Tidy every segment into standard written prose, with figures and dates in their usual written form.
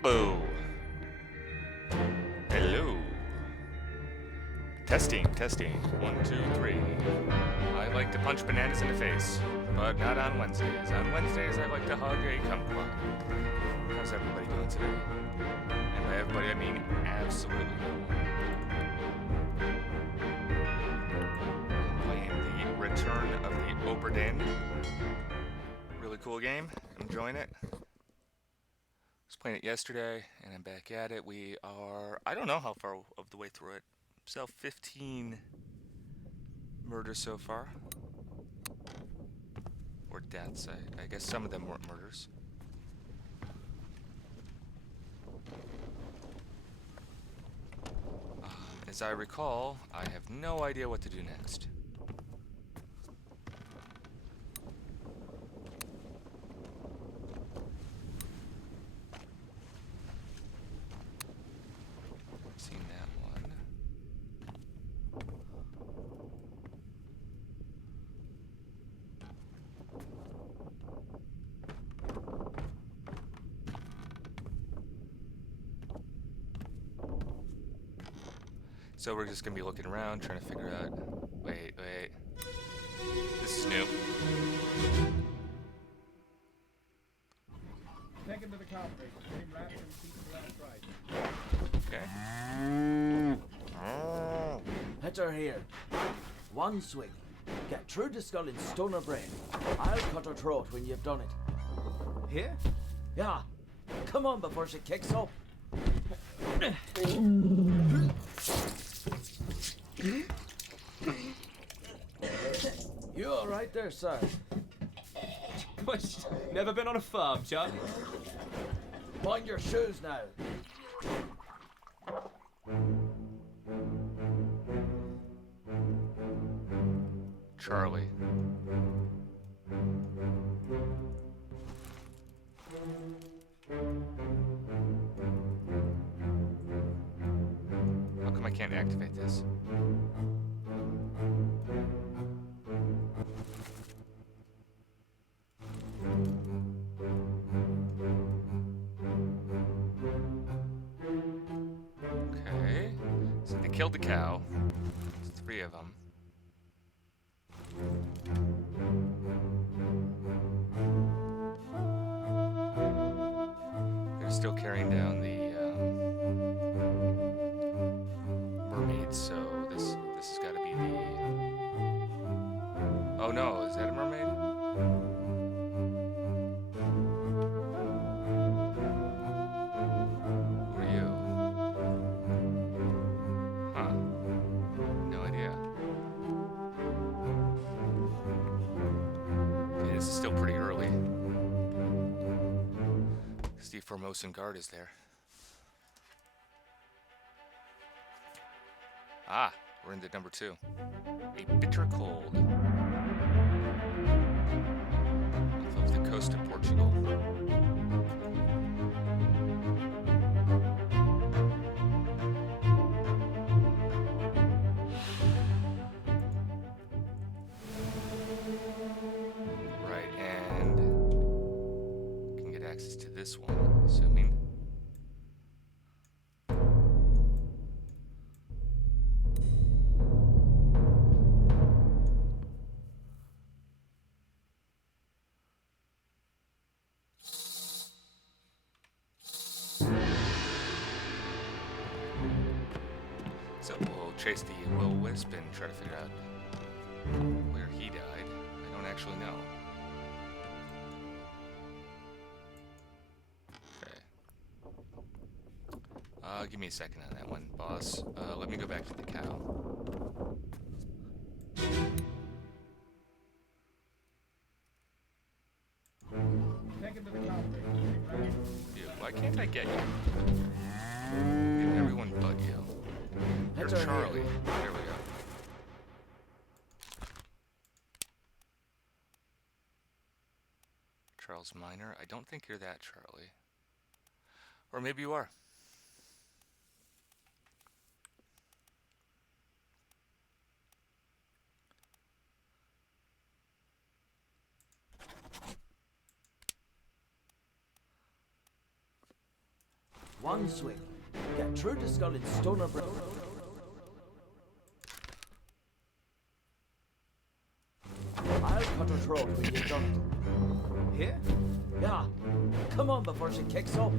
Hello. Hello. Testing, testing. 1, 2, 3. I like to punch bananas in the face, but not on Wednesdays. On Wednesdays, I like to hug a kumquat. How's everybody doing today? And by everybody, I mean absolutely no one. I'm playing the Return of the Obra Dinn. Really cool game. I'm enjoying it. I was playing it yesterday, and I'm back at it. We are, I don't know how far of the way through it. So 15 murders so far. Or deaths. I guess some of them weren't murders. As I recall, I have no idea what to do next. Seen that one. So we're just gonna be looking around, trying to figure out. Wait. This is new. Take him to the counter. Get him wrapped and seat the last right. Okay. Let her here. One swing. Get through the skull and stun her brain. I'll cut her throat when you've done it. Here? Yeah. Come on before she kicks up. You all right there, sir? Never been on a farm, Charlie? Mind your shoes now. Charlie. How come I can't activate this? Okay. So they killed the cow. There's 3 of them. They're still carrying down the mermaids, so this has got to be the. Oh no, is that a mermaid? Who are you? Huh? No idea. Okay, this is still pretty early. Steve Formosan guard is there. Ah, we're into number 2. A bitter cold. Off of the coast of Portugal. Right, and can get access to this one, assuming. So we'll chase the will-wisp and try to figure out where he died. I don't actually know. Okay. Give me a second on that one, boss. Let me go back to the cow. Take him to the counter. Get him wrapped. Dude, why can't I get you? Get everyone but you. Or Let her Charlie. here. There we go. Charles Minor. I don't think you're that Charlie. Or maybe you are. One swing. Get through the skull in stone or brain. I'll cut her throat when you've done it. Here? Yeah. Come on before she kicks up.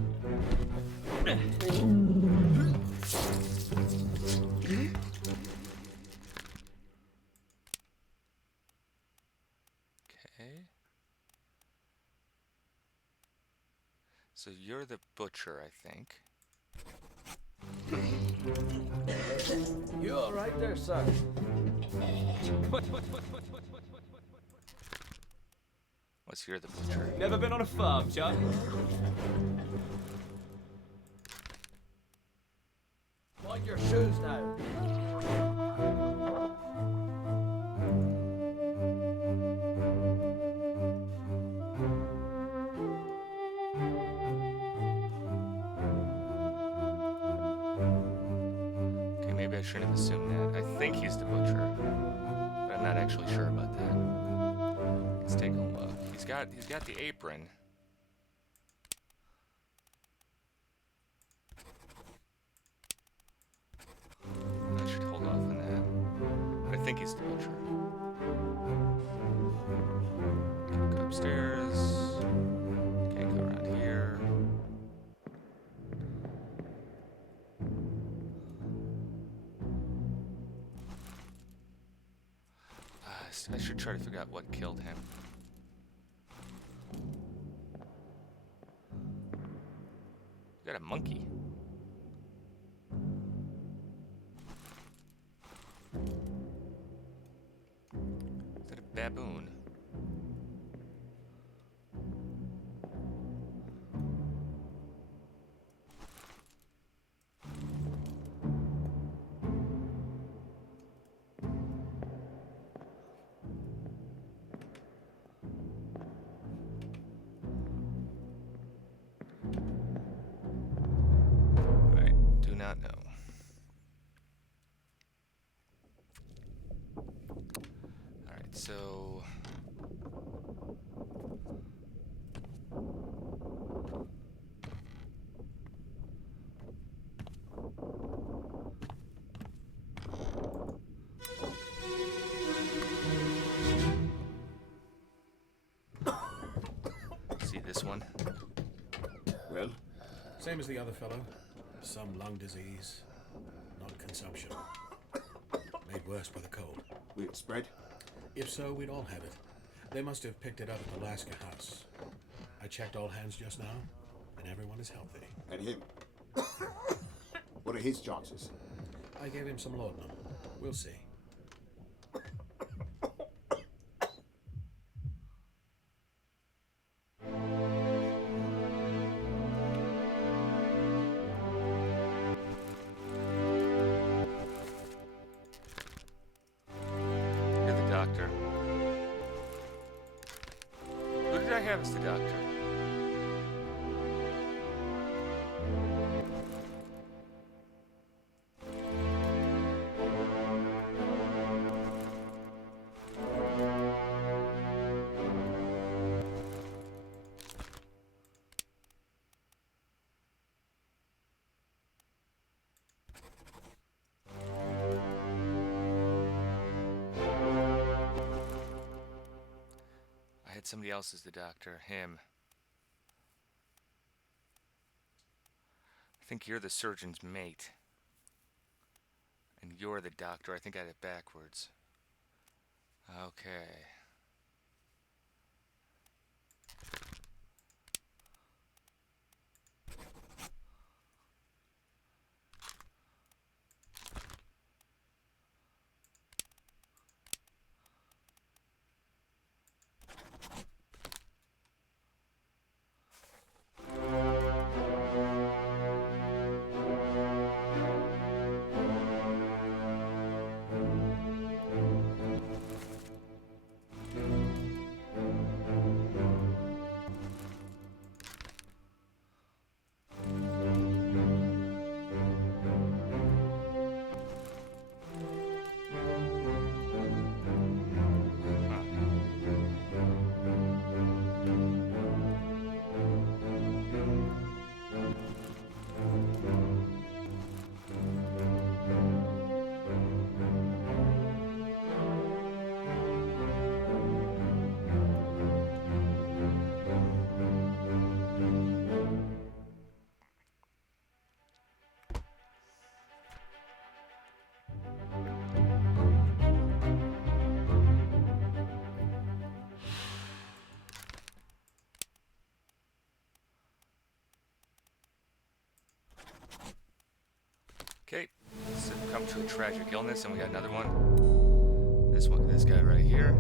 Okay. So you're the butcher, I think. You all right there, sir? What's you're the butcher? Never been on a farm, John? Mind your shoes now. Okay, maybe I shouldn't have assumed that. I think he's the butcher, but I'm not actually sure about that. Let's take a look. He's got the apron. I should hold off on that. But I think he's the butcher. Can't go upstairs. Can't go around here. I should try to figure out what killed him. Got a monkey. Is that a baboon? I do not know. Alright, so see this one? Well, Same as the other fellow. Some lung disease, not consumption. Made worse by the cold. will it spread? If so, we'd all have it. They must have picked it up at the Alaska house. I checked all hands just now, and everyone is healthy. And him? What are his chances? I gave him some laudanum. We'll see. You're the doctor. Who did I have as the doctor? I had somebody else as the doctor. Him. I think you're the surgeon's mate. And you're the doctor. I think I had it backwards. Okay. succumb to a tragic illness, and we got another one. This guy right here.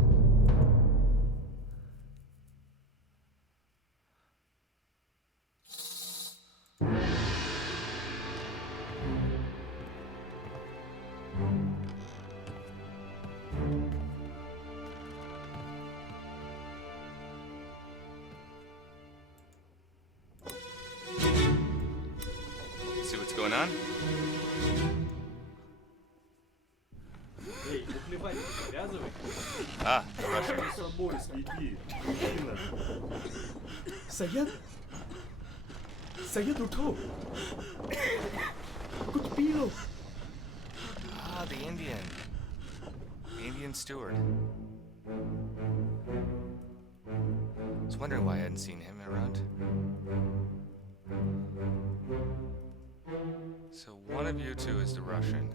See what's going on? Эй, наплевать, привязывай. Ah, the Russian. За собой следи. Мужчина. Syed Syed उठो कुछ P low Ah, the Indian. The Indian steward. I was wondering why I hadn't seen him around. So one of you two is the Russian.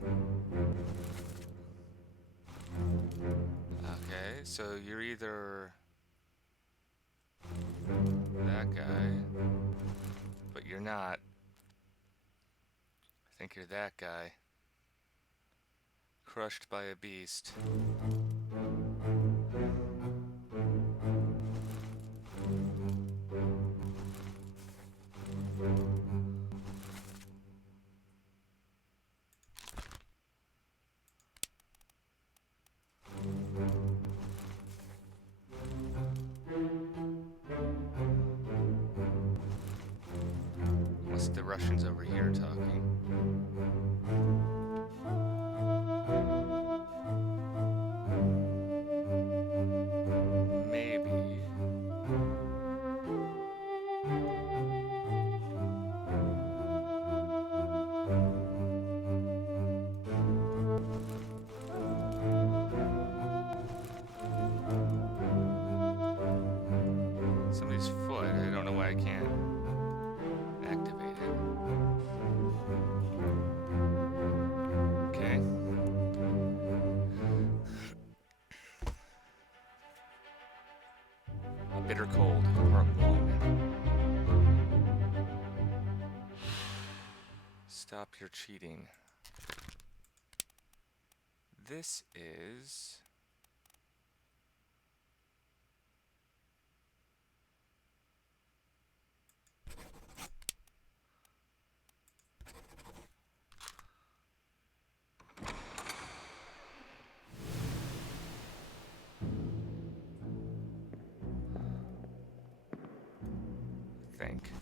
Okay, so you're either that guy, but you're not. I think you're that guy. Crushed by a beast. Unless the Russians over here talking. Maybe. Somebody's foot. I don't know why I can't activate it. Okay. A bitter cold, part one. Stop your cheating. This is... think.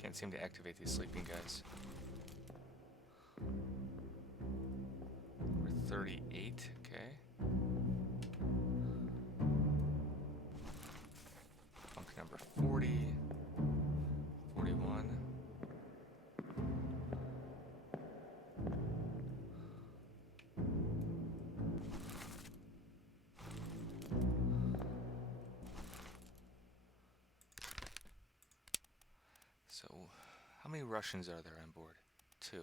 Can't seem to activate these sleeping guys. We're 38, okay. Funk number 40, 41. So, how many Russians are there on board? 2.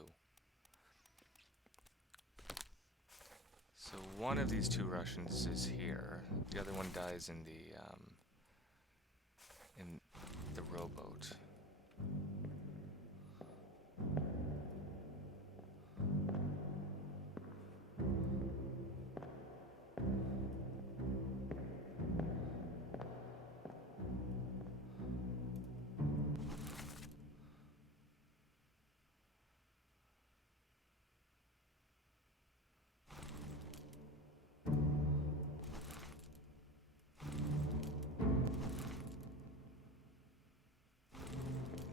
So one of these 2 Russians is here. The other one dies in the rowboat.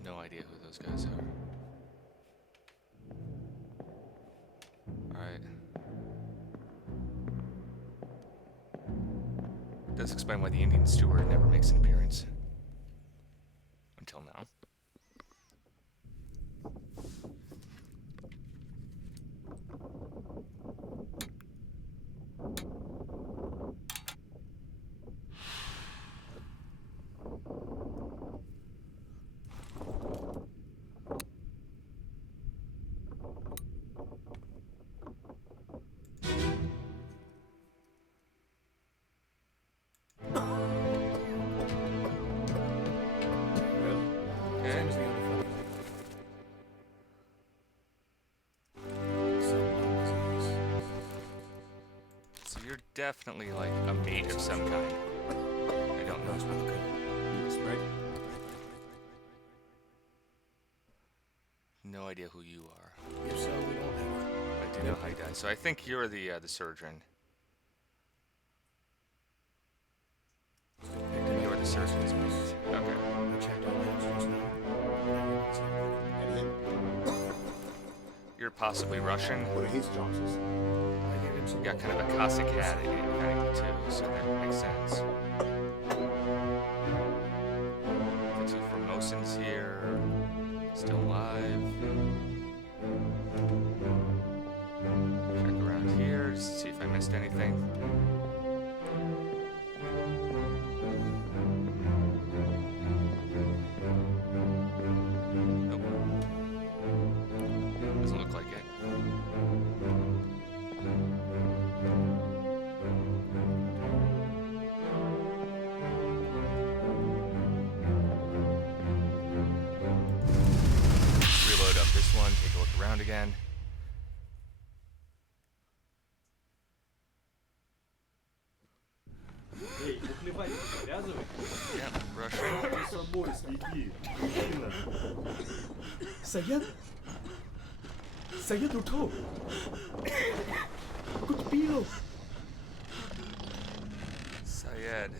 No idea who those guys are. Alright. Does explain why the Indian steward never makes an appearance. Until now. definitely like a mate of some kind. I don't know. Spread. No idea who you are. If so, we don't have it. I do know how you died. So I think you're the surgeon. You're the surgeon's mate. Okay. I checked all hands just now, and everyone's happy. And him. You're possibly Russian. What are his chances? I gave him some You got kind of a love. Cossack hat at you too, so that makes sense. The two Formosans here, still alive. Check around here, just to see if I missed anything. Nope. Doesn't look like it. Reload up this one, take a look around again. Эй, уплевайте, завязывай. Yep, Russian. Ты с собой следи, мужчина. Sayed? Sayed उठो कुछ P low Syed.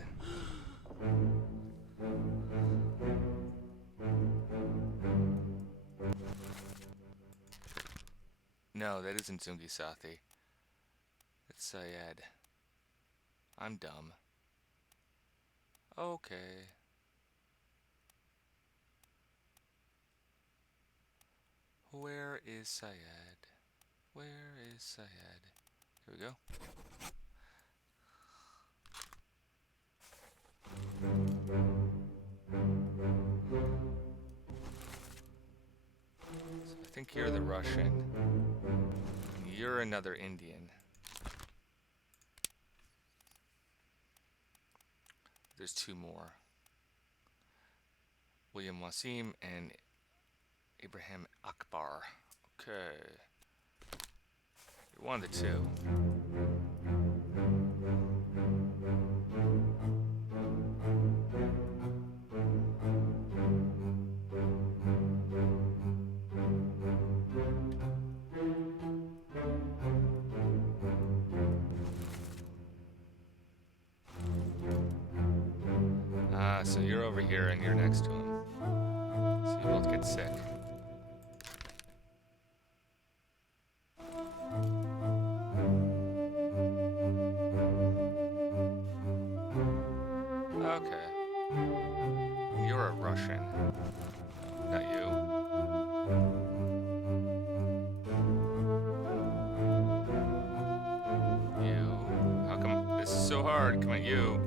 No, that isn't Zungi Sathi. It's Syed. I'm dumb. Okay. Where is Syed? Where is Syed? Here we go. So I think you're the Russian. And you're another Indian. There's two more. William Wasim and Abraham Akbar. Okay. You're one of the two. So you're over here and you're next to him. So you both get sick. Okay. You're a Russian. Not you. You. How come this is so hard? Come on, you.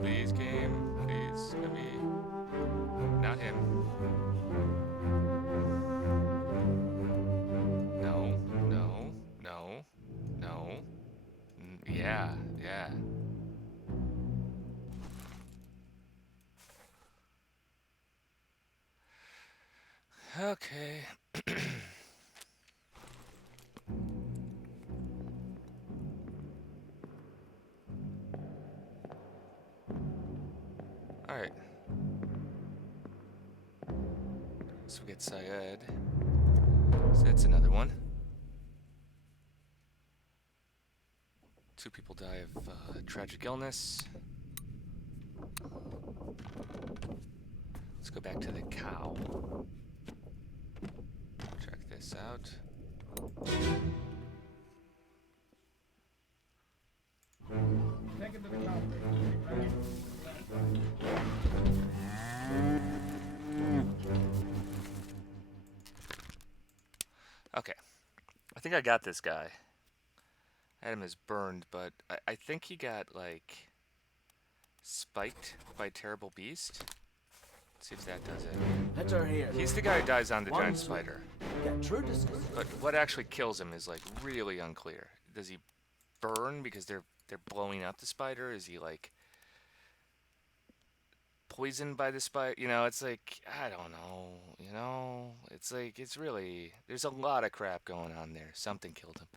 Please, game. Please, let me. Not him. No, no, no, no. Yeah, yeah. Okay. Alright. So we get Syed. So that's another one. Two people die of tragic illness. Let's go back to the cow. Check this out. Okay. I think I got this guy. I had him as burned, but I think he got, like, spiked by a terrible beast. Let's see if that does it. Let her hear. He's the guy who dies on the One giant swing. spider. Get through discussion. But what actually kills him is, like, really unclear. Does he burn because they're blowing up the spider? Is he, like, poisoned by the spider? You know, it's like, I don't know. You know, it's like, it's really, there's a lot of crap going on there. Something killed him.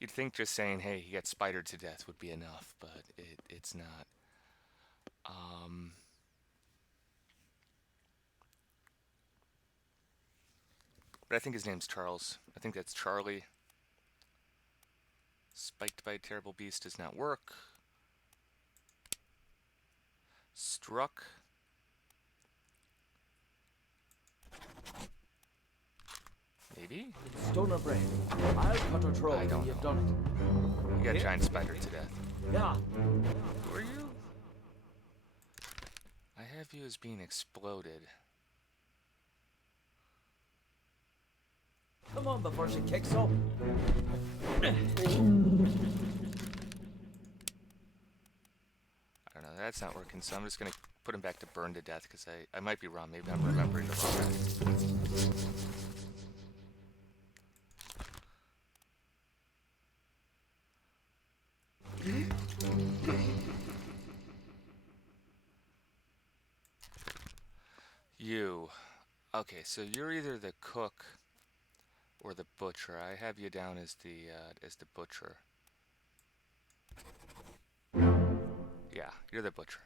You'd think just saying, hey, he got spidered to death would be enough, but it's not. But I think his name's Charles. I think that's Charlie. Spiked by a terrible beast does not work. Struck. Maybe? Stoner brain. I'll cut her throat I don't when you've know. done it. You got giant spider to death. Yeah. Who are you? I have you as being exploded. Come on before she kicks up. I don't know, that's not working, so I'm just gonna put him back to burn to death, because I might be wrong. Maybe I'm remembering the wrong guy. You. Okay, so you're either the cook or the butcher. I have you down as the butcher. Yeah, you're the butcher.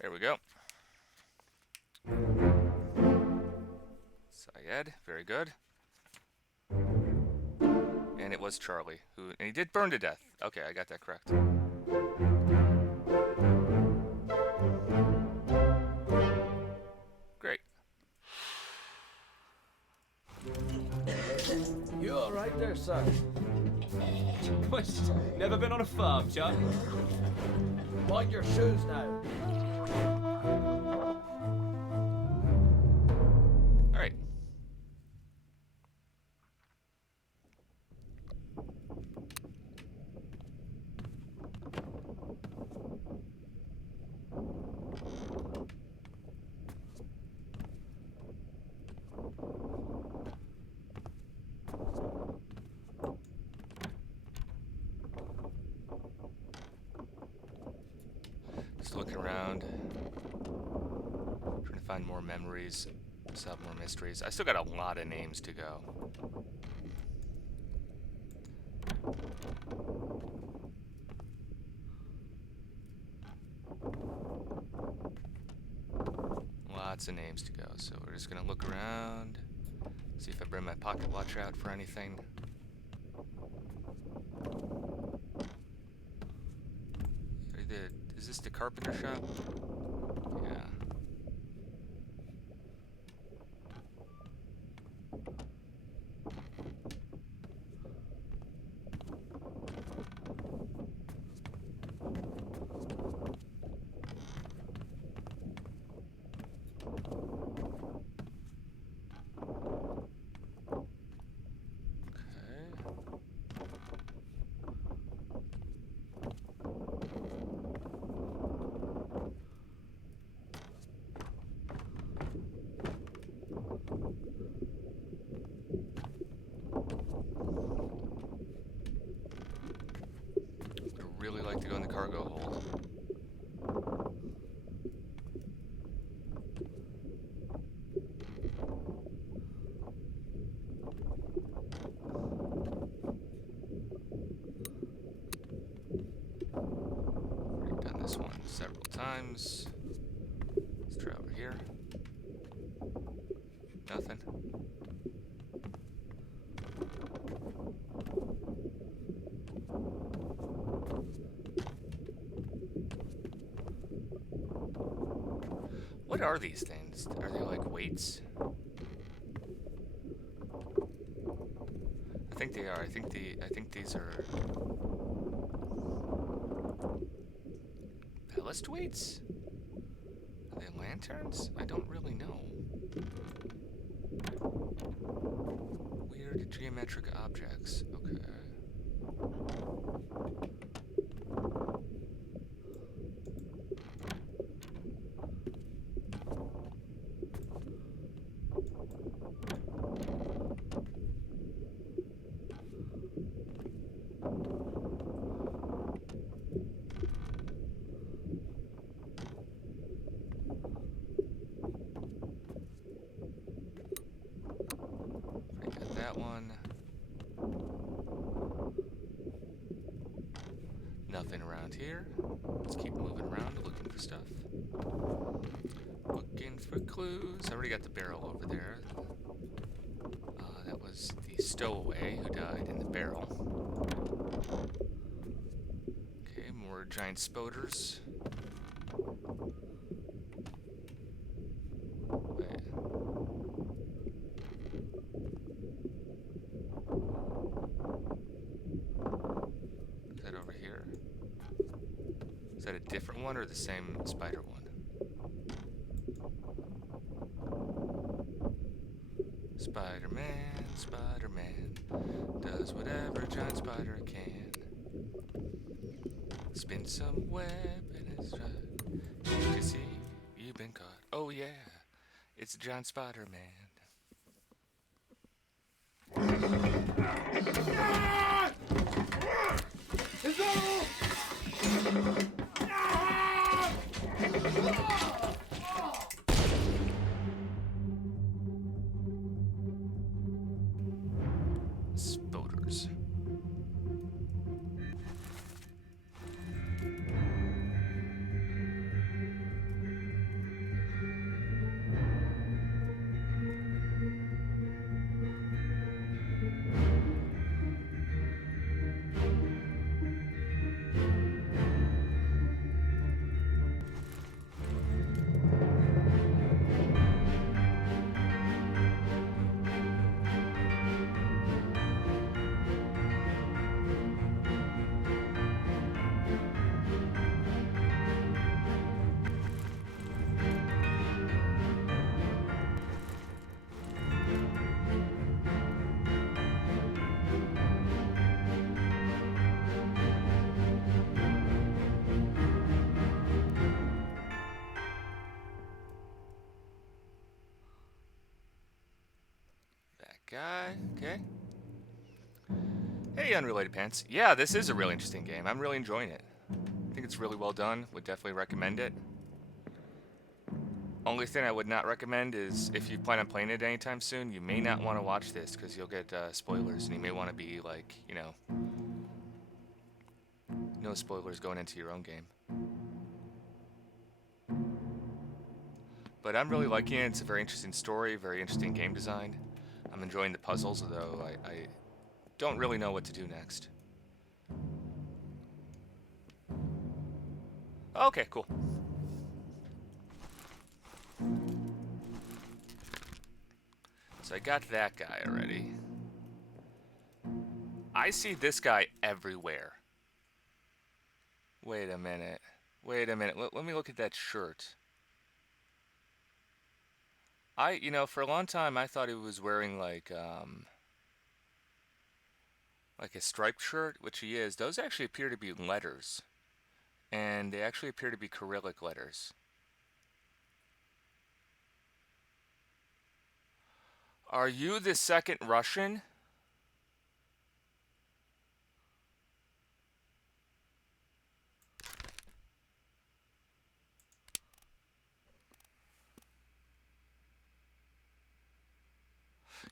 There we go. Syed, very good. And it was Charlie, and he did burn to death. Okay, I got that correct. Great. You alright there, sir? Never been on a farm, Chuck? Mind your shoes now. All right. Just looking around, trying to find more memories, solve more mysteries. I still got a lot of names to go. Lots of names to go, so we're just gonna look around, see if I bring my pocket watch out for anything. Is this the carpenter shop? Yeah. Really like to go in the cargo hold. Already done this one several times. Let's try over here. Nothing. What are these things? Are they like weights? I think they are. I think these are ballast weights? Are they lanterns? I don't really know. Weird geometric objects. Okay. Nothing around here. Let's keep moving around, looking for stuff. Looking for clues. I already got the barrel over there. That was the stowaway who died in the barrel. Okay, more giant spoders. Wait. Is that over here? Is that a different one or the same spider one? Spider-Man, Spider-Man, does whatever a giant spider can. Spin some web in his rug. You see, you've been caught. Oh yeah, it's a giant Spider-Man. Spoders. Guy, okay. Hey, Unrelated Pants. Yeah, this is a really interesting game. I'm really enjoying it. I think it's really well done. Would definitely recommend it. Only thing I would not recommend is if you plan on playing it anytime soon, you may not want to watch this because you'll get spoilers, and you may want to be like, you know, no spoilers going into your own game. But I'm really liking it. It's a very interesting story, very interesting game design. I'm enjoying the puzzles, although I don't really know what to do next. Okay, cool. So I got that guy already. I see this guy everywhere. Wait a minute. Wait a minute. Let me look at that shirt. You know, for a long time I thought he was wearing like a striped shirt, which he is. Those actually appear to be letters. And they actually appear to be Cyrillic letters. Are you the second Russian?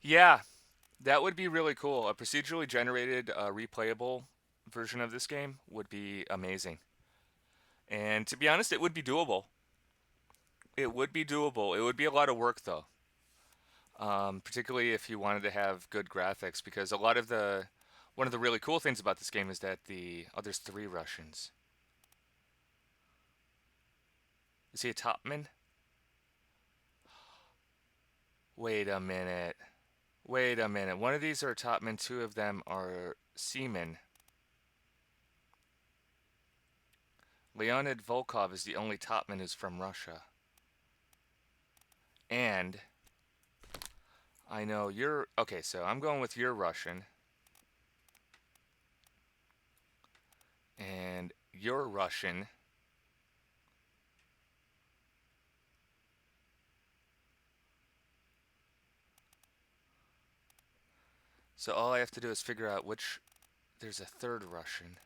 Yeah, that would be really cool. A procedurally generated, replayable version of this game would be amazing. And to be honest, it would be doable. It would be doable. It would be a lot of work, though. Particularly if you wanted to have good graphics, because one of the really cool things about this game is that there's 3 Russians. Is he a topman? Wait a minute. Wait a minute. One of these are topmen, 2 of them are seamen. Leonid Volkov is the only topman who's from Russia. And I know you're... Okay, so I'm going with you're Russian. And you're Russian. So all I have to do is figure out which... There's a 3rd Russian.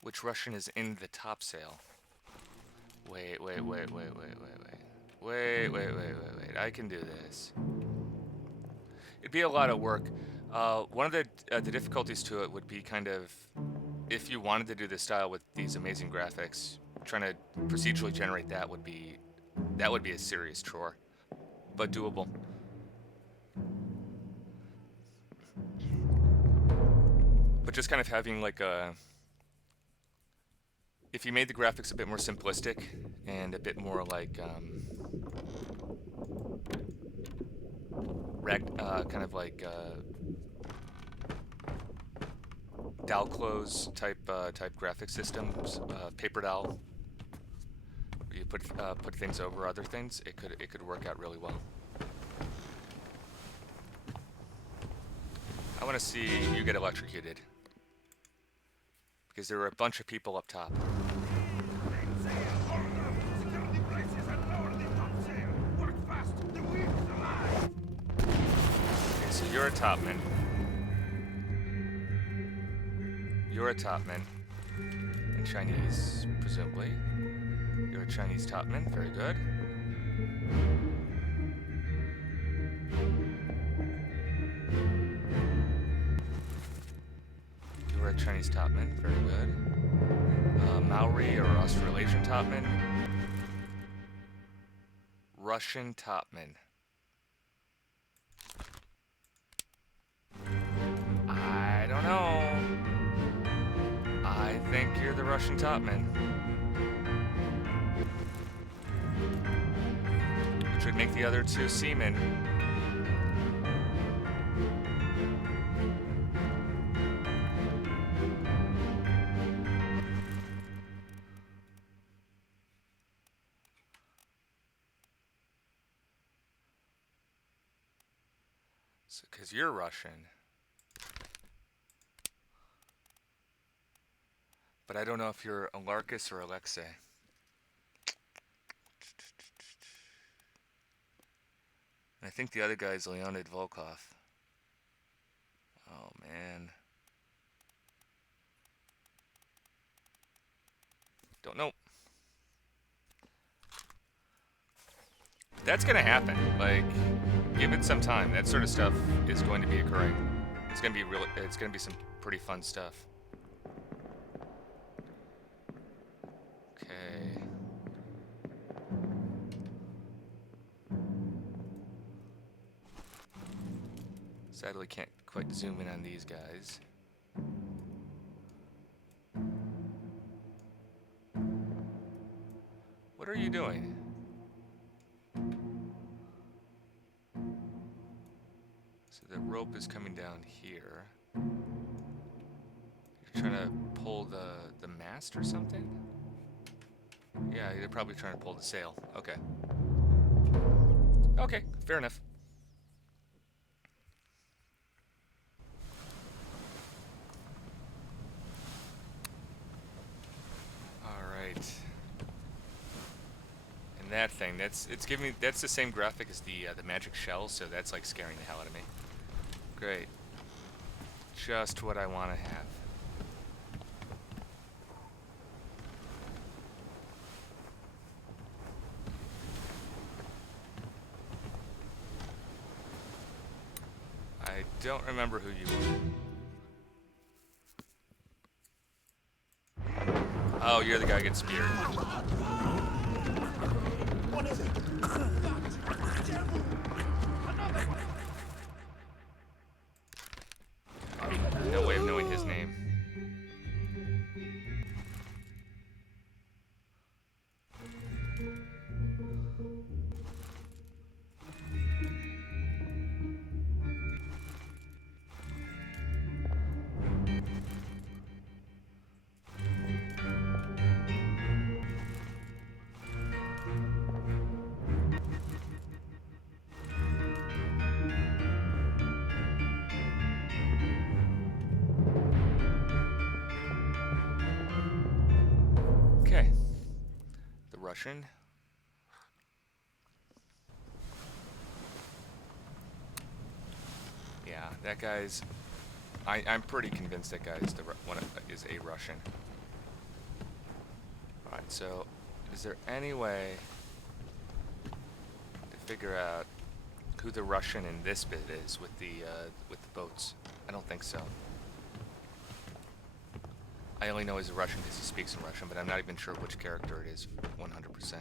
Which Russian is in the topsail? Wait. Wait. I can do this. It'd be a lot of work. One of the difficulties to it would be kind of if you wanted to do this style with these amazing graphics, trying to procedurally generate that would be a serious chore, but doable. But just kind of having like a, if you made the graphics a bit more simplistic and a bit more like kind of like DAL close type graphic systems, paper DAL, where you put things over other things, it could work out really well. I want to see you get electrocuted because there were a bunch of people up top. Okay, so you're a topman. You're a topman. In Chinese, presumably. You're a Chinese topman. Very good. You're a Chinese topman. Very good. Maori or Australasian topman. Russian topman. I don't know. I think you're the Russian topman. Which would make the other two seamen. So, because you're Russian. But I don't know if you're Alarcus or Alexei. I think the other guy's Leonid Volkov. Oh, man. Don't know. That's gonna happen. Like, give it some time. That sort of stuff is going to be occurring. It's gonna be it's gonna be some pretty fun stuff. Okay. Sadly, can't quite zoom in on these guys. What are you doing? So the rope is coming down here. You're trying to pull the mast or something? Yeah, you're probably trying to pull the sail. Okay. Okay, fair enough. Alright. And that thing, that's the same graphic as the magic shell, so that's like scaring the hell out of me. Great. Just what I want to have. I don't remember who you are. Oh, you're the guy who gets speared. What is it? No way of knowing his name. Okay. The Russian. Yeah, that guy's... I'm pretty convinced that guy is is a Russian. Alright, so is there any way to figure out who the Russian in this bit is with the boats? I don't think so. I only know he's a Russian because he speaks in Russian, but I'm not even sure which character it is 100%.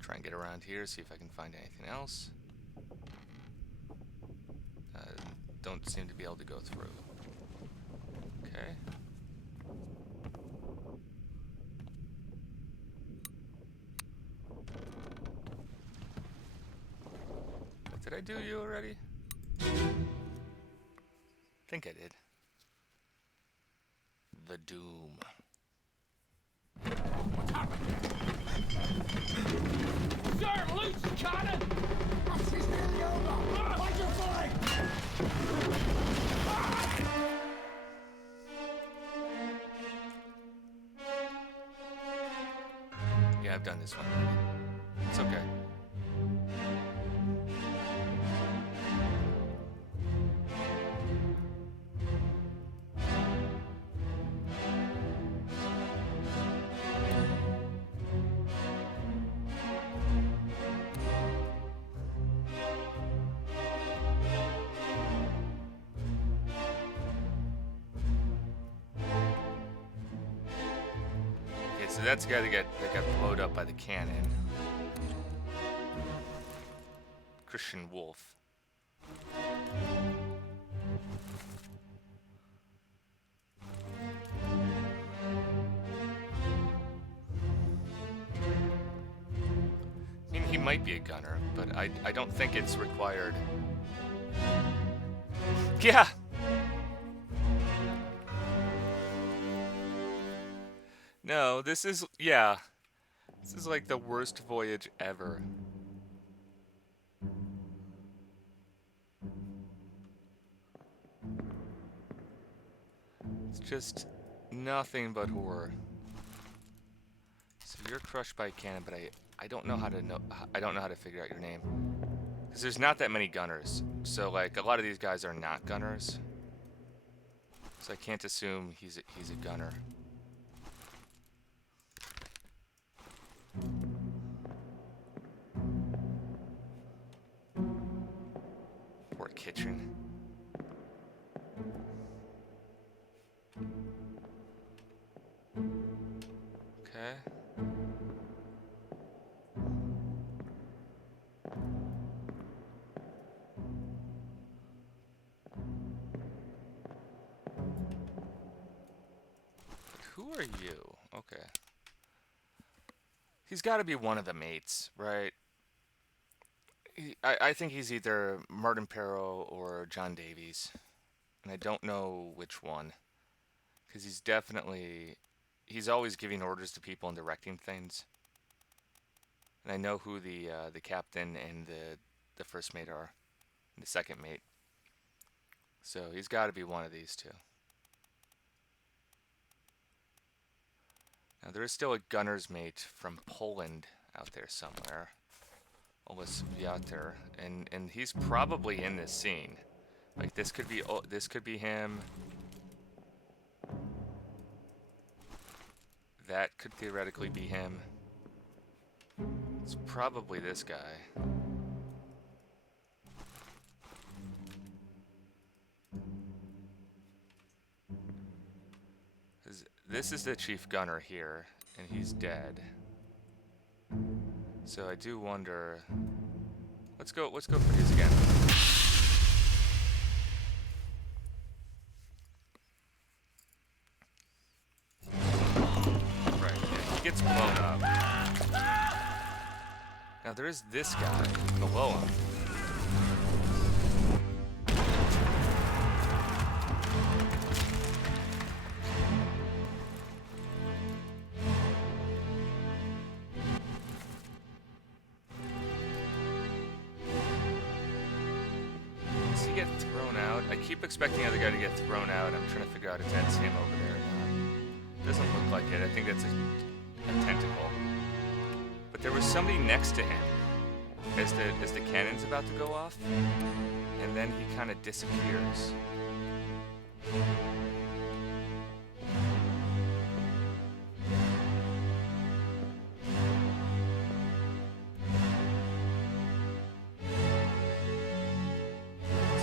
Try and get around here, see if I can find anything else. Don't seem to be able to go through. Okay. Did I do you already? I think I did. The Doom. Sir, loose cannon! This is nearly over! Find your flag! Yeah, I've done this one already. It's okay. So that's the guy that got blowed up by the cannon. Christian Wolf. I mean, he might be a gunner, but I don't think it's required. Yeah! No, this is, yeah. This is like the worst voyage ever. It's just nothing but horror. So you're crushed by a cannon, but I don't know how to I don't know how to figure out your name. Because there's not that many gunners. So like a lot of these guys are not gunners. So I can't assume he's a gunner. Or a kitchen. Okay. Who are you? Okay. He's got to be one of the mates, right? I think he's either Martin Perro or John Davies. And I don't know which one. Because he's always giving orders to people and directing things. And I know who the captain and the first mate are. And the second mate. So he's got to be one of these two. Now there is still a gunner's mate from Poland out there somewhere. Olis Viater, and he's probably in this scene. Like this could be him. That could theoretically be him. It's probably this guy. This is the chief gunner here, and he's dead. So I do wonder. Let's go for his again. Right, yeah, he gets blown up. Now there is this guy below him. I keep expecting the other guy to get thrown out. I'm trying to figure out if that's him over there or not. Doesn't look like it. I think that's a tentacle. But there was somebody next to him as the cannon's about to go off, and then he kind of disappears.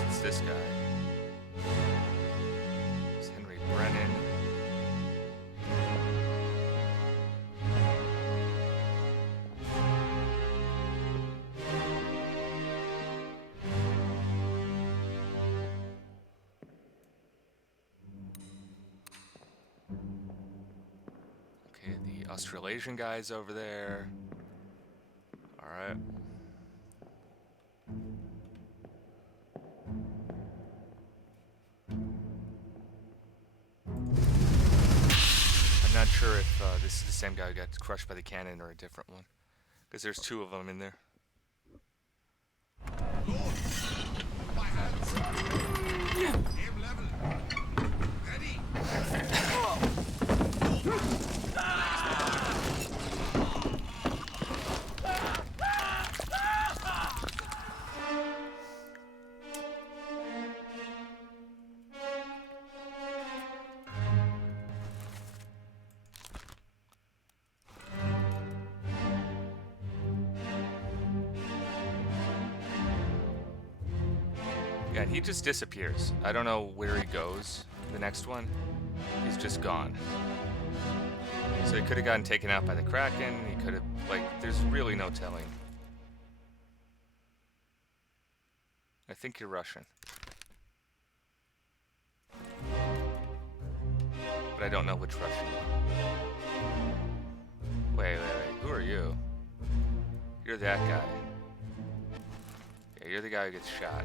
It's this guy. It's Henry Brennan. Okay, the Australasian guy's over there. Alright. I'm not sure if this is the same guy who got crushed by the cannon or a different one. Because there's two of them in there. Yeah, he just disappears. I don't know where he goes. The next one, he's just gone. So he could have gotten taken out by the Kraken. He could have, like, there's really no telling. I think you're Russian. But I don't know which Russian. Wait. Who are you? You're that guy. Yeah, you're the guy who gets shot.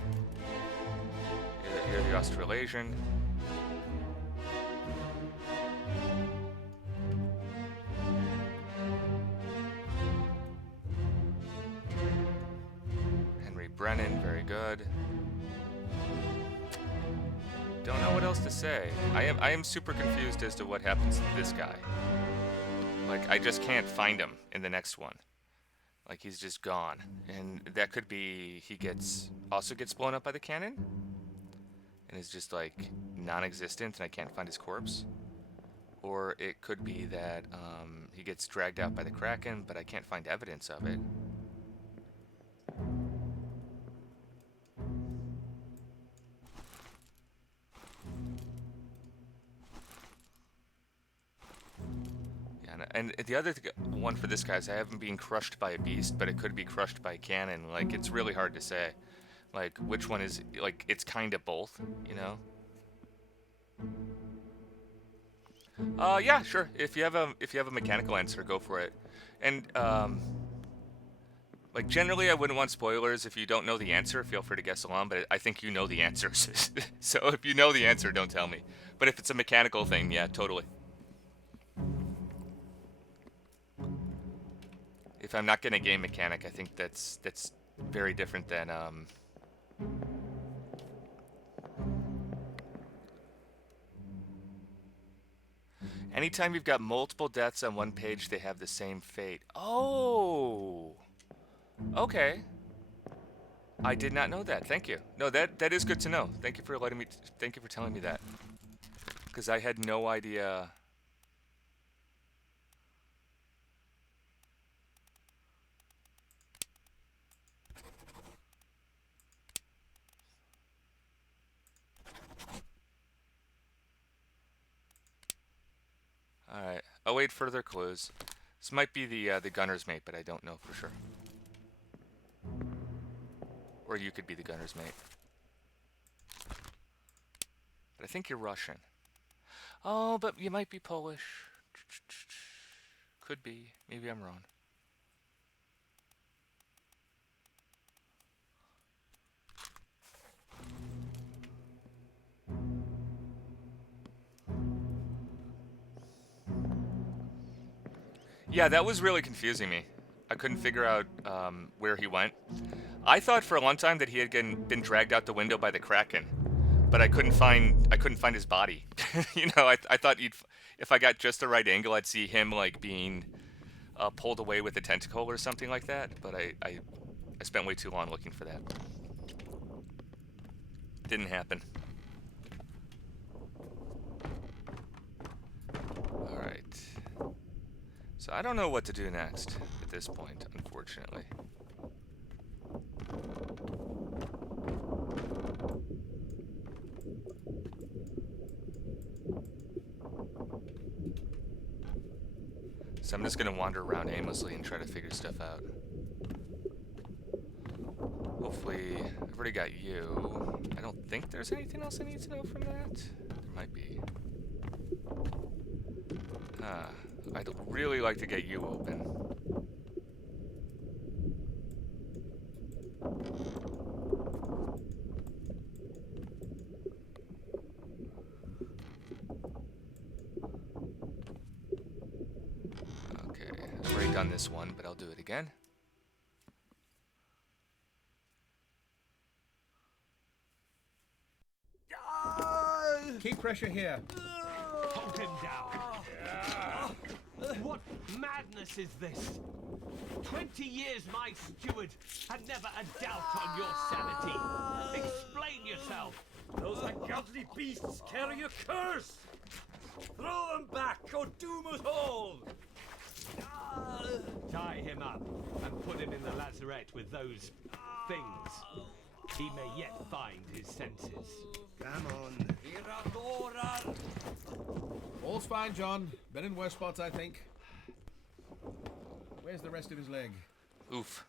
You're the Australasian. Henry Brennan, very good. Don't know what else to say. I am super confused as to what happens to this guy. Like, I just can't find him in the next one. Like, he's just gone. And that could be he also gets blown up by the cannon? And is just, like, non-existent and I can't find his corpse? Or it could be that he gets dragged out by the Kraken, but I can't find evidence of it. And the other one for this guy is I haven't been crushed by a beast, but it could be crushed by a cannon. Like, it's really hard to say. Like, which one is, like, it's kind of both, you know? Yeah, sure. If you have a mechanical answer, go for it. And, like, generally I wouldn't want spoilers. If you don't know the answer, feel free to guess along, but I think you know the answers. So if you know the answer, don't tell me. But if it's a mechanical thing, yeah, totally. If I'm not getting a game mechanic, I think that's very different than anytime you've got multiple deaths on one page, they have the same fate. Oh, okay. I did not know that. Thank you. No, that is good to know. Thank you for thank you for telling me that. Because I had no idea. Alright, I'll wait further clues. This might be the gunner's mate, but I don't know for sure. Or you could be the gunner's mate. But I think you're Russian. Oh, but you might be Polish. Could be. Maybe I'm wrong. Yeah, that was really confusing me. I couldn't figure out where he went. I thought for a long time that he had been dragged out the window by the Kraken, but I couldn't find his body. You know, I thought if I got just the right angle, I'd see him like being pulled away with a tentacle or something like that, but I spent way too long looking for that. Didn't happen. Alright. So I don't know what to do next at this point, unfortunately. So I'm just gonna wander around aimlessly and try to figure stuff out. Hopefully, I've already got you. I don't think there's anything else I need to know from that. There might be. I'd really like to get you open. Okay, I've already done this one, but I'll do it again. Keep pressure here. Hold him down. What madness is this? 20 years my steward, and never a doubt on your sanity. Explain yourself. Those ungodly beasts carry a curse! Throw them back or doom us all! Tie him up and put him in the lazarette with those things. He may yet find his senses. Come on. All's fine, John. Been in worse spots, I think. Where's the rest of his leg? Oof.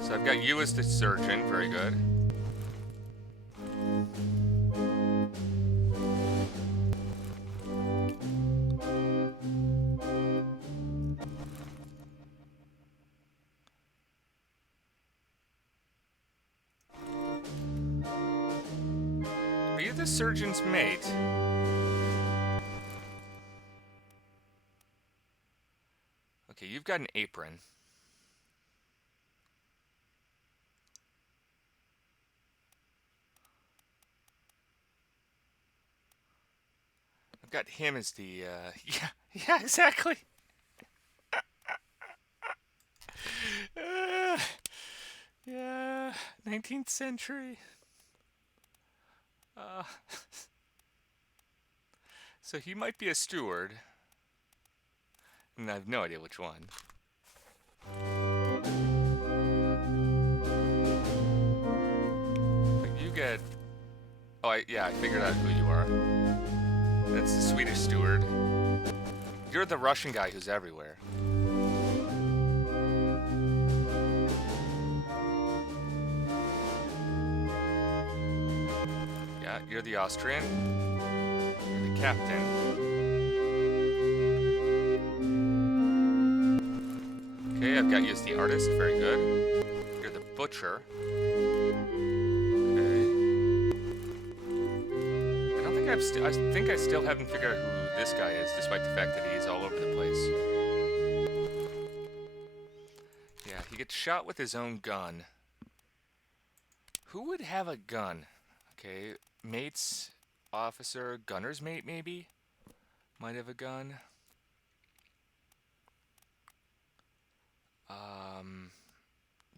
So I've got you as the surgeon, very good. Are you the surgeon's mate? Okay, you've got an apron. I've got him as the, yeah, exactly. Yeah, 19th century. So he might be a steward, and I have no idea which one. But you get... Oh, I figured out who you are. That's the Swedish steward. You're the Russian guy who's everywhere. Yeah, you're the Austrian. You're the captain. Okay, I've got you as the artist. Very good. You're the butcher. Okay. I think I still haven't figured out who this guy is, despite the fact that he's all over the place. Yeah, he gets shot with his own gun. Who would have a gun? Okay, mate's officer, gunner's mate maybe? Might have a gun.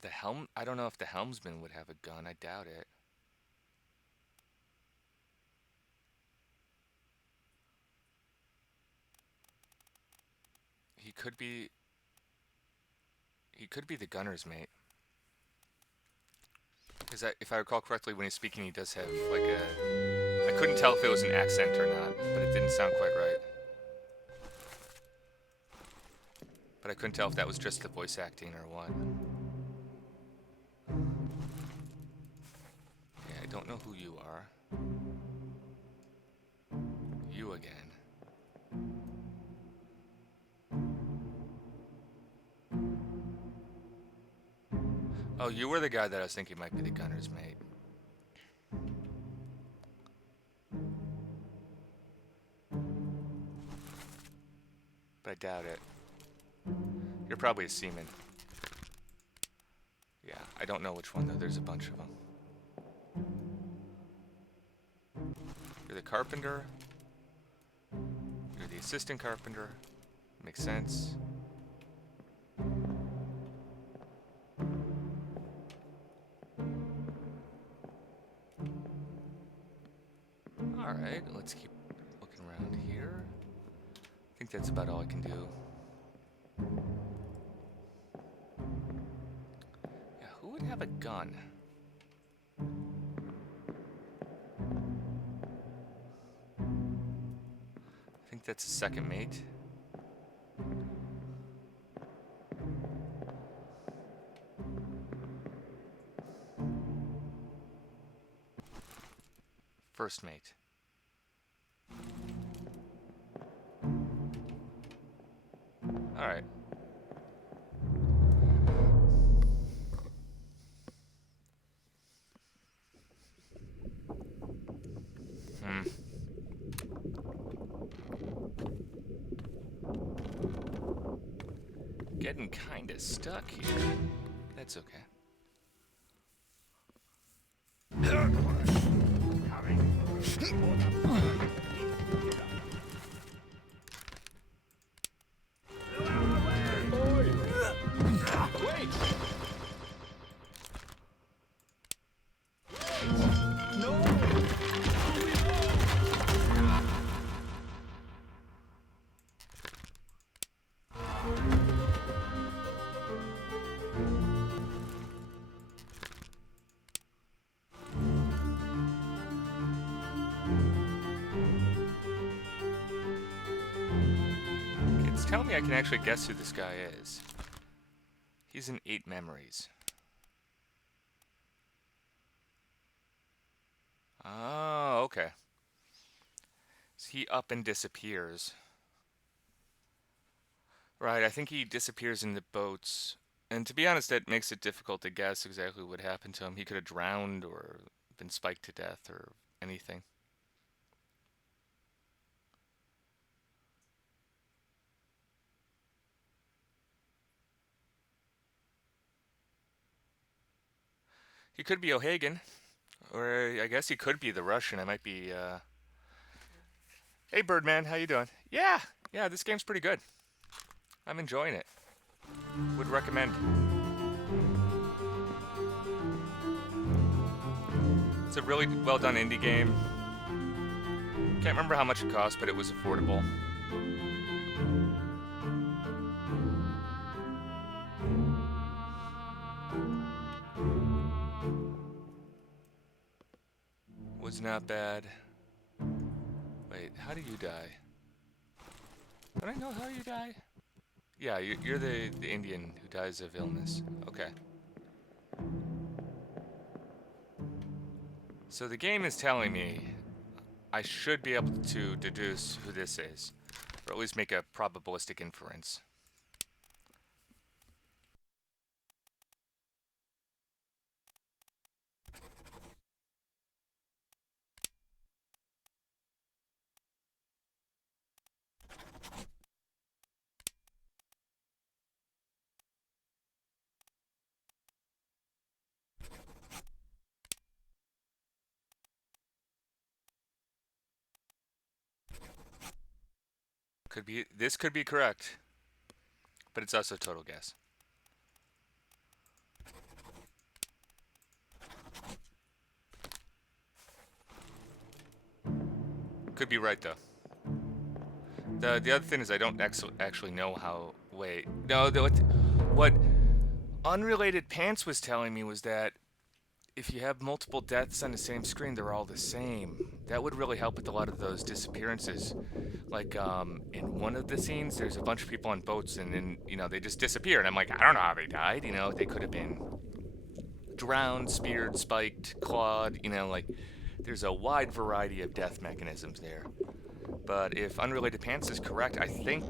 The helm... I don't know if the helmsman would have a gun. I doubt it. He could be the gunner's mate. Because if I recall correctly, when he's speaking, he does have like a... I couldn't tell if it was an accent or not, but it didn't sound quite right. But I couldn't tell if that was just the voice acting or what. Yeah, I don't know who you are. You again. Oh, you were the guy that I was thinking might be the gunner's mate. But I doubt it. You're probably a seaman. Yeah, I don't know which one though. There's a bunch of them. You're the carpenter. You're the assistant carpenter. Makes sense. Alright, let's keep looking around here. I think that's about all I can do. Yeah, who would have a gun? I think that's a second mate. First mate. Alright. Getting kinda stuck here. That's okay. It's telling me I can actually guess who this guy is. He's in 8 memories. Oh, okay. So he up and disappears. Right, I think he disappears in the boats. And to be honest, that makes it difficult to guess exactly what happened to him. He could have drowned or been spiked to death or anything. He could be O'Hagan. Or I guess he could be the Russian. I might be, Hey, Birdman, how you doing? Yeah, this game's pretty good. I'm enjoying it. Would recommend. It's a really well-done indie game. Can't remember how much it cost, but it was affordable. Was not bad. Wait, how do you die? Don't I know how you die? Yeah, you're the Indian who dies of illness. Okay. So the game is telling me I should be able to deduce who this is, or at least make a probabilistic inference. This could be correct, but it's also a total guess. Could be right though. The other thing is I don't actually know how. Wait, no. What Unrelated Pants was telling me was that if you have multiple deaths on the same screen, they're all the same. That would really help with a lot of those disappearances. Like, in one of the scenes, there's a bunch of people on boats, and then, they just disappear. And I'm like, I don't know how they died. They could have been drowned, speared, spiked, clawed. There's a wide variety of death mechanisms there. But if Unrelated Pants is correct, I think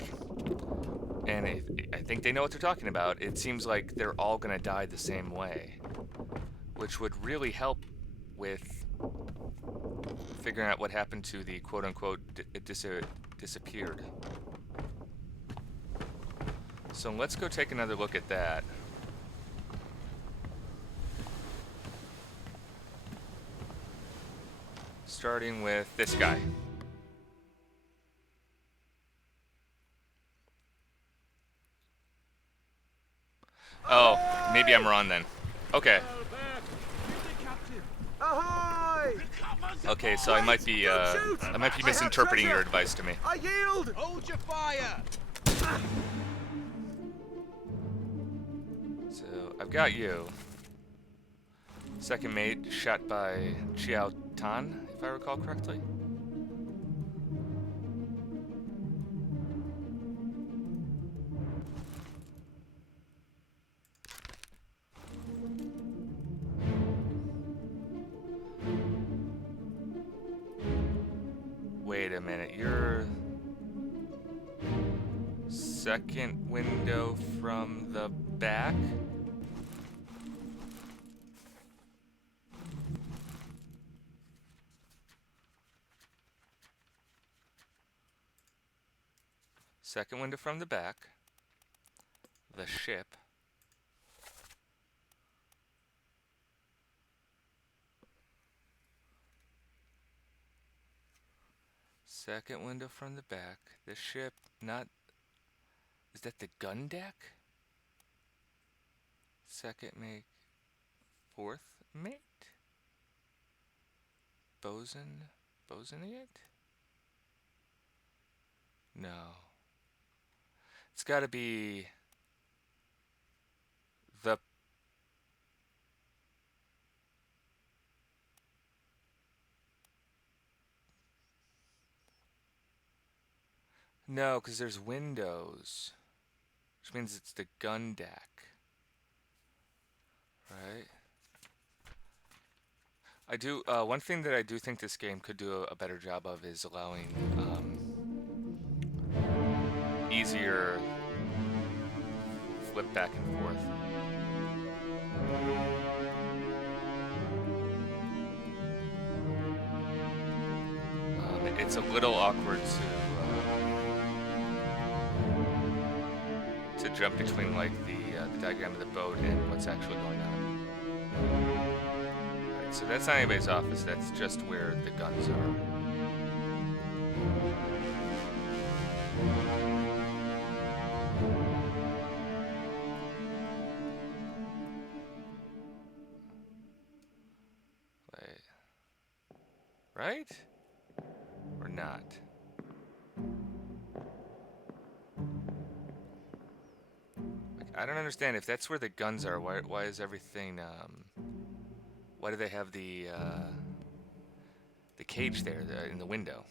they know what they're talking about. It seems like they're all gonna die the same way, which would really help with figuring out what happened to the quote-unquote disappeared. So let's go take another look at that. starting with this guy. Oh, maybe I'm wrong then. Okay. Okay, so I might be misinterpreting your advice to me. I yield! Hold your fire! So I've got you. Second mate shot by Chiao Tan, if I recall correctly. Wait a minute, you're second window from the back? Second window from the back. The ship. Second window from the back. The ship, not... Is that the gun deck? Second mate. Fourth mate? Bosun? Bosoniate? No. It's gotta be... The... No, because there's windows. Which means it's the gun deck. Right? I do, one thing that I do think this game could do a better job of is allowing, easier flip back and forth. It's a little awkward to jump between like the diagram of the boat and what's actually going on. Alright, so that's not anybody's office, that's just where the guns are. Wait. Right? Or not? I don't understand. If that's where the guns are, why is everything, why do they have the cage there in the window?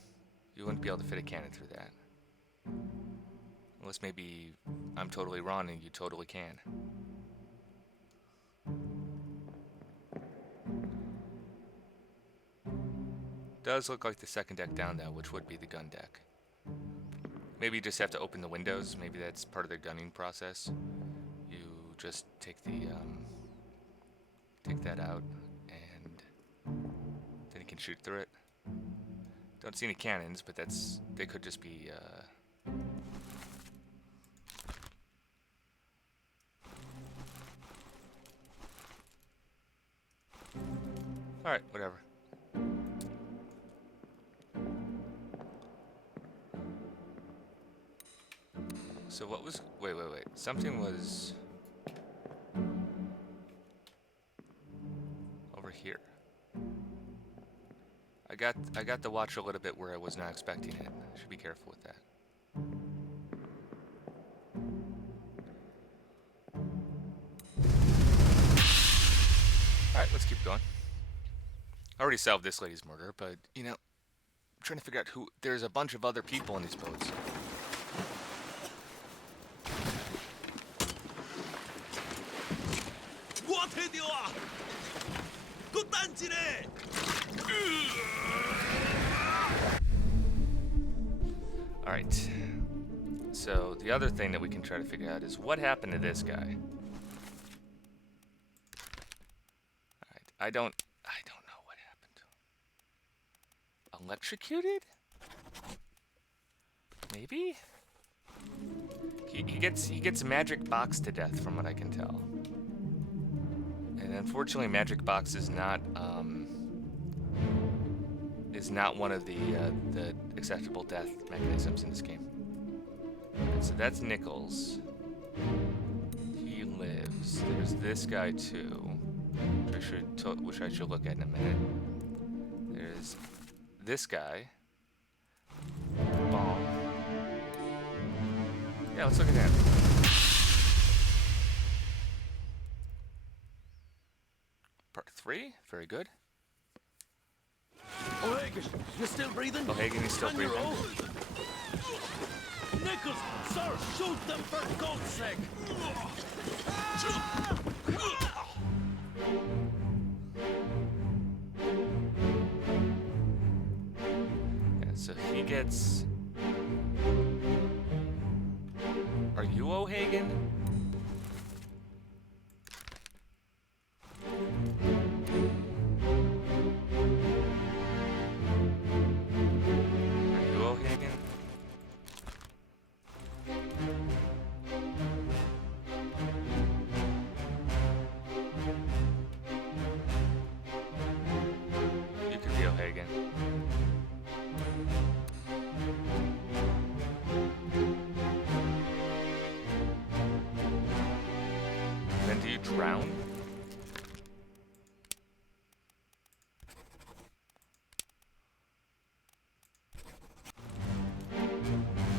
You wouldn't be able to fit a cannon through that. Unless maybe I'm totally wrong and you totally can. Does look like the second deck down though, which would be the gun deck. Maybe you just have to open the windows. Maybe that's part of the gunning process. You just take the take that out, and then you can shoot through it. Don't see any cannons, but they could just be. All right, whatever. So what was... Wait. Something was... over here. I got the watch a little bit where I was not expecting it. I should be careful with that. Alright, let's keep going. I already solved this lady's murder, but, you know, I'm trying to figure out who... There's a bunch of other people in these boats. Alright. So, the other thing that we can try to figure out is what happened to this guy. Alright, I don't know what happened to him. Electrocuted? Maybe? He gets magic boxed to death from what I can tell. And unfortunately magic box is not is not one of the acceptable death mechanisms in this game. Alright, so that's Nichols. He lives. There's this guy too, which I should look at in a minute. There's this guy. Bomb. Yeah, let's look at him. Part 3, very good. O'Hagan, you still breathing? O'Hagan is still On your breathing. own? Nichols, sir, shoot them for God's sake! Yeah, so he gets... Are you O'Hagan? Are you O'Hagan? You could be O'Hagan. Then do you drown?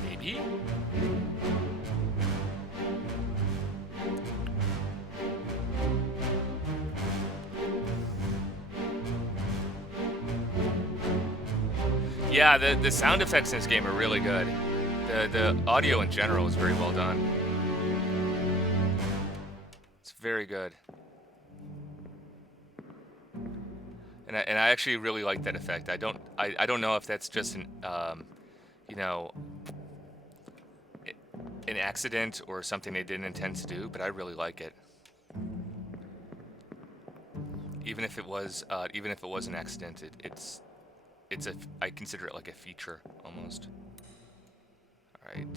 Maybe? Yeah, the sound effects in this game are really good. The audio in general is very well done. It's very good. And I actually really like that effect. I don't know if that's just an you know, an accident or something they didn't intend to do, but I really like it. Even if it was an accident, I consider it like a feature almost. All right,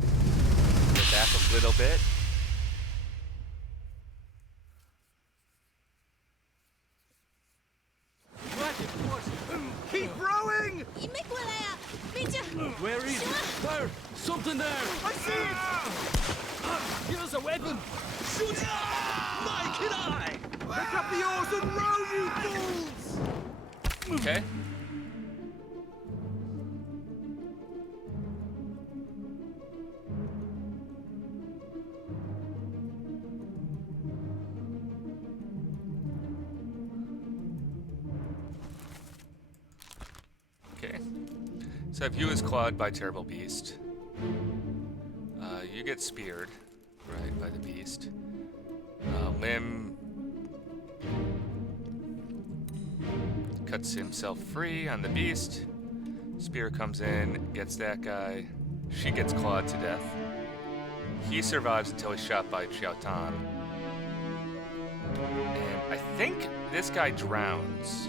go back a little bit. Keep rowing! Where is it? There! Something there! I see it! Give us a weapon! Shoot it! My kid eye! Pick up the oars and row, you fools! Okay. Okay. So if you is clawed by Terrible Beast, you get speared, right, by the beast. Limb cuts himself free on the beast. Spear comes in, gets that guy. She gets clawed to death. He survives until he's shot by Chiao Tan. And I think this guy drowns.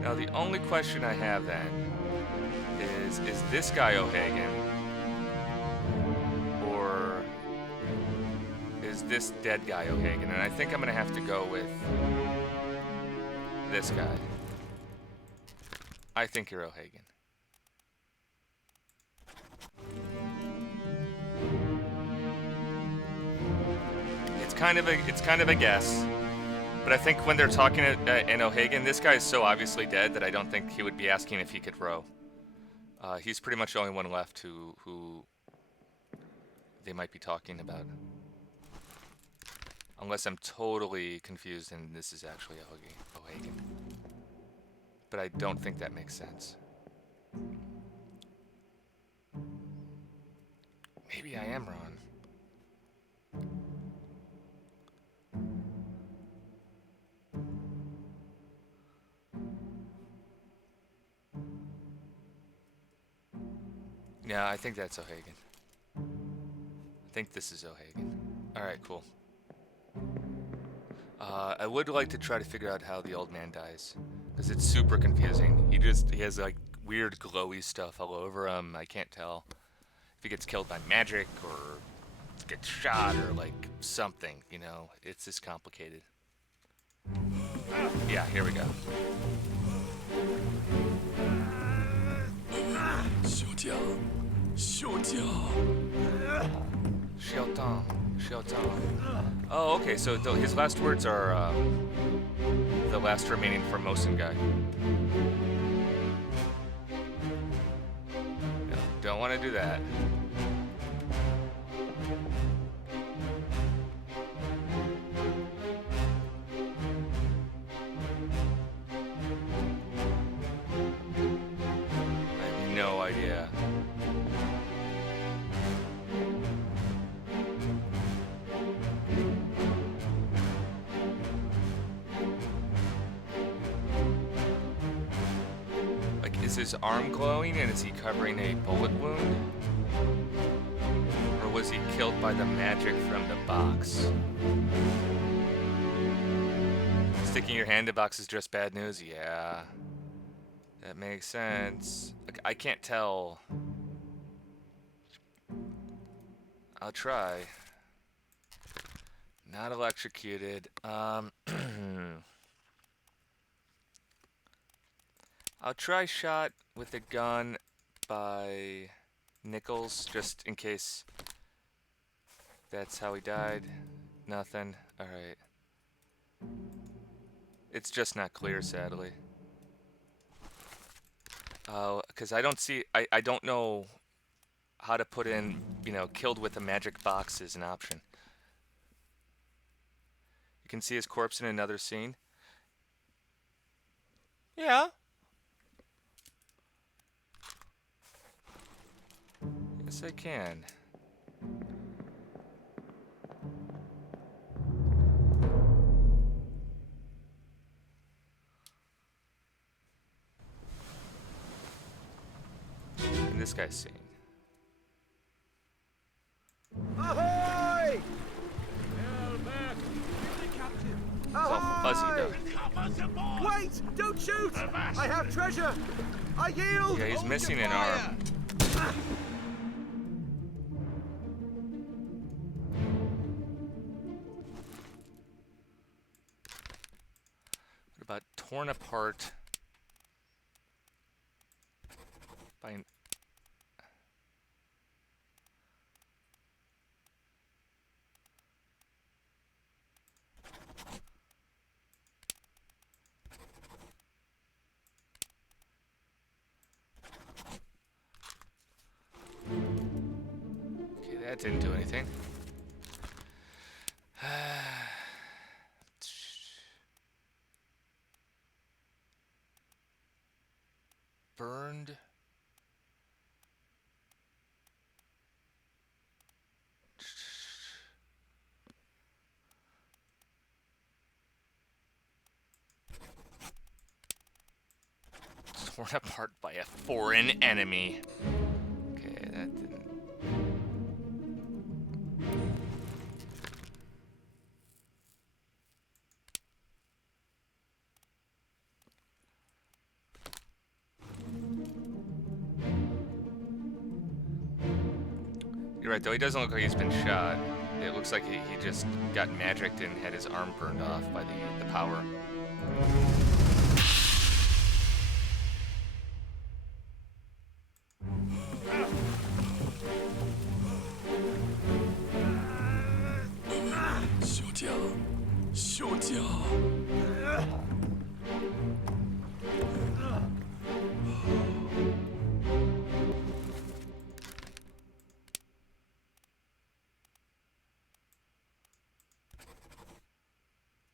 Now the only question I have then is this guy O'Hagan? Or is this dead guy O'Hagan? And I think I'm gonna have to go with this guy. I think you're O'Hagan. It's kind of a guess. But I think when they're talking in O'Hagan, this guy is so obviously dead that I don't think he would be asking if he could row. He's pretty much the only one left who they might be talking about. Unless I'm totally confused and this is actually O'Hagan. But I don't think that makes sense. Maybe I am wrong. Yeah, I think that's O'Hagan. I think this is O'Hagan. Alright, cool. I would like to try to figure out how the old man dies. Because it's super confusing. He has like weird glowy stuff all over him. I can't tell if he gets killed by magic or gets shot or like something, you know. It's just complicated. Yeah, here we go. Xiaotang. Oh, okay, so his last words are the last remaining Formosan guy. No, don't want to do that. I have no idea. Like, is his arm glowing and is he covering a bullet wound? Or was he killed by the magic from the box? Sticking your hand in box is just bad news? Yeah. That makes sense. Like, I can't tell. I'll try. Not electrocuted. I'll try shot with a gun by Nichols, just in case that's how he died. Nothing. Alright. It's just not clear, sadly. Because I don't see... I don't know how to put in, you know, killed with a magic box is an option. You can see his corpse in another scene. Yeah. Yes, I can. And this guy's scene. Ahoy! It's all fuzzy though. Wait! Don't shoot! I have treasure! I yield! Yeah, he's missing an arm. What about torn apart by an... Okay, that didn't do anything. Burned. Torn apart by a foreign enemy. Okay, that didn't... You're right, though. He doesn't look like he's been shot. It looks like he just got magicked and had his arm burned off by the power.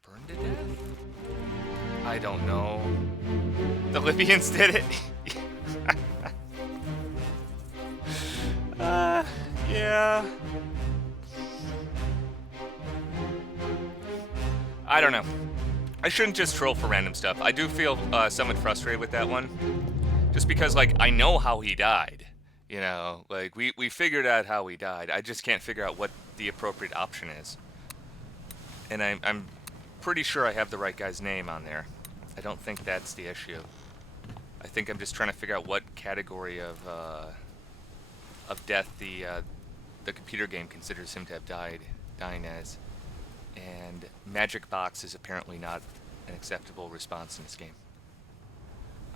Burned to death? I don't know. The Libyans did it? Yeah. I don't know. I shouldn't just troll for random stuff. I do feel somewhat frustrated with that one. Just because, like, I know how he died. You know, like, we figured out how he died. I just can't figure out what the appropriate option is. And I'm pretty sure I have the right guy's name on there. I don't think that's the issue. I think I'm just trying to figure out what category of death the computer game considers him to have dying as. And magic box is apparently not an acceptable response in this game.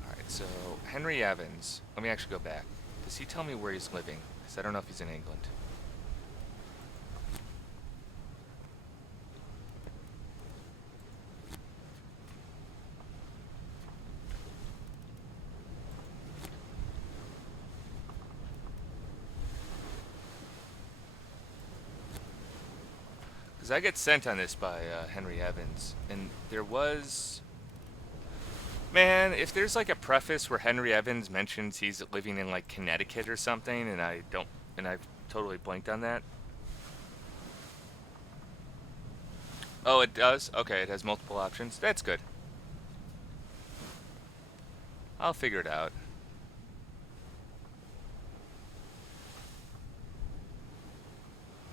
Alright, so Henry Evans. Let me actually go back Does he tell me where he's living? Because I don't know if he's in England. Because I get sent on this by Henry Evans, and there was... Man, if there's like a preface where Henry Evans mentions he's living in like Connecticut or something, and I've totally blanked on that. Oh, it does? Okay, it has multiple options. That's good. I'll figure it out.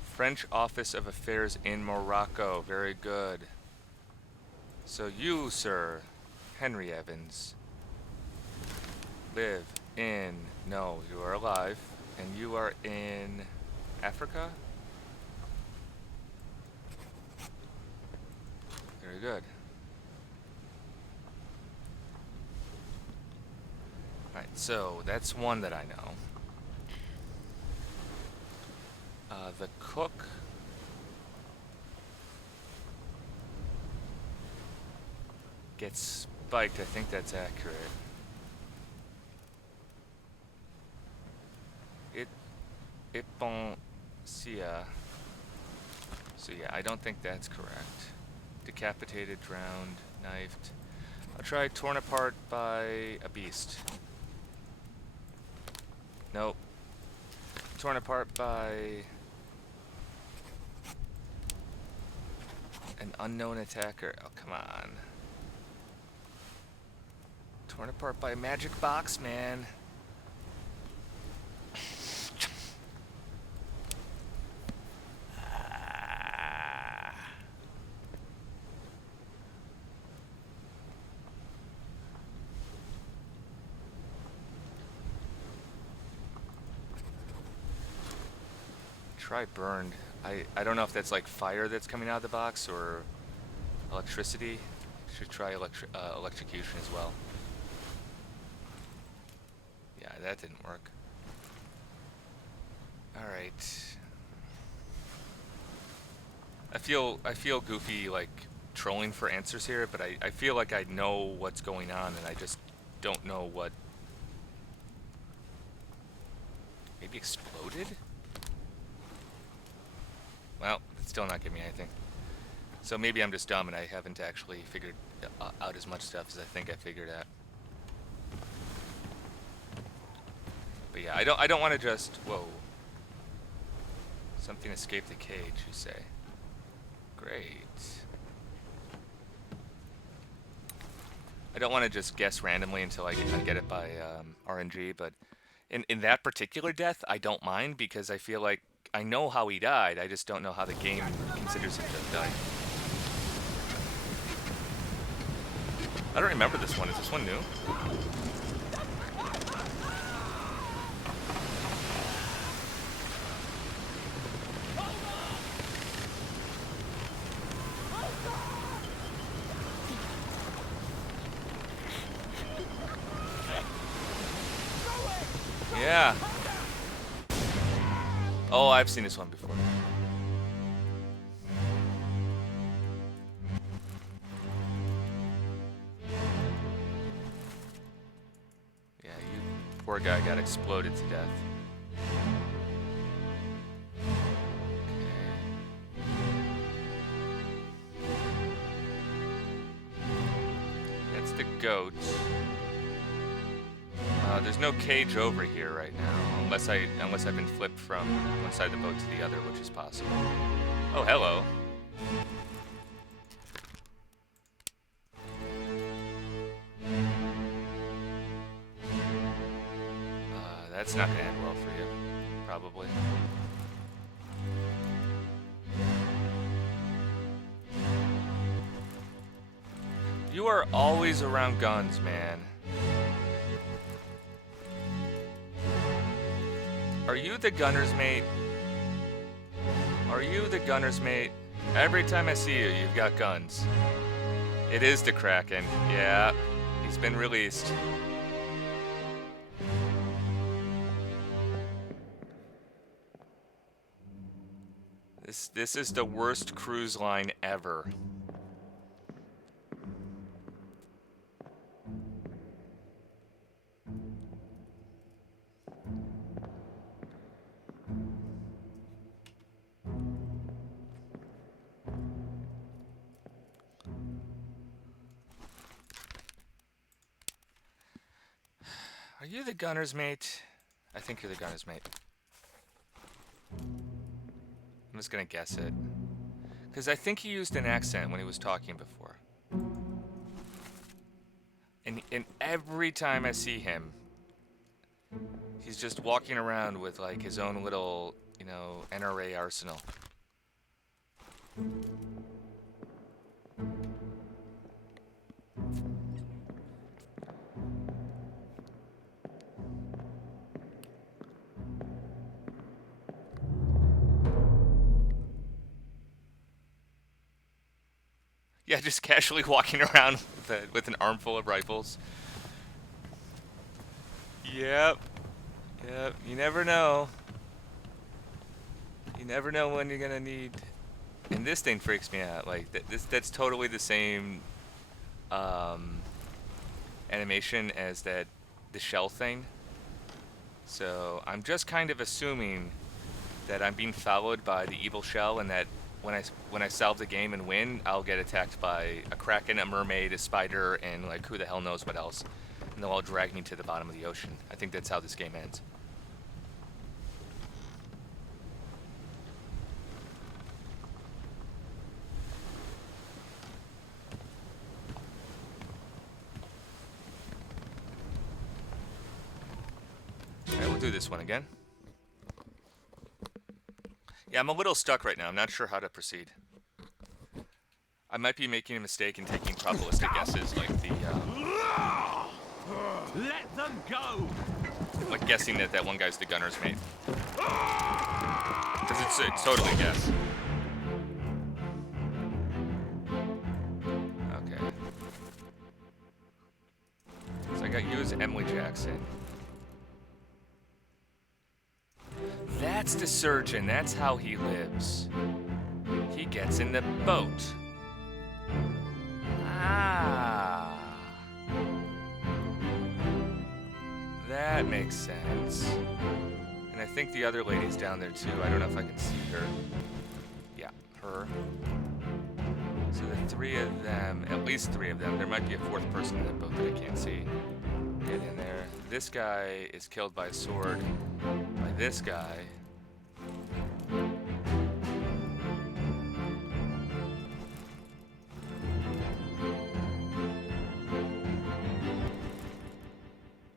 French Office of Affairs in Morocco. Very good. So you, sir, Henry Evans, live in... No, you are alive. And you are in Africa? Very good. Alright, so that's one that I know. The cook... gets spiked. I think that's accurate. Sia. So yeah, I don't think that's correct. Decapitated, drowned, knifed. I'll try torn apart by a beast. Nope. Torn apart by an unknown attacker. Oh, come on. Torn apart by a magic box, man. Try burned. I don't know if that's like fire that's coming out of the box or electricity. Should try electrocution as well. Yeah, that didn't work. Alright. I feel goofy like trolling for answers here, but I feel like I know what's going on and I just don't know what. Maybe exploded? Well, it's still not giving me anything. So maybe I'm just dumb and I haven't actually figured out as much stuff as I think I figured out. But yeah, I don't want to just... Whoa. Something escaped the cage, you say. Great. I don't want to just guess randomly until I get it by RNG, but in that particular death, I don't mind because I feel like I know how he died, I just don't know how the game considers him to have died. I don't remember this one. Is this one new? Yeah. Oh, I've seen this one before. Yeah, you poor guy got exploded to death. Okay. That's the goat. There's no cage over here right now, unless I've been flipped from one side of the boat to the other, which is possible. Oh, hello. That's not gonna end well for you, probably. You are always around guns, man. Are you the gunner's mate? Are you the gunner's mate? Every time I see you, you've got guns. It is the Kraken. Yeah, he's been released. This is the worst cruise line ever. Are you the gunner's mate? I think you're the gunner's mate. I'm just gonna guess it. Because I think he used an accent when he was talking before. And every time I see him, he's just walking around with like his own little, you know, NRA arsenal. Yeah, just casually walking around with an armful of rifles. Yep. Yep. You never know. You never know when you're gonna need. And this thing freaks me out. Like that's totally the same animation as the shell thing. So I'm just kind of assuming that I'm being followed by the evil shell, and that when I solve the game and win, I'll get attacked by a kraken, a mermaid, a spider, and like who the hell knows what else. And they'll all drag me to the bottom of the ocean. I think that's how this game ends. Alright, we'll do this one again. Yeah, I'm a little stuck right now. I'm not sure how to proceed. I might be making a mistake in taking probabilistic guesses, like the, Let them go! like guessing that one guy's the gunner's mate. Because it's totally a guess. Okay. So I got you as Emily Jackson. That's the surgeon. That's how he lives. He gets in the boat. Ah. That makes sense. And I think the other lady's down there too. I don't know if I can see her. Yeah, her. So the three of them, at least three of them. There might be a fourth person in that boat that I can't see. Get in there. This guy is killed by a sword by this guy.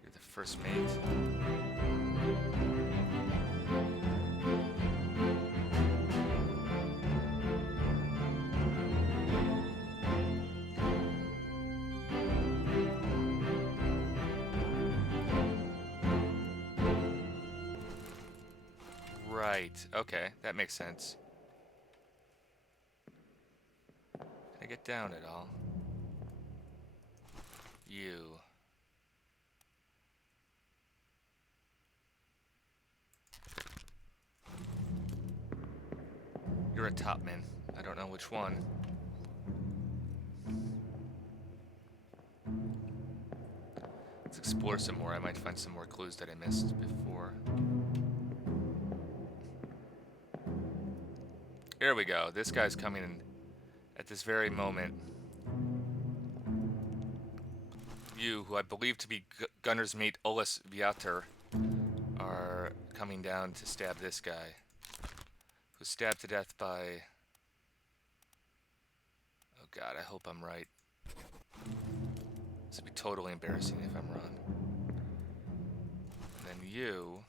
You're the first mate. Right. Okay, that makes sense. Can I get down at all? You. You're a topman. I don't know which one. Let's explore some more. I might find some more clues that I missed before. Here we go. This guy's coming in at this very moment. You, who I believe to be Gunner's mate Olis Viator, are coming down to stab this guy, who's stabbed to death by... Oh god, I hope I'm right. This would be totally embarrassing if I'm wrong. And then you...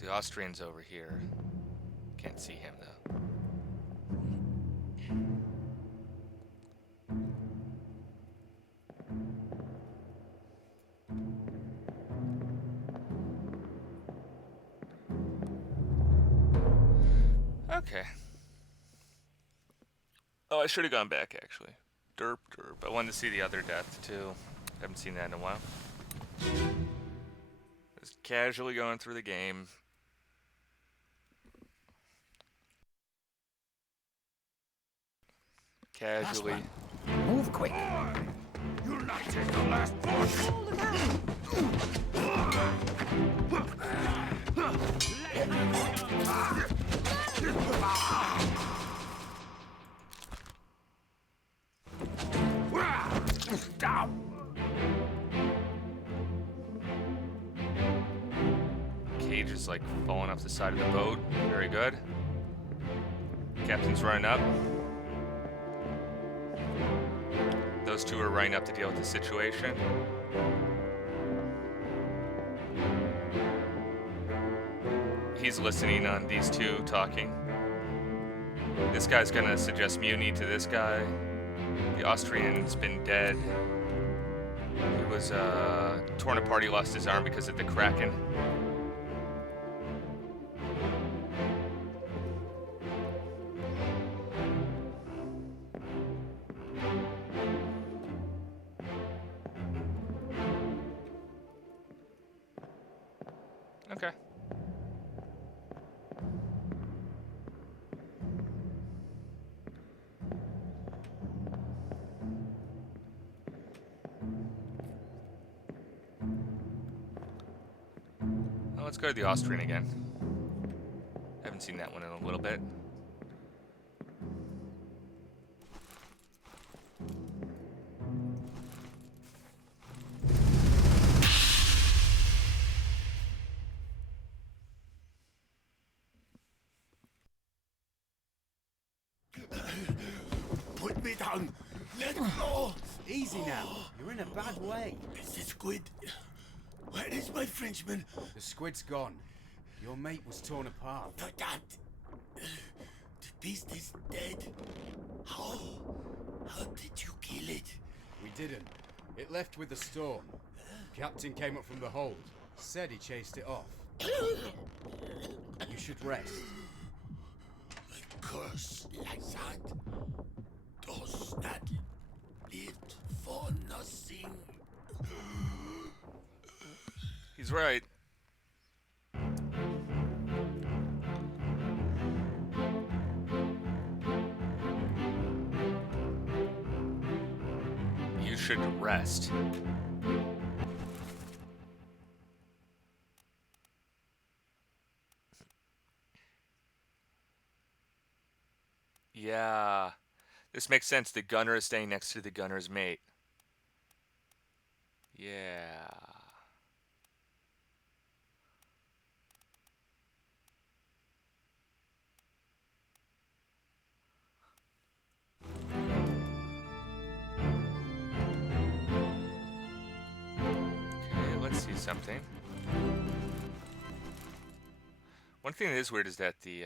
The Austrian's over here. Can't see him, though. Okay. Oh, I should have gone back, actually. Derp, derp. I wanted to see the other death, too. Haven't seen that in a while. Just casually going through the game. Casually. Move quick. You'll not take the last push! Cage is like falling off the side of the boat. Very good. Captain's running up. Those two are running up to deal with the situation. He's listening on these two talking. This guy's gonna suggest mutiny to this guy. The Austrian's been dead. He was torn apart. He lost his arm because of the Kraken. Okay. Well, let's go to the Austrian again. Haven't seen that one in a little bit. Put me down. Let go. Easy now. You're in a bad way. It's the squid. Where is my Frenchman? The squid's gone. Your mate was torn apart. The cat. The beast is dead. How? How did you kill it? We didn't. It left with the storm. Captain came up from the hold. Said he chased it off. You should rest. A curse like that does not live for nothing. He's right. You should rest. Yeah. This makes sense. The gunner is staying next to the gunner's mate. Yeah. Okay, let's see something. One thing that is weird is that the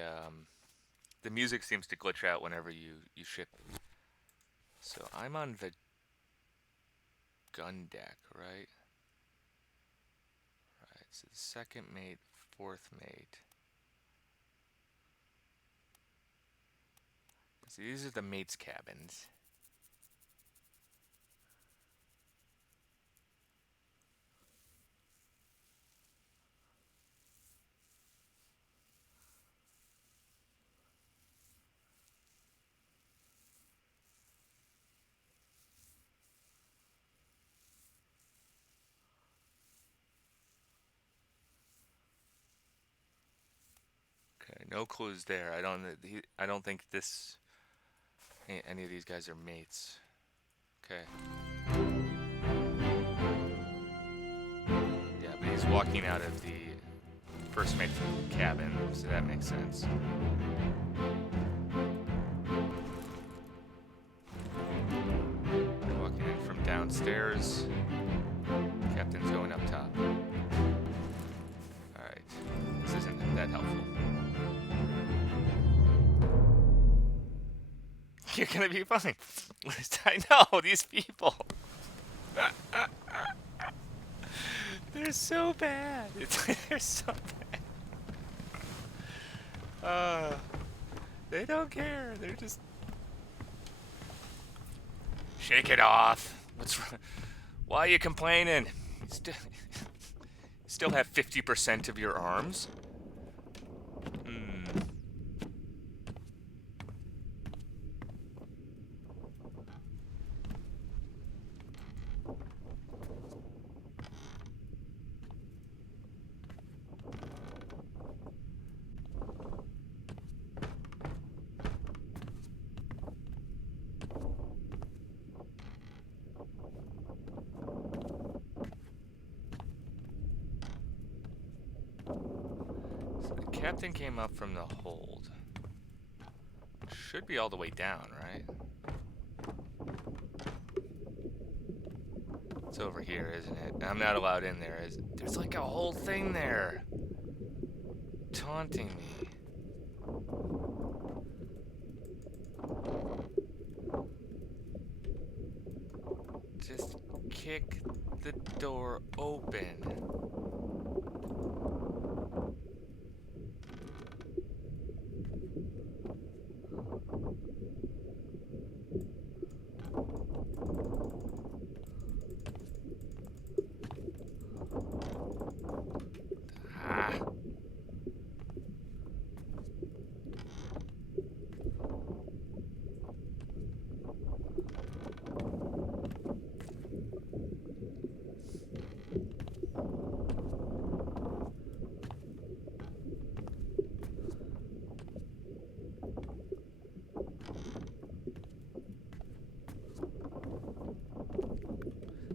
music seems to glitch out whenever you ship. So I'm on the gun deck, right? Right, so the second mate, fourth mate. So these are the mates' cabins. Okay, no clues there. I don't think any of these guys are mates. Okay. Yeah, but he's walking out of the first mate's cabin, so that makes sense. They're walking in from downstairs. Captain's going up top. Alright. This isn't that helpful. You're gonna be fine. I know, these people. They're so bad. They're so bad. They don't care. They're just... Shake it off. What's wrong? Why are you complaining? He's Still have 50% of your arms? Hmm. So the captain came up from the hold. Should be all the way down, right? It's over here, isn't it? I'm not allowed in there. There's like a whole thing there. Taunting me. Just kick the door open. Ah.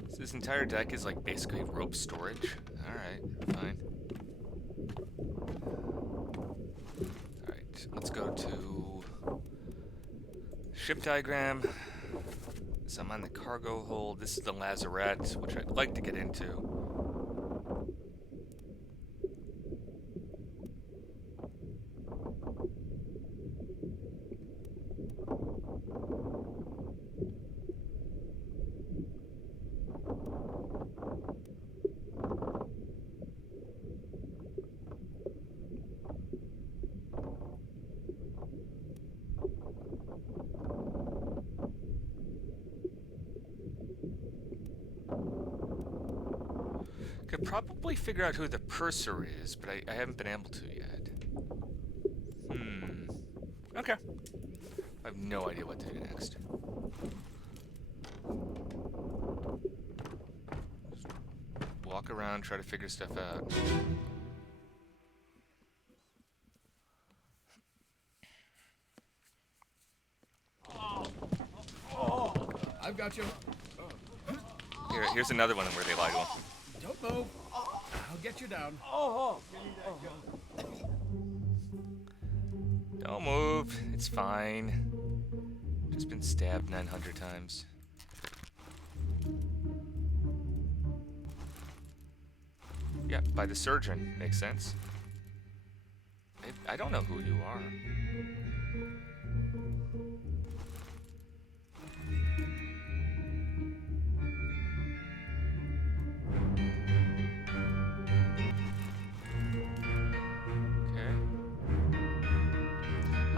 So this entire deck is like basically rope storage. Alright, fine. Alright, let's go to ship diagram. So I'm on the cargo hold. This is the lazarette, which I'd like to get into. Could probably figure out who the purser is, but I haven't been able to yet. Okay. I have no idea what to do next. Just walk around, try to figure stuff out. I've got you. Here's another one where they lie to him. Don't move. I'll get you down. Don't move. It's fine. Just been stabbed 900 times. Yeah, by the surgeon. Makes sense. I don't know who you are.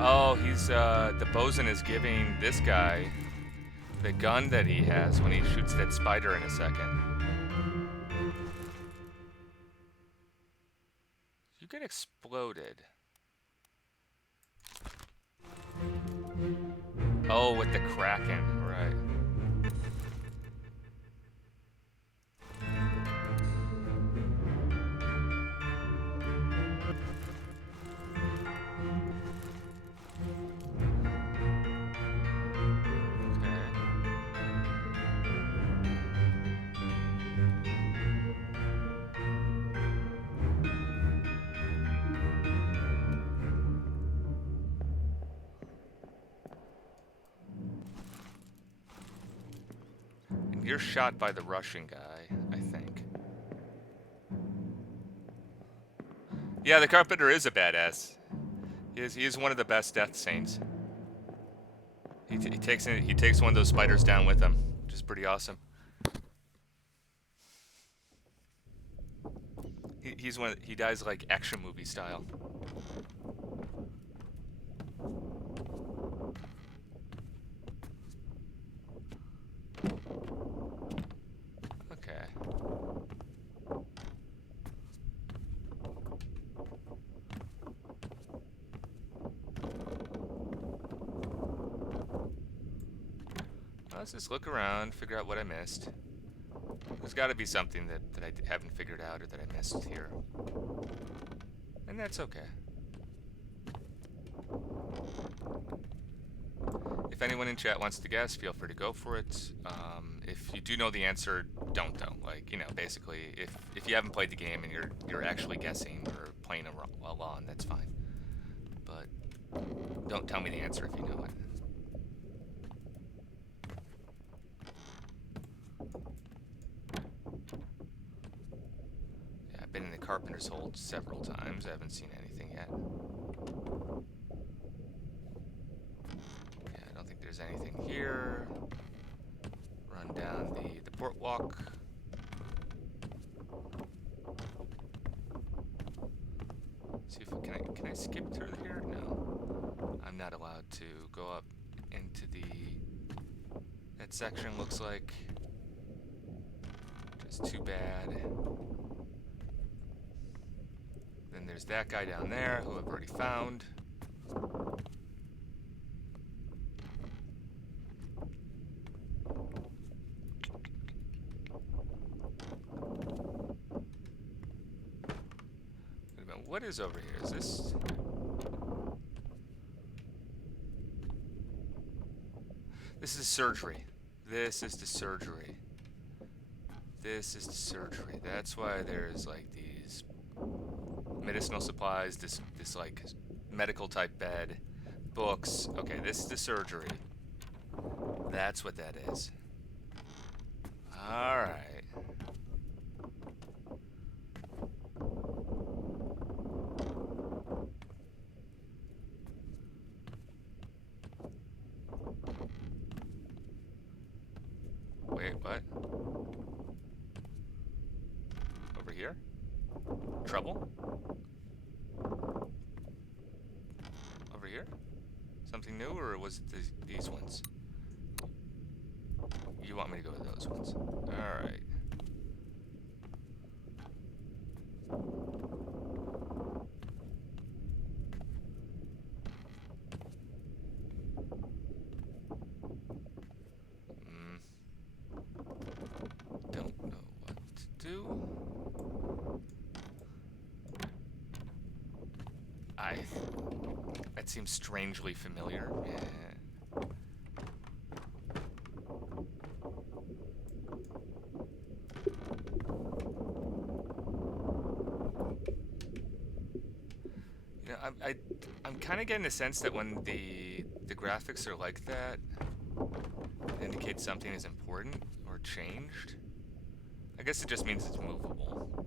Oh, he's, the bosun is giving this guy the gun that he has when he shoots that spider in a second. You get exploded. Oh, with the Kraken, right. You're shot by the Russian guy, I think. Yeah, the Carpenter is a badass. He is one of the best Death Saints. He takes one of those spiders down with him, which is pretty awesome. He dies like action movie style. Okay. Let's just look around, figure out what I missed. There's got to be something that I haven't figured out or that I missed here. And that's okay. If anyone in chat wants to guess, feel free to go for it. If you do know the answer, don't though. Like, you know, basically, if you haven't played the game and you're actually guessing or playing along, that's fine. But don't tell me the answer if you know it. Yeah, I've been in the carpenter's hold several times. I haven't seen anything yet. Yeah, I don't think there's anything here. Run down the port walk. See if can I skip through here? No, I'm not allowed to go up into that section. Looks like just too bad. Then there's that guy down there who I've already found. What is over here? Is this... This is surgery. This is the surgery. This is the surgery. That's why there's like these medicinal supplies, this like medical type bed, books. Okay, this is the surgery. That's what that is. All right. Wait, what? Over here? Trouble? Over here? Something new, or was it these ones? You want me to go to those ones? Alright. Don't know what to do. That seems strangely familiar. Yeah. You know, I'm kind of getting a sense that when the graphics are like that, it indicates something is important or changed. I guess it just means it's movable.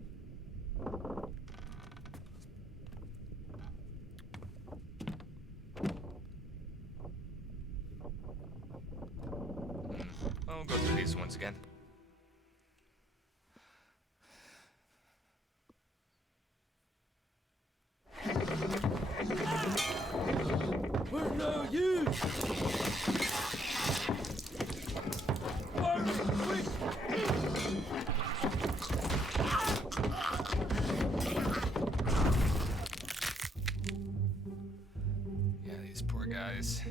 I'll go through these ones again. We're no use! Yeah, these poor guys.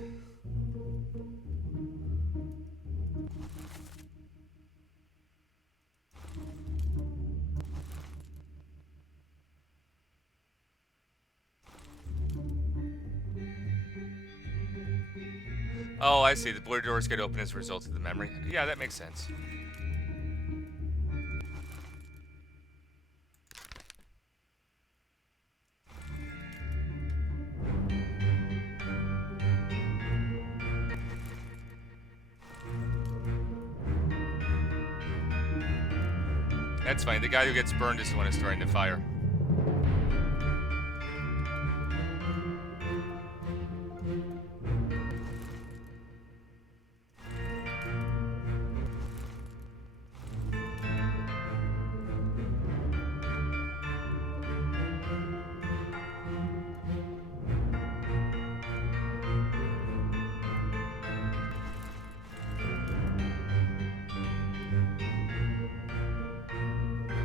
Oh, I see. The blur doors get open as a result of the memory. Yeah, that makes sense. That's fine. The guy who gets burned is the one who's starting to fire.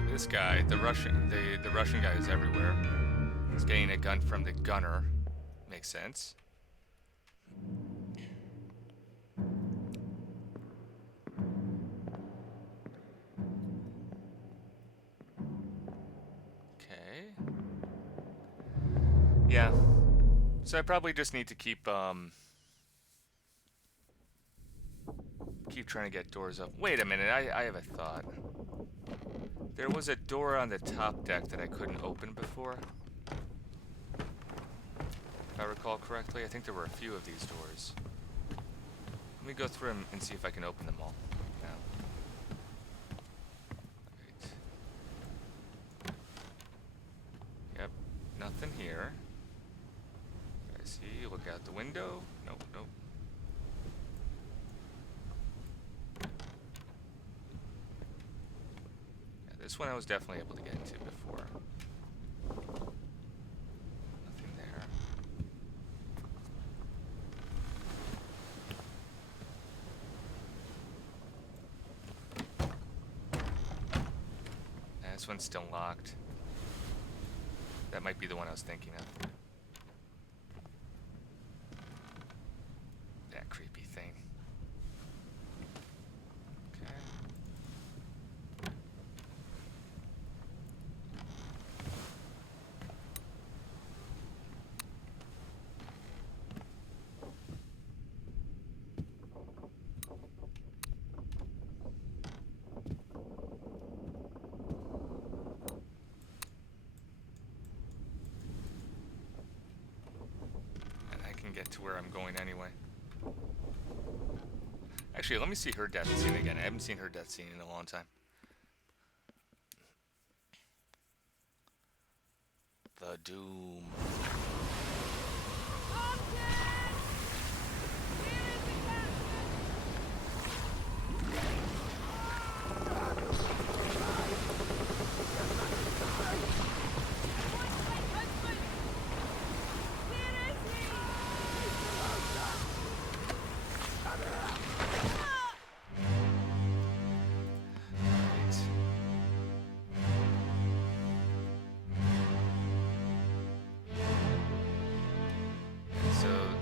This guy, the Russian guy is everywhere. He's getting a gun from the gunner. Makes sense. Yeah. So I probably just need to keep trying to get doors up. Wait a minute, I have a thought. There was a door on the top deck that I couldn't open before. If I recall correctly, I think there were a few of these doors. Let me go through them and see if I can open them all now. Right. Yep, nothing here. I see, look out the window. Nope, nope. Yeah, this one I was definitely able to get into before. Nothing there. This one's still locked. That might be the one I was thinking of. That creepy thing. Okay. Get to where I'm going anyway. Actually, let me see her death scene again. I haven't seen her death scene in a long time. The Doom.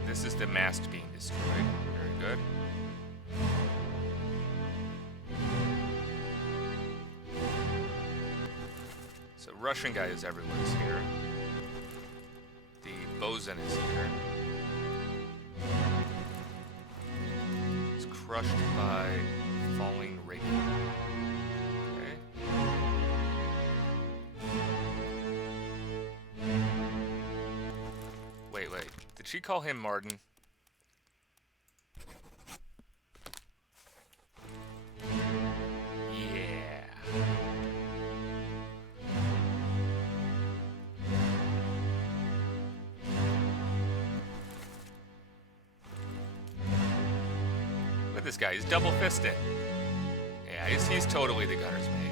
This is the mast being destroyed. Very good. So Russian guy is everywhere is here. The bosun is here. He's crushed by falling rigging. Okay. Wait. Did she call him Martin? Yeah. Look at this guy, he's double fisting. Yeah, he's totally the gunner's mate.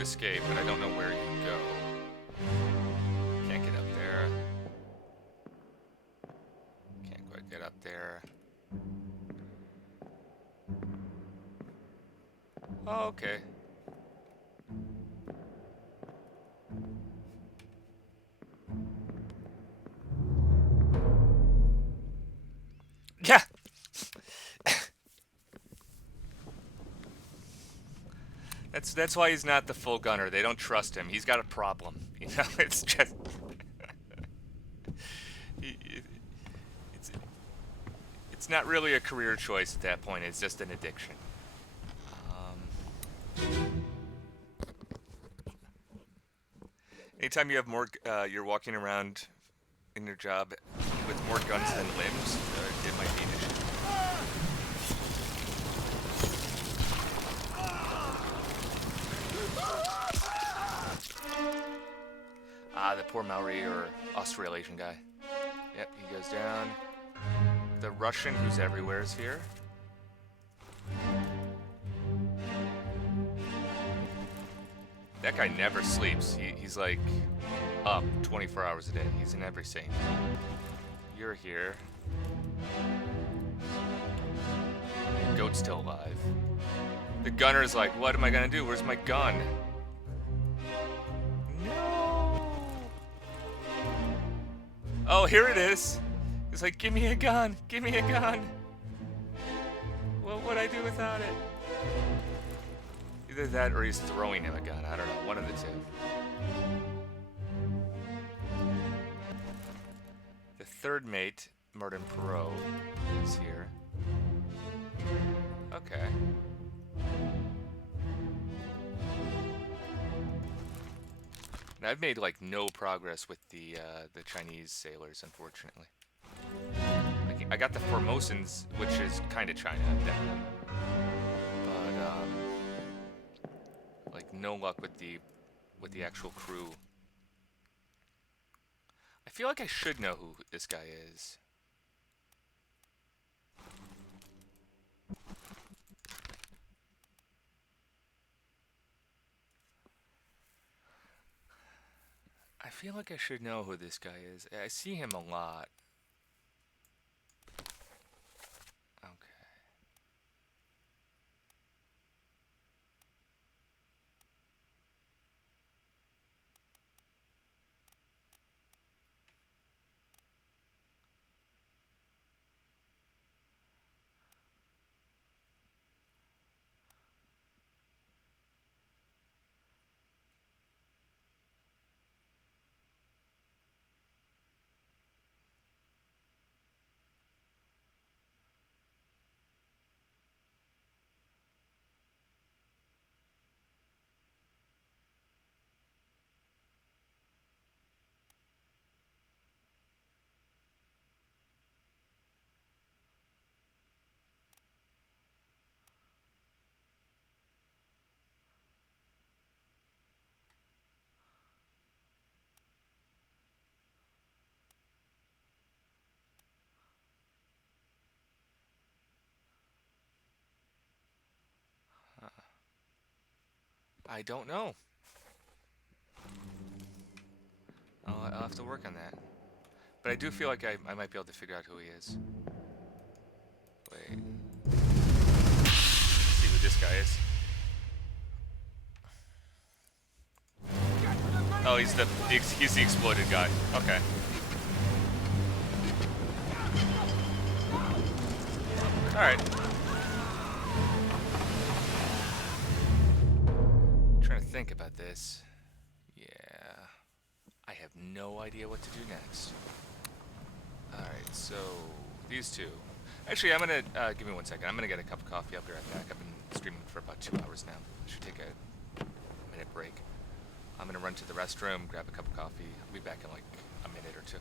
Escape, but I don't know where you go. Can't get up there. Can't quite get up there. Oh, okay. Yeah. That's why he's not the full gunner. They don't trust him. He's got a problem. You know, it's just it's not really a career choice at that point. It's just an addiction. Anytime you have more, you're walking around in your job with more guns than limbs, it might be an issue. The poor Maori or Australasian guy. Yep, he goes down. The Russian who's everywhere is here. That guy never sleeps. He's like up 24 hours a day. He's in every scene. You're here. Goat's still alive. The gunner's like, what am I gonna do? Where's my gun? No. Oh, here it is. He's like, give me a gun! Give me a gun! What would I do without it? Either that or he's throwing him a gun. I don't know. One of the two. The third mate, Martin Perot, is here. Okay. Now, I've made like no progress with the Chinese sailors, unfortunately. I got the Formosans, which is kind of China, down, but like no luck with the actual crew. I feel like I should know who this guy is. I feel like I should know who this guy is. I see him a lot. Okay. I don't know. I'll have to work on that. But I do feel like I might be able to figure out who he is. Wait. Let's see who this guy is. Oh, he's the exploded guy. Okay. All right. Trying to think about this. Yeah. I have no idea what to do next. Alright, so these two. Actually, I'm gonna give me 1 second. I'm gonna get a cup of coffee. I'll be right back. I've been streaming for about 2 hours now. I should take a minute break. I'm gonna run to the restroom, grab a cup of coffee. I'll be back in like a minute or two.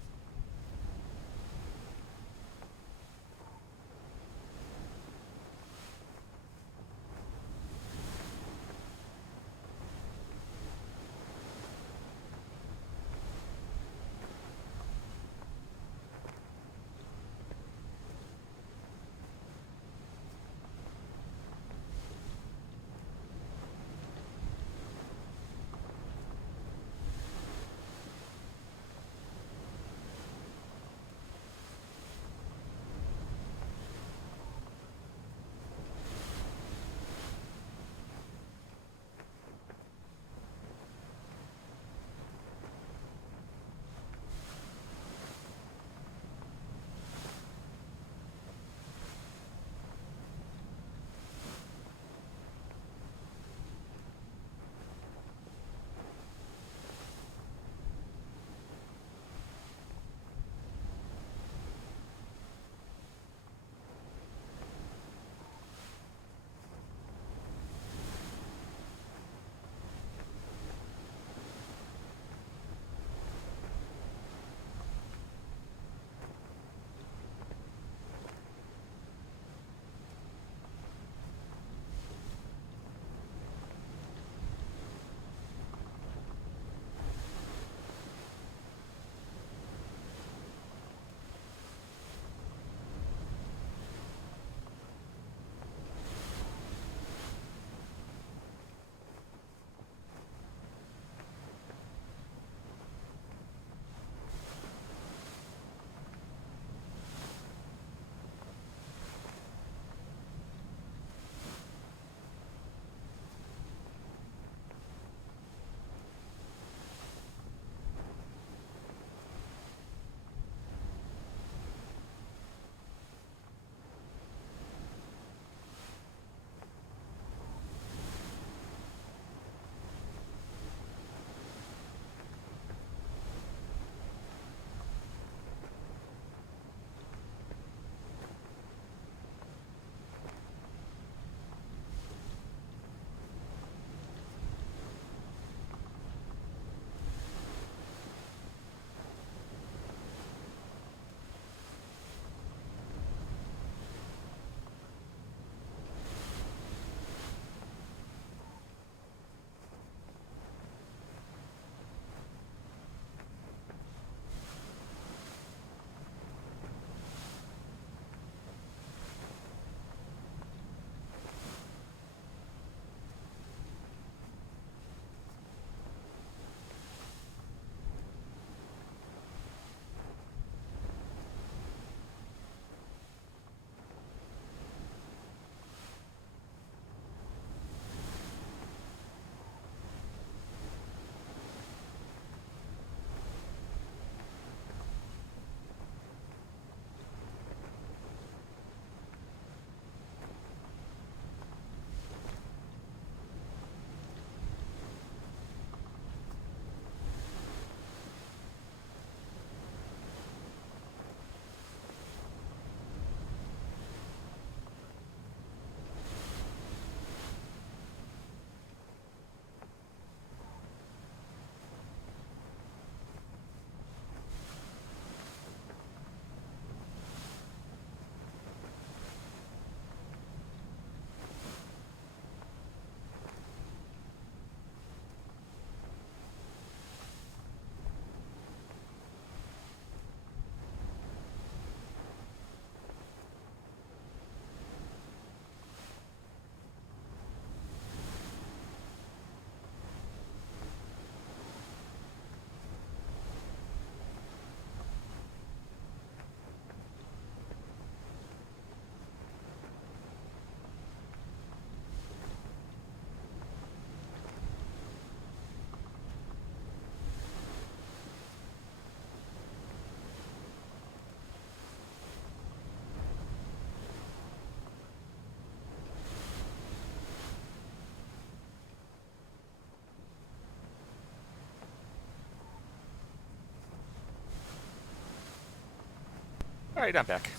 Alright, I'm back.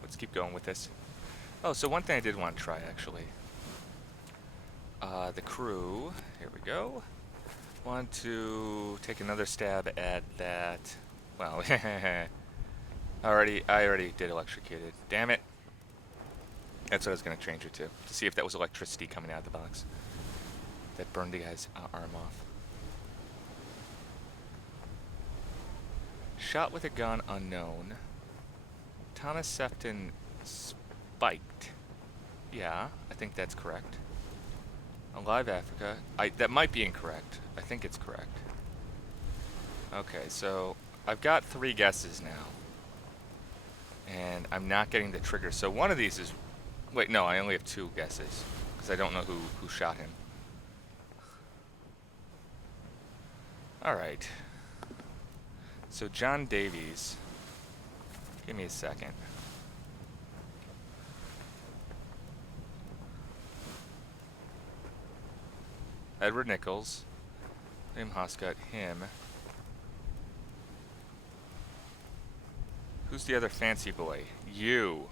Let's keep going with this. Oh, so one thing I did want to try, actually. The crew. Here we go. Want to take another stab at that. Well, I already did electrocuted. Damn it. That's what I was going to change it to see if that was electricity coming out of the box. That burned the guy's arm off. Shot with a gun unknown. Thomas Sefton spiked. Yeah, I think that's correct. Alive Africa. That might be incorrect. I think it's correct. Okay, so I've got 3 guesses now. And I'm not getting the trigger. So one of these is... Wait, no, I only have 2 guesses. Because I don't know who shot him. Alright. So John Davies. Give me a second. Edward Nichols. William Hoscott, him. Who's the other fancy boy? You.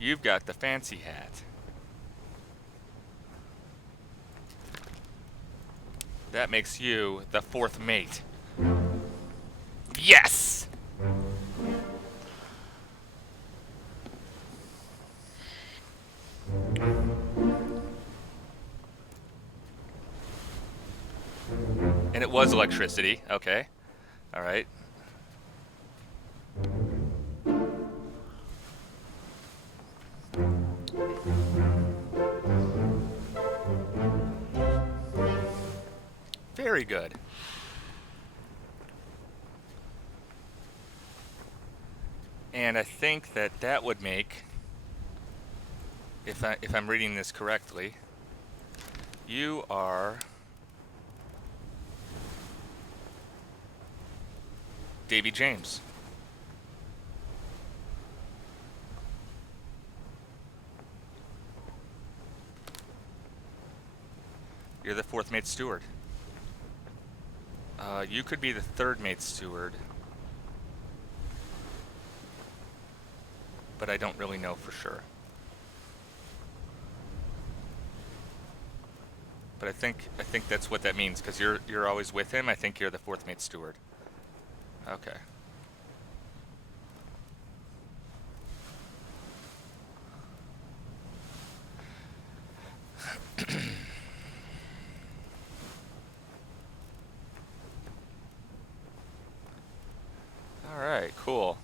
You've got the fancy hat. That makes you the 4th mate. Yes! And it was electricity. Okay. All right. Very good. And I think that would make, if I'm reading this correctly, you are Davy James. You're the 4th mate steward. You could be the 3rd mate steward. But I don't really know for sure. But I think that's what that means, because you're always with him. I think you're the 4th mate steward. Okay. All right, cool.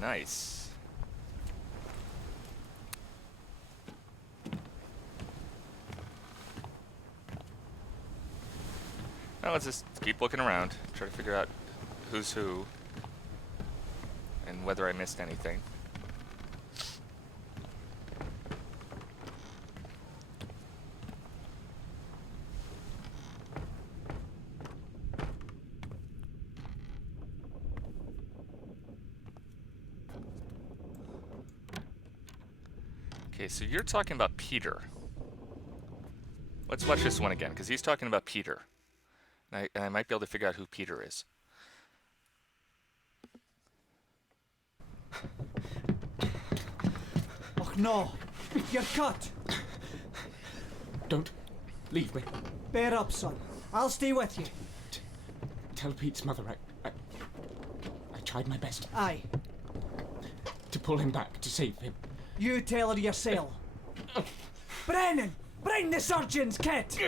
Nice. Now let's just keep looking around, try to figure out who's who, and whether I missed anything. Okay, so you're talking about Peter. Let's watch this one again, because he's talking about Peter. And I might be able to figure out who Peter is. Oh no! You're cut! Don't leave me. Bear up, son. I'll stay with you. Tell Pete's mother I tried my best Aye. to pull him back, to save him. You tell her yourself. Brennan! Bring the surgeon's kit!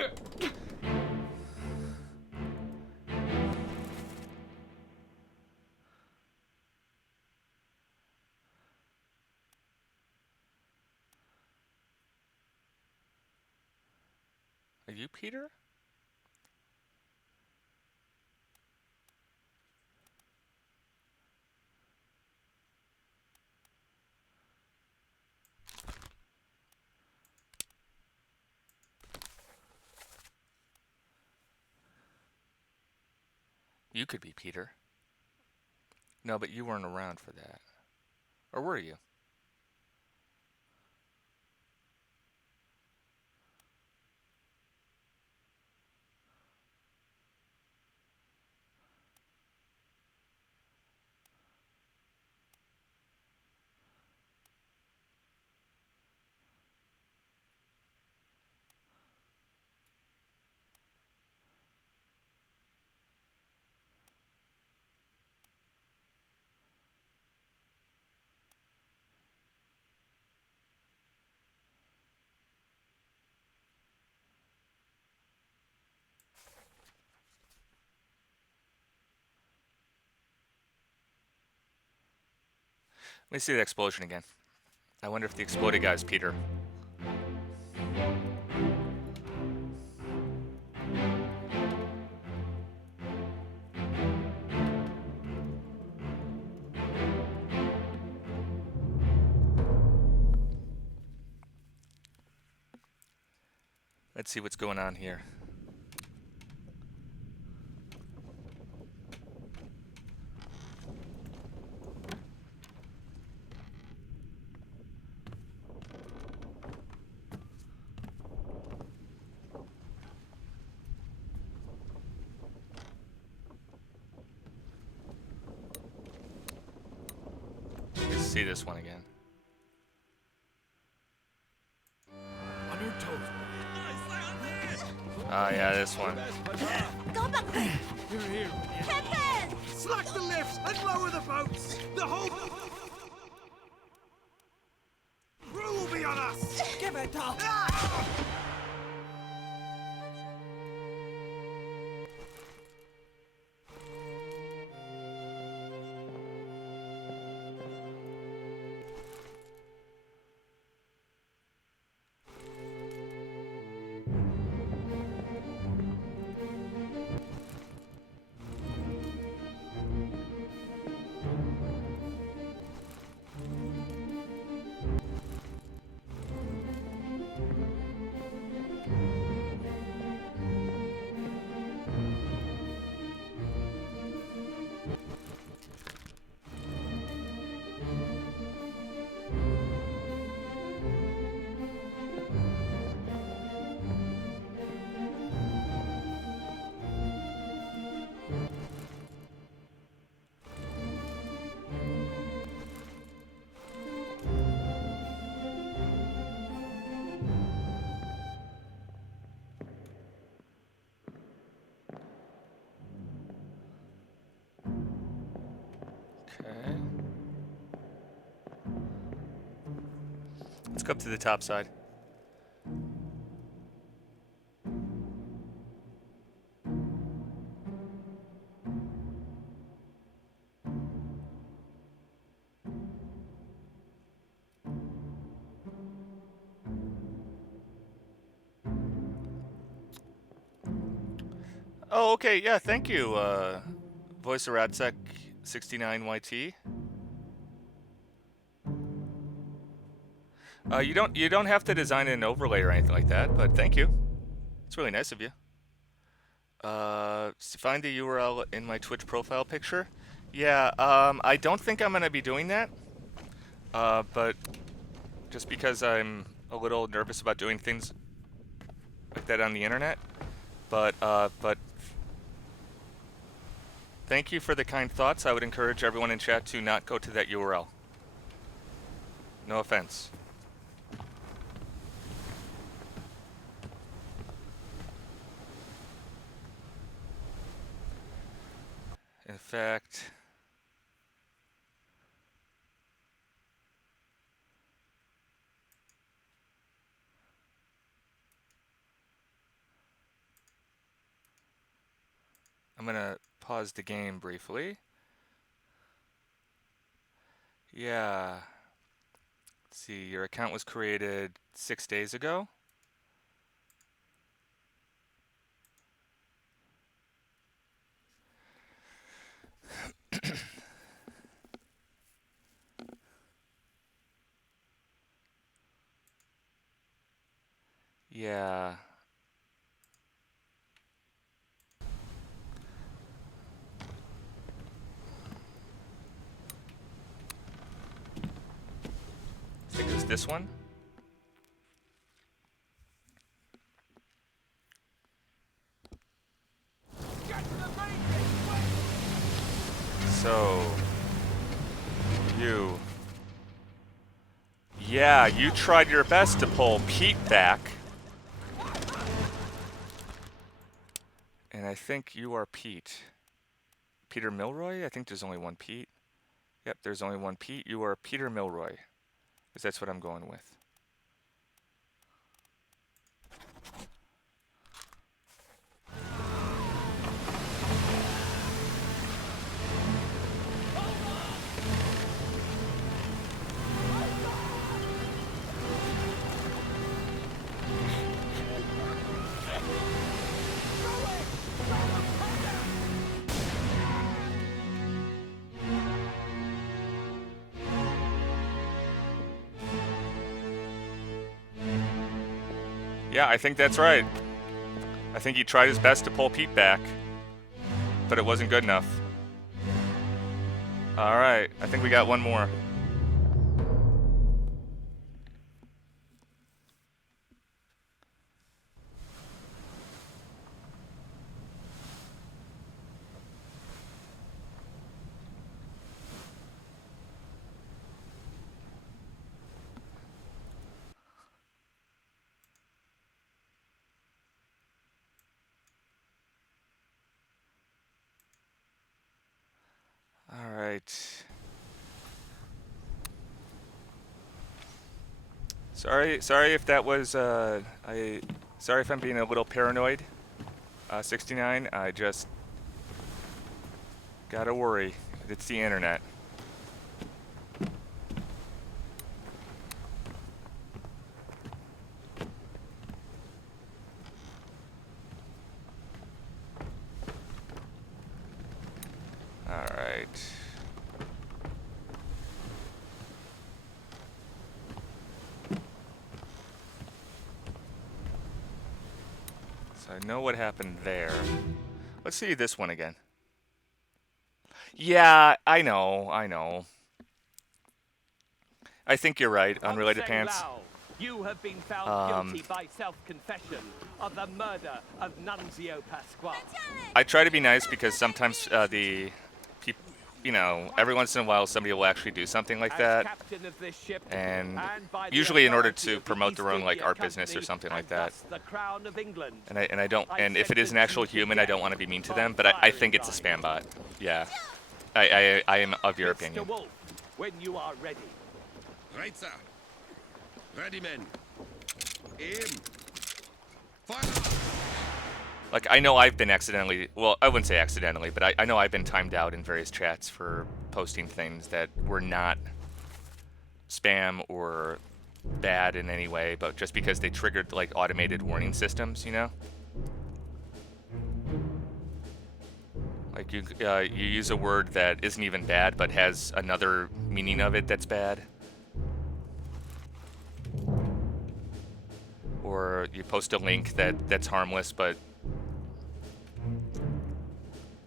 Are you Peter? You could be Peter. No, but you weren't around for that. Or were you? Let me see the explosion again. I wonder if the exploded guy is Peter. Let's see what's going on here. Let's see this one again. On your toes. Ah, yeah, this one. Go back! You're here. Captain! Slack the lifts and lower the boats! The whole crew will be on us! Give it up! Okay. Let's go up to the top side. Oh, okay. Yeah, thank you, Voice of Radsec 69YT. You don't have to design an overlay or anything like that, but thank you. It's really nice of you. Find the URL in my Twitch profile picture. Yeah, I don't think I'm gonna be doing that. But just because I'm a little nervous about doing things like that on the internet. But thank you for the kind thoughts. I would encourage everyone in chat to not go to that URL. No offense. In fact, I'm gonna pause the game briefly. Yeah. Let's see, your account was created 6 days ago. Yeah. I think it's this one. So, you. Yeah, you tried your best to pull Pete back. And I think you are Pete. Peter Milroy? I think there's only one Pete. Yep, there's only one Pete. You are Peter Milroy. Because that's what I'm going with. Yeah, I think that's right. I think he tried his best to pull Pete back, but it wasn't good enough. Alright, I think we got one more. Alright. Sorry if that was, sorry if I'm being a little paranoid, 69. I just gotta worry. It's the internet. Alright. So I know what happened there. Let's see this one again. Yeah, I know. I think you're right, Unrelated Pants. You have been found guilty by self-confession of the murder of Nunzio Pasquale. I try to be nice because sometimes the people, you know, every once in a while somebody will actually do something like that, and usually in order to promote their own like art business or something like that. And I don't, and if it is an actual human, I don't want to be mean to them, but I think it's a spam bot. Yeah, I am of your opinion. Mr. Wolf, when you are ready. Right, sir. Ready, men. Aim. Fire! Like, I know I've been accidentally, well, I wouldn't say accidentally, but I know I've been timed out in various chats for posting things that were not spam or bad in any way, but just because they triggered, like, automated warning systems, you know? Like, you use a word that isn't even bad, but has another meaning of it that's bad. Or you post a link that's harmless, but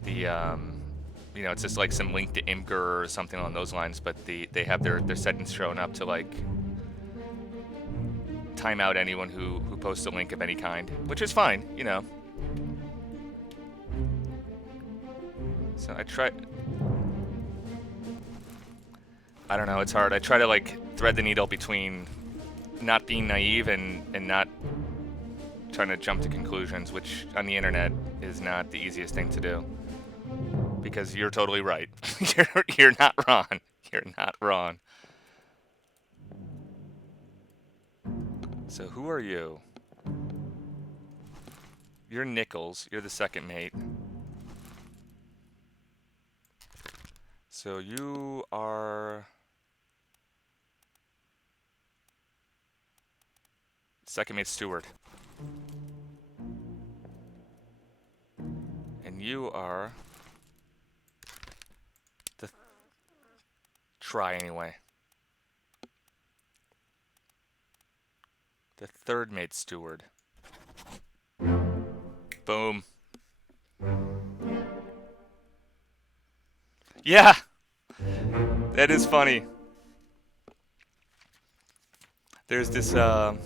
the you know, it's just like some link to Imgur or something along those lines, but they have their settings shown up to like time out anyone who posts a link of any kind, which is fine, you know. So I don't know, it's hard. I try to like thread the needle between not being naive and not trying to jump to conclusions, which on the internet is not the easiest thing to do. Because you're totally right. You're not wrong. You're not wrong. So who are you? You're Nichols. You're the second mate. So you are second mate Stewart. And you are the try anyway. The third mate steward. Boom. Yeah! That is funny. There's this, Yep.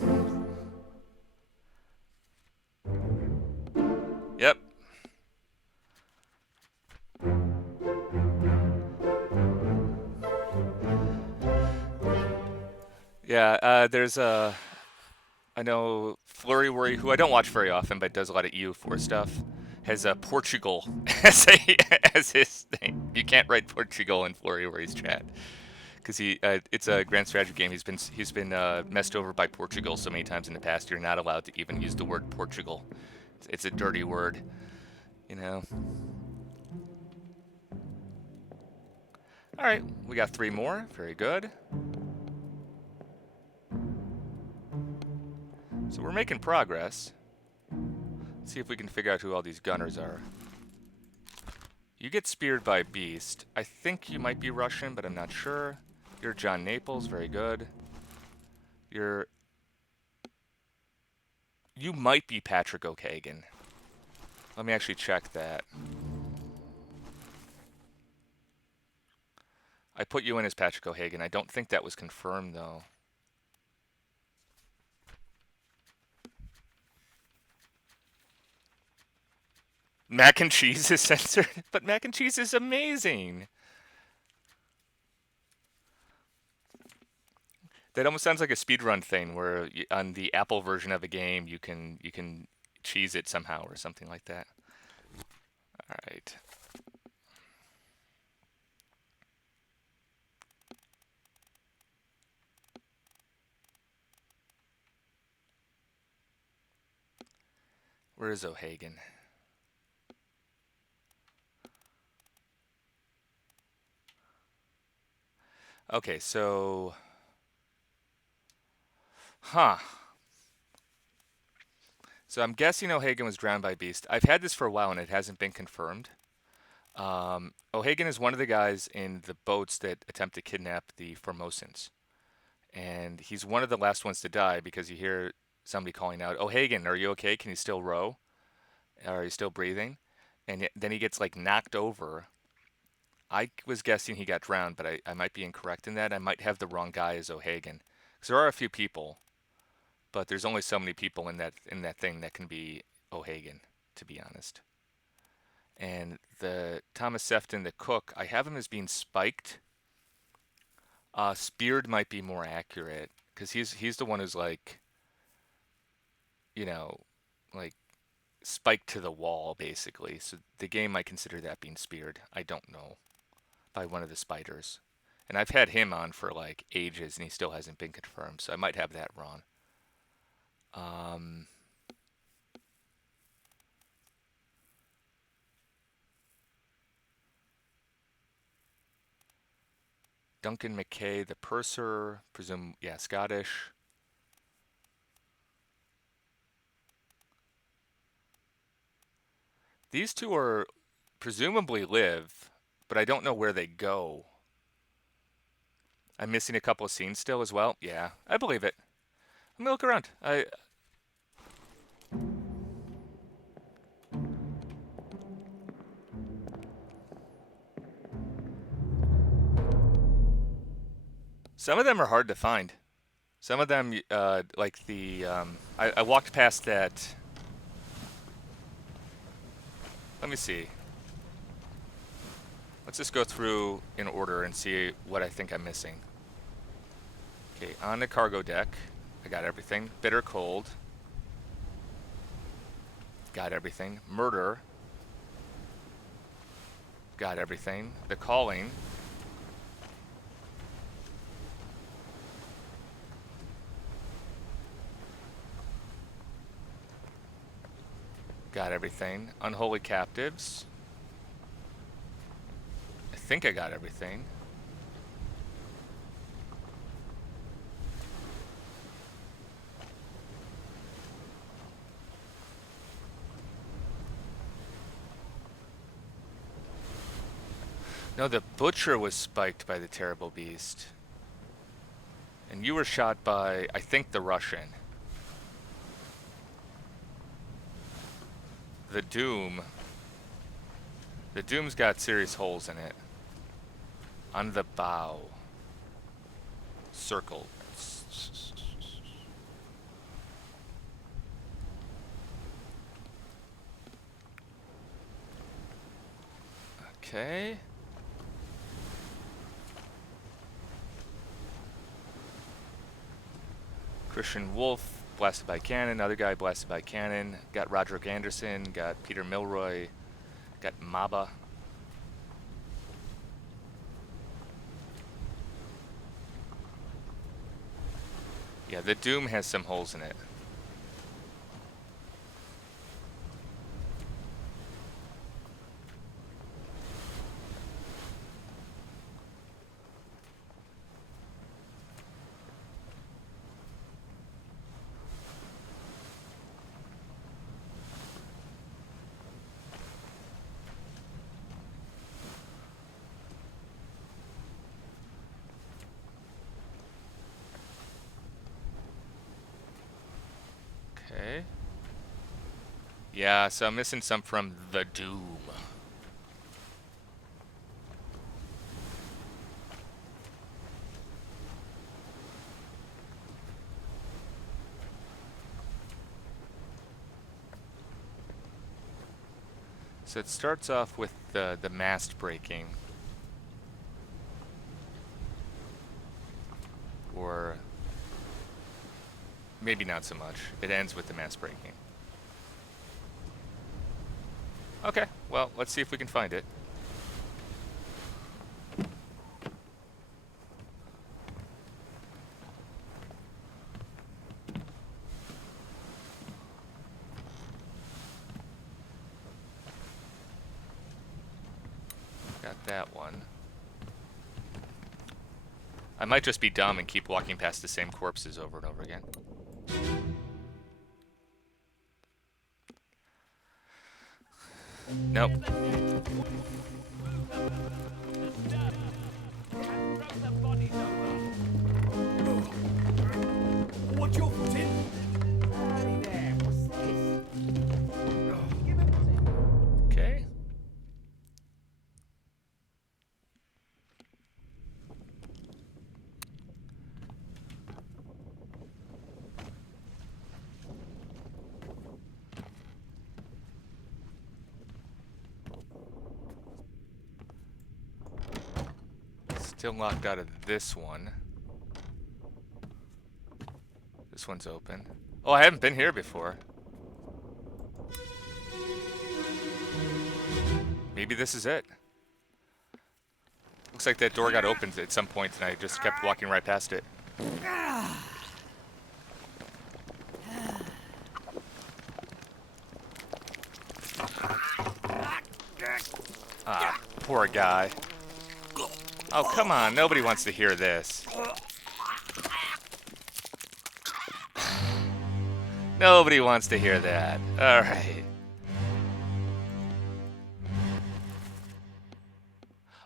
Yeah, there's a... I know Flurry Worry, who I don't watch very often, but does a lot of EU4 stuff, has Portugal as his thing. You can't write Portugal in Flurry Worry's chat because it's a grand strategy game. He's been messed over by Portugal so many times in the past. You're not allowed to even use the word Portugal. It's a dirty word, you know. All right, we got 3 more. Very good. So we're making progress. Let's see if we can figure out who all these gunners are. You get speared by Beast. I think you might be Russian, but I'm not sure. You're John Naples. Very good. You're You might be Patrick O'Kagan. Let me actually check that. I put you in as Patrick O'Hagan. I don't think that was confirmed, though. Mac and cheese is censored, but mac and cheese is amazing. That almost sounds like a speedrun thing, where on the Apple version of a game, you can cheese it somehow or something like that. All right. Where is O'Hagan? Okay, so... Huh. So I'm guessing O'Hagan was drowned by Beast. I've had this for a while and it hasn't been confirmed. O'Hagan is one of the guys in the boats that attempt to kidnap the Formosans. And he's one of the last ones to die because you hear somebody calling out, O'Hagan, are you okay? Can you still row? Are you still breathing? And then he gets like knocked over. I was guessing he got drowned, but I might be incorrect in that. I might have the wrong guy as O'Hagan. Because there are a few people, but there's only so many people in that thing that can be O'Hagan, to be honest. And the Thomas Sefton, the cook, I have him as being spiked. Speared might be more accurate because he's the one who's like, you know, like spiked to the wall basically. So the game might consider that being speared. I don't know, by one of the spiders. And I've had him on for like ages and he still hasn't been confirmed. So I might have that wrong. Duncan McKay, the purser, presume, yeah, Scottish. These two are presumably live, but I don't know where they go. I'm missing a couple of scenes still as well. Yeah, I believe it. Let me look around. Some of them are hard to find. Some of them, like the, I walked past that. Let me see. Let's just go through in order and see what I think I'm missing. Okay, on the cargo deck, I got everything. Bitter cold. Got everything. Murder. Got everything. The calling. Got everything. Unholy captives. I think I got everything. No, the butcher was spiked by the terrible beast. And you were shot by, I think, the Russian. The Doom. The Doom's got serious holes in it. On the bow. Circle. Okay. Christian Wolf, blasted by cannon. Other guy blasted by cannon. Got Roderick Anderson. Got Peter Milroy. Got Maba. Yeah, the Doom has some holes in it. Yeah, so I'm missing some from the Doom. So it starts off with the mast breaking. Or maybe not so much. It ends with the mast breaking. Okay, well, let's see if we can find it. Got that one. I might just be dumb and keep walking past the same corpses over and over again. Nope. What's your foot in? Okay. Still locked out of this one. This one's open. Oh, I haven't been here before. Maybe this is it. Looks like that door got opened at some point and I just kept walking right past it. Ah, poor guy. Oh, come on. Nobody wants to hear this. Nobody wants to hear that. Alright.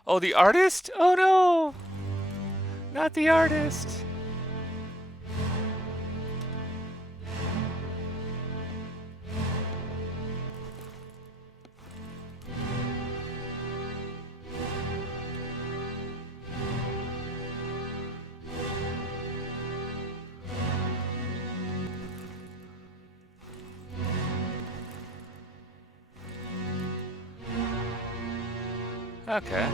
Oh, the artist? Oh no! Not the artist. Okay.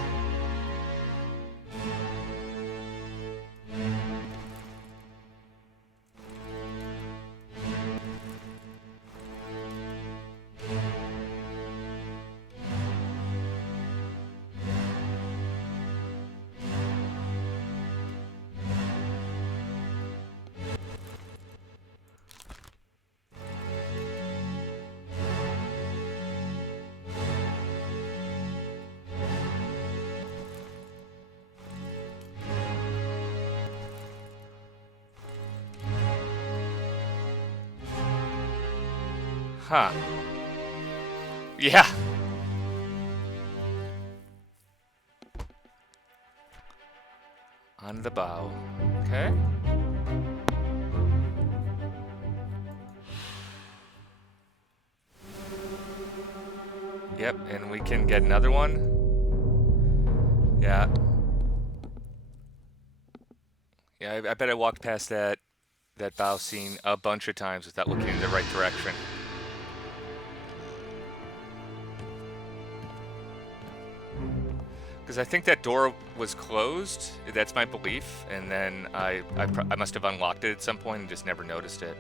Huh. Yeah. On the bow. Okay. Yep, and we can get another one. Yeah. Yeah, I bet I walked past that bow scene a bunch of times without looking in the right direction. Because I think that door was closed. That's my belief. And then I must have unlocked it at some point and just never noticed it.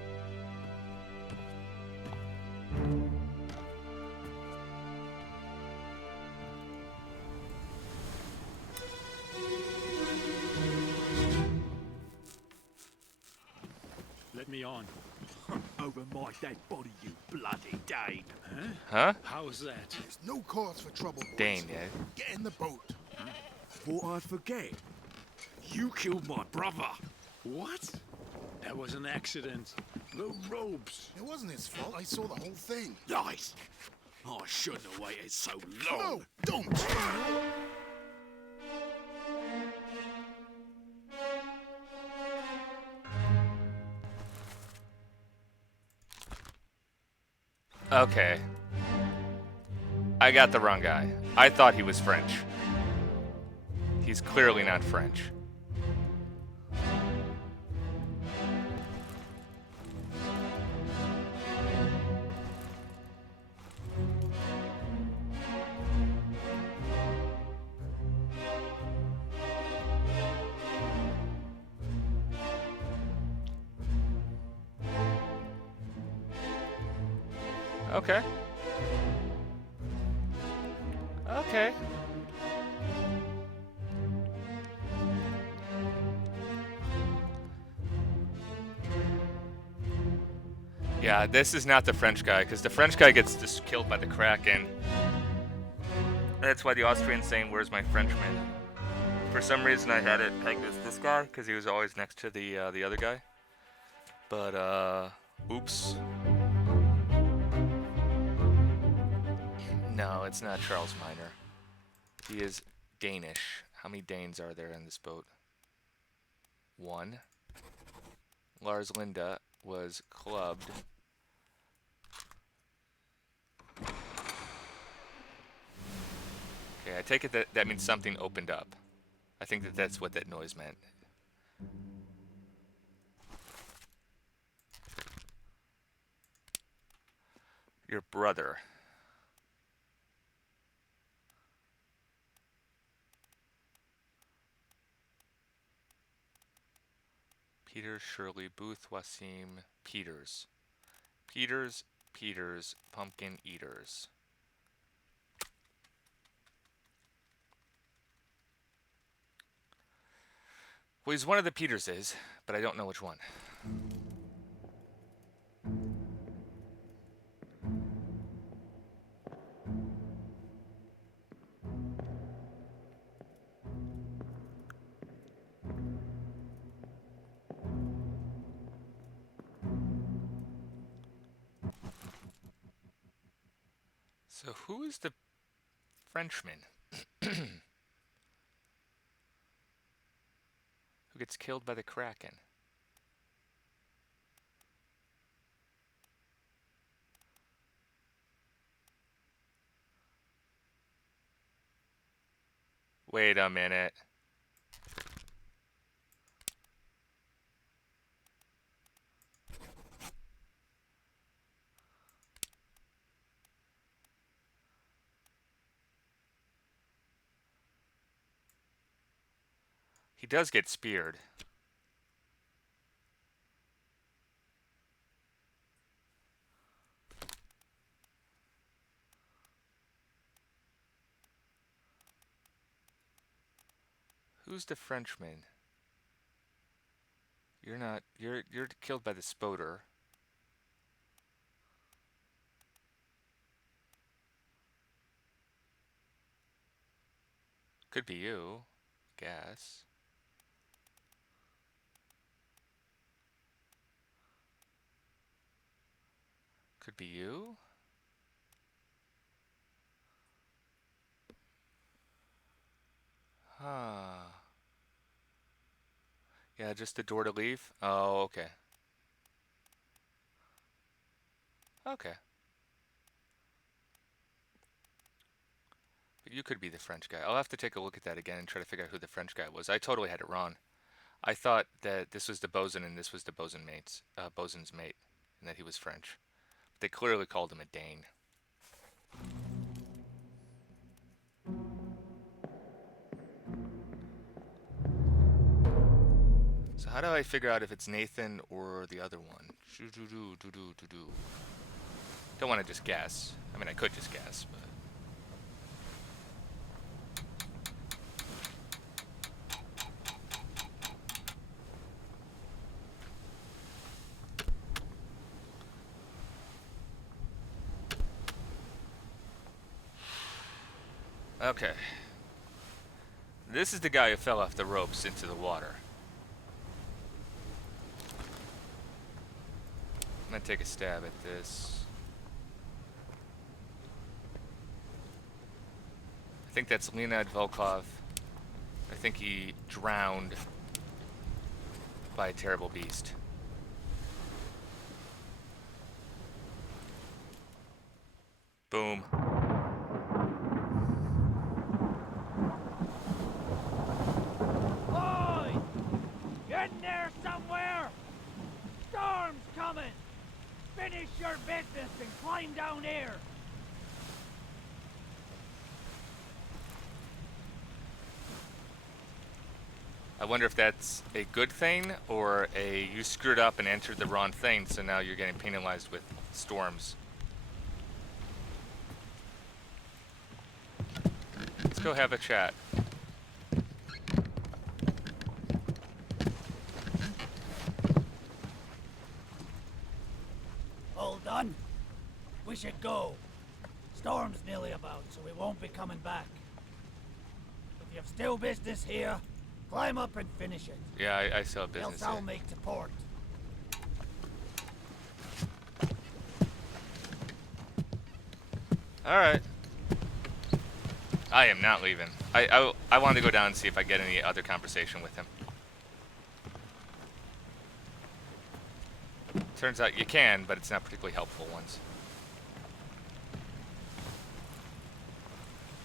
Let me on. Over my dead body, you bloody Dane. Huh? How's that? There's no cause for trouble, boys. Dane, yeah. Get in the boat. Thought I'd forget. You killed my brother. What? That was an accident. The robes. It wasn't his fault. I saw the whole thing. Lies. I shouldn't have waited so long. No, don't. Okay. I got the wrong guy. I thought he was French. He's clearly not French. Okay. Okay. Yeah, this is not the French guy, because the French guy gets just killed by the Kraken. That's why the Austrian's saying, "Where's my Frenchman?" For some reason, I had it pegged as this guy, because he was always next to the other guy. But, oops. No, it's not Charles Minor. He is Danish. How many Danes are there in this boat? 1. Lars Linda was clubbed. Okay, I take it that means something opened up. I think that's what that noise meant. Your brother. Peter, Shirley, Booth, Wasim, Peters. Peters, Pumpkin Eaters. Well, he's one of the Peterses, but I don't know which one. So who is the Frenchman who gets killed by the Kraken? Wait a minute. He does get speared. Who's the Frenchman? You're not. You're killed by the Spoder. Could be you. Guess. Could be you. Huh. Yeah, just the door to leave? Oh, okay. Okay. But you could be the French guy. I'll have to take a look at that again and try to figure out who the French guy was. I totally had it wrong. I thought that this was the bosun and this was the bosun's mate, and that he was French. But they clearly called him a Dane. So how do I figure out if it's Nathan or the other one? Don't want to just guess. I mean, I could just guess, but... Okay. This is the guy who fell off the ropes into the water. I'm gonna take a stab at this. I think that's Leonid Volkov. I think he drowned by a terrible beast. Finish your business and climb down here. I wonder if that's a good thing or a you screwed up and entered the wrong thing, so now you're getting penalized with storms. Let's go have a chat. All done? We should go. Storm's nearly about, so we won't be coming back. If you've still business here, climb up and finish it. Yeah, I still have business Else I'll here. make to port. Alright. I am not leaving. I wanted to go down and see if I get any other conversation with him. Turns out you can, but it's not particularly helpful ones.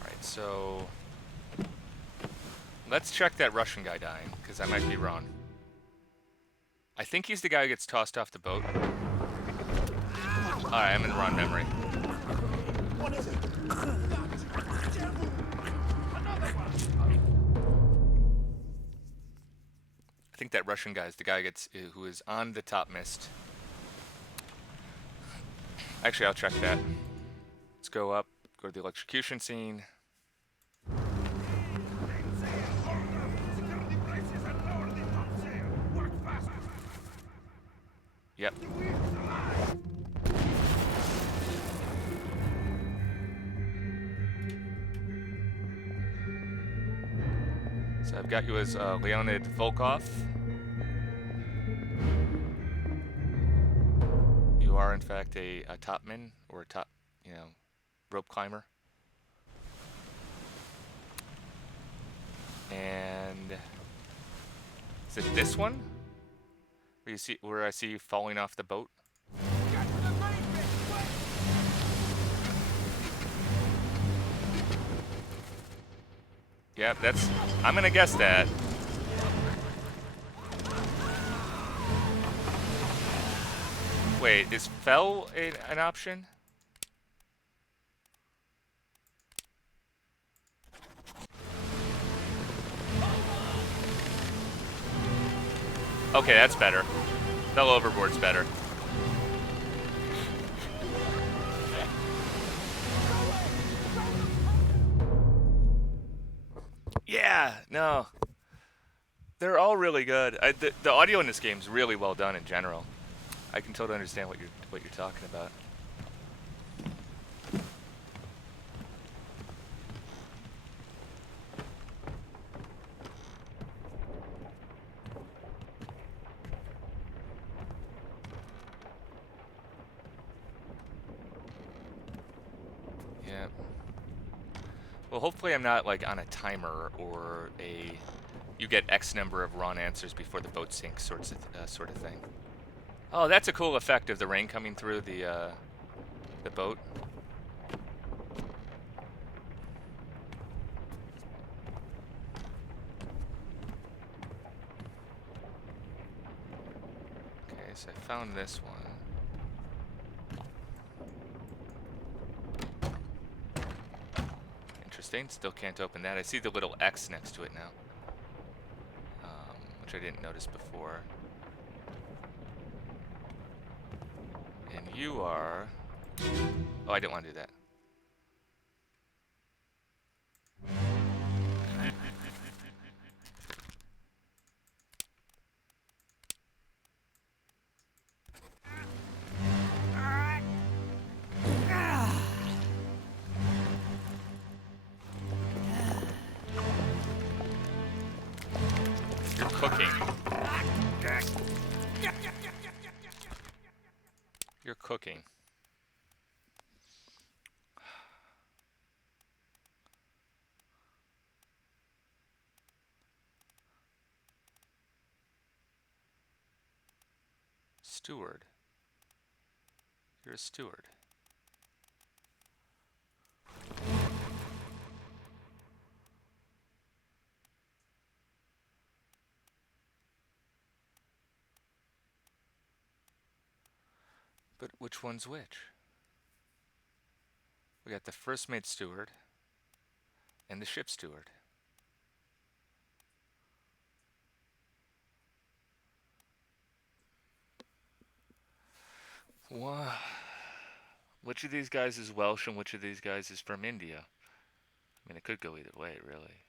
Alright, so... let's check that Russian guy dying, because I might be wrong. I think he's the guy who gets tossed off the boat. Alright, I'm in the wrong memory. What is it? I think that Russian guy is the guy who is on the top mist. Actually, I'll check that. Let's go up, go to the electrocution scene. Yep. So I've got you as Leonid Volkov. You are, in fact, a topman, or a top, rope climber. And is it this one? Where I see you falling off the boat? Yep, I'm gonna guess that. Wait, is fell an option? Okay, that's better. Fell overboard's better. Yeah, no. They're all really good. The audio in this game is really well done in general. I can totally understand what you're talking about. Yeah. Well, hopefully I'm not like on a timer or you get X number of wrong answers before the boat sinks sort of thing. Oh, that's a cool effect of the rain coming through the boat. Okay, so I found this one. Interesting. Still can't open that. I see the little X next to it now, which I didn't notice before. And you are... oh, I didn't want to do that. You're cooking. You're cooking. Steward. You're a steward. But which one's which? We got the first mate steward and the ship steward. Wow. Which of these guys is Welsh and which of these guys is from India? I mean, it could go either way, really.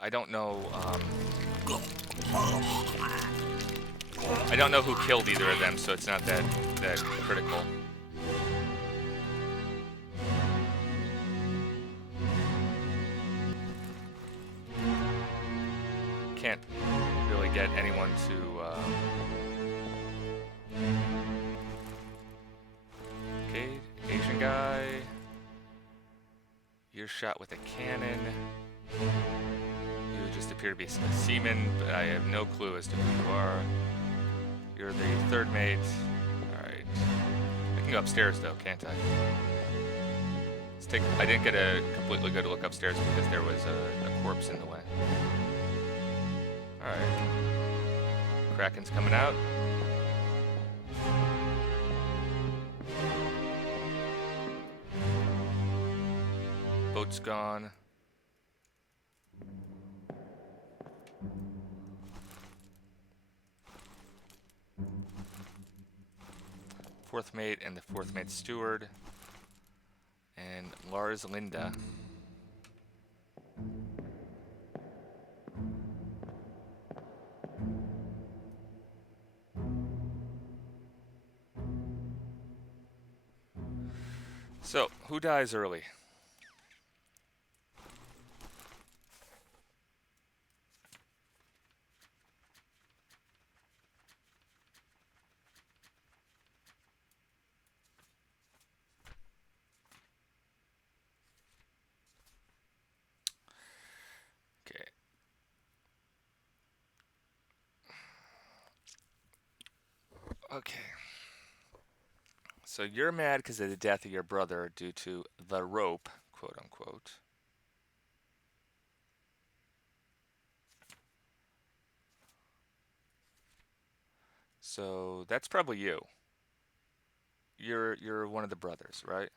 I don't know. I don't know who killed either of them, so it's not that critical. Can't really get anyone to. Okay, Asian guy. You're shot with a cannon. You just appear to be a seaman, but I have no clue as to who you are. You're the third mate. Alright. I can go upstairs though, can't I? I didn't get a completely good look upstairs because there was a corpse in the way. Alright. Kraken's coming out. Boat's gone. Fourth mate and the fourth mate steward. And Lars Linda. So, who dies early? Okay. Okay. So you're mad because of the death of your brother due to the rope, quote unquote. So that's probably you. You're one of the brothers, right?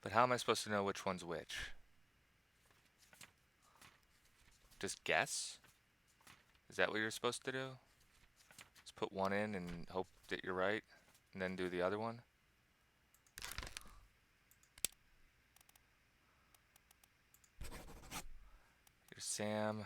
But how am I supposed to know which one's which? Just guess? Is that what you're supposed to do? Just put one in and hope that you're right, and then do the other one? Here's Sam.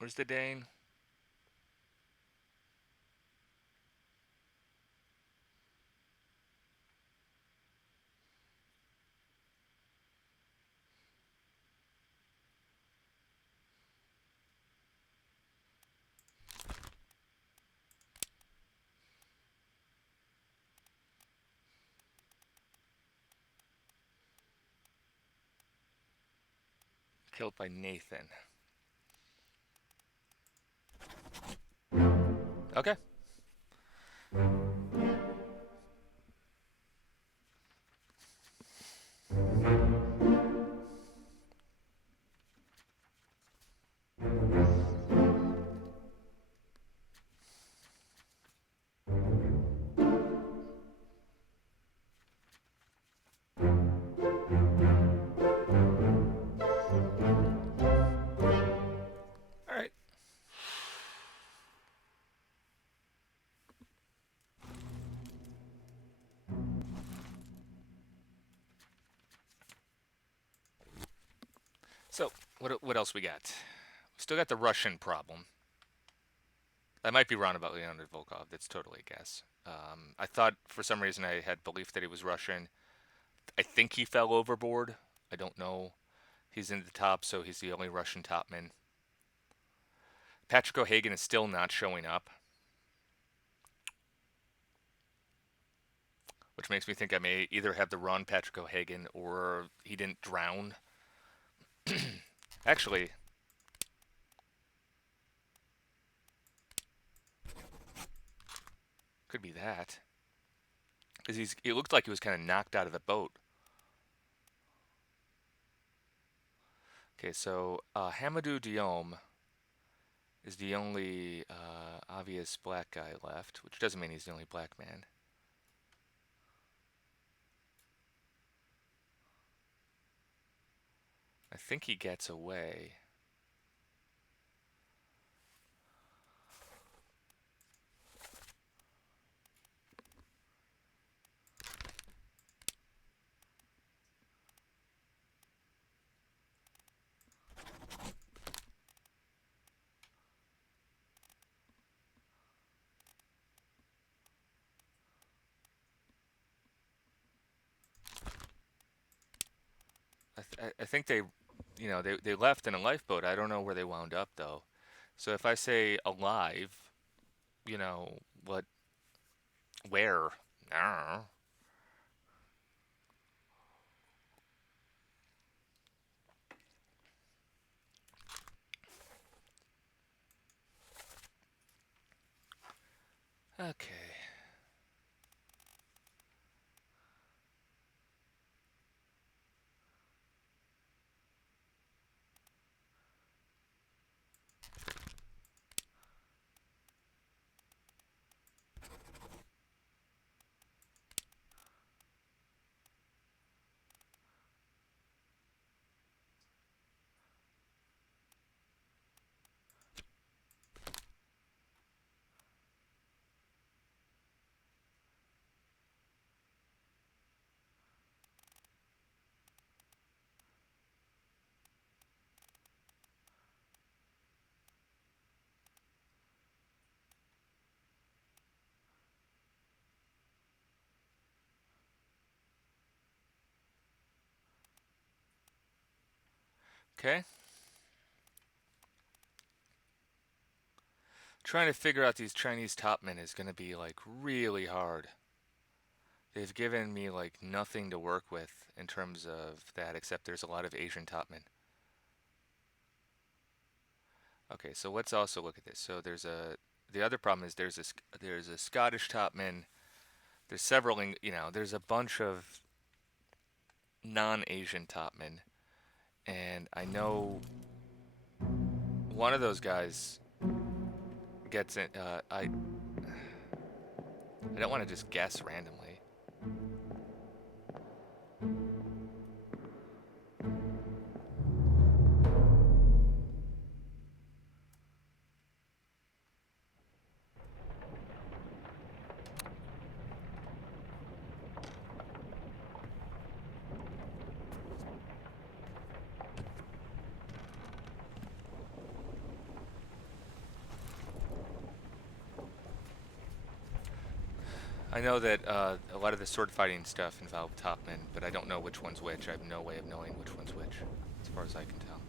Where's the Dane? Killed by Nathan. Okay. So, what else we got? We still got the Russian problem. I might be wrong about Leonid Volkov. That's totally a guess. I thought for some reason I had belief that he was Russian. I think he fell overboard. I don't know. He's in the top, so he's the only Russian topman. Patrick O'Hagan is still not showing up, which makes me think I may either have the wrong Patrick O'Hagan or he didn't drown. Actually, could be that. Because it looked like he was kind of knocked out of the boat. Okay, so Hamadou Diome is the only obvious black guy left, which doesn't mean he's the only black man. I think he gets away. I think they, they left in a lifeboat. I don't know where they wound up though. So if I say alive, what, where? Nah. Okay. Okay. Trying to figure out these Chinese topmen is going to be like really hard. They've given me like nothing to work with in terms of that, except there's a lot of Asian topmen. Okay, so let's also look at this. So the other problem is there's a Scottish topman. There's several, there's a bunch of non-Asian topmen, and I know one of those guys gets in. I don't want to just guess randomly. I know that a lot of the sword fighting stuff involved topmen, but I don't know which one's which. I have no way of knowing which one's which, as far as I can tell.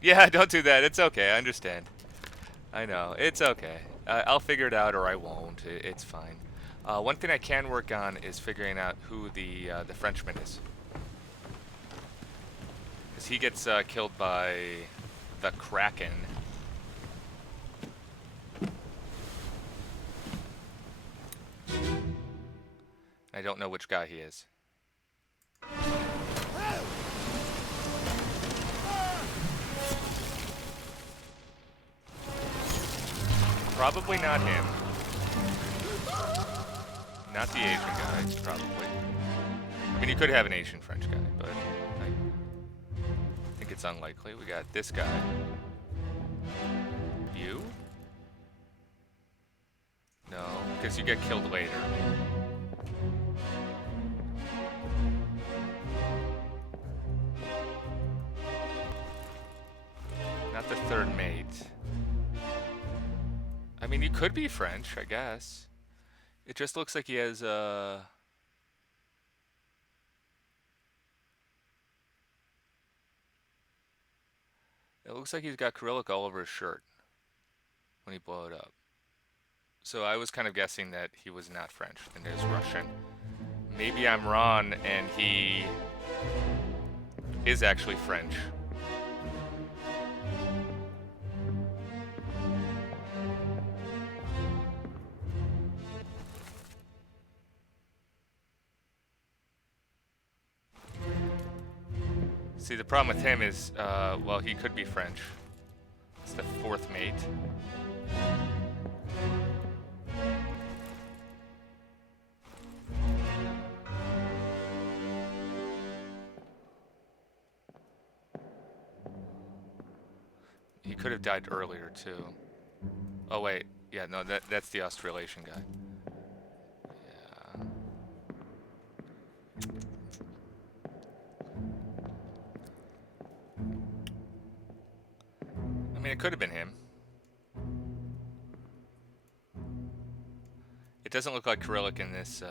Yeah, don't do that. It's okay. I understand. I know. It's okay. I'll figure it out, or I won't. It's fine. One thing I can work on is figuring out who the Frenchman is. Because he gets killed by the Kraken. I don't know which guy he is. Probably not him. Not the Asian guy, probably. I mean, you could have an Asian French guy, but I think it's unlikely. We got this guy. You? No. because you get killed later. Not the third mate. I mean, you could be French, I guess. It just looks like he has it looks like he's got Cyrillic all over his shirt when he blew it up. So I was kind of guessing that he was not French and is Russian. Maybe I'm wrong and he is actually French. See, the problem with him is, well, he could be French. It's the fourth mate. He could have died earlier, too. Oh, wait. Yeah, no, that's the Australasian guy. Yeah. I mean, it could have been him. It doesn't look like Cyrillic in this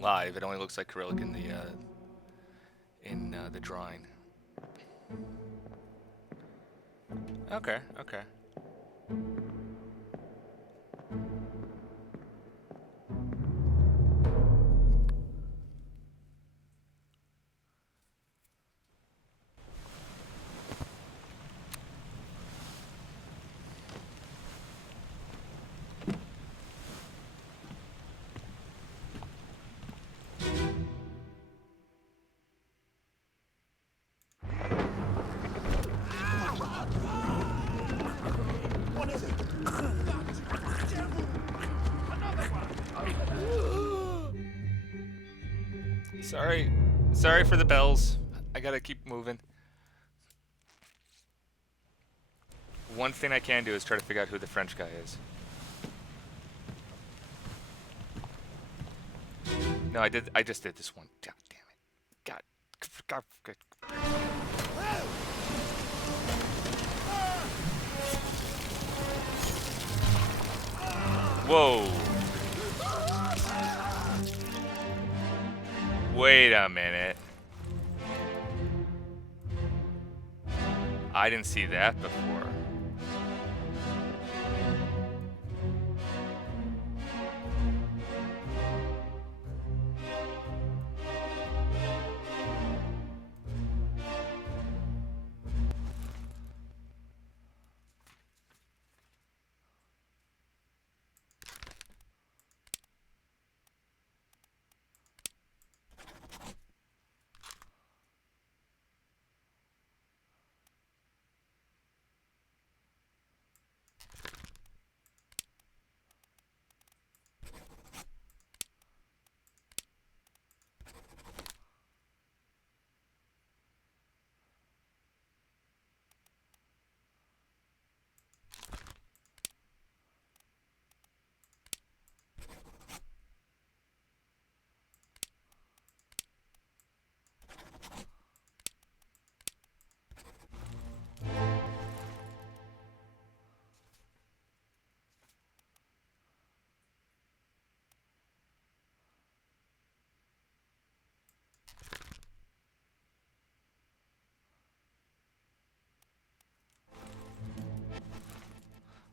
live. It only looks like Cyrillic in the drawing. Okay, okay. Sorry for the bells. I gotta keep moving. One thing I can do is try to figure out who the French guy is. No, I just did this one. God damn it. God. Whoa. Wait a minute. I didn't see that before.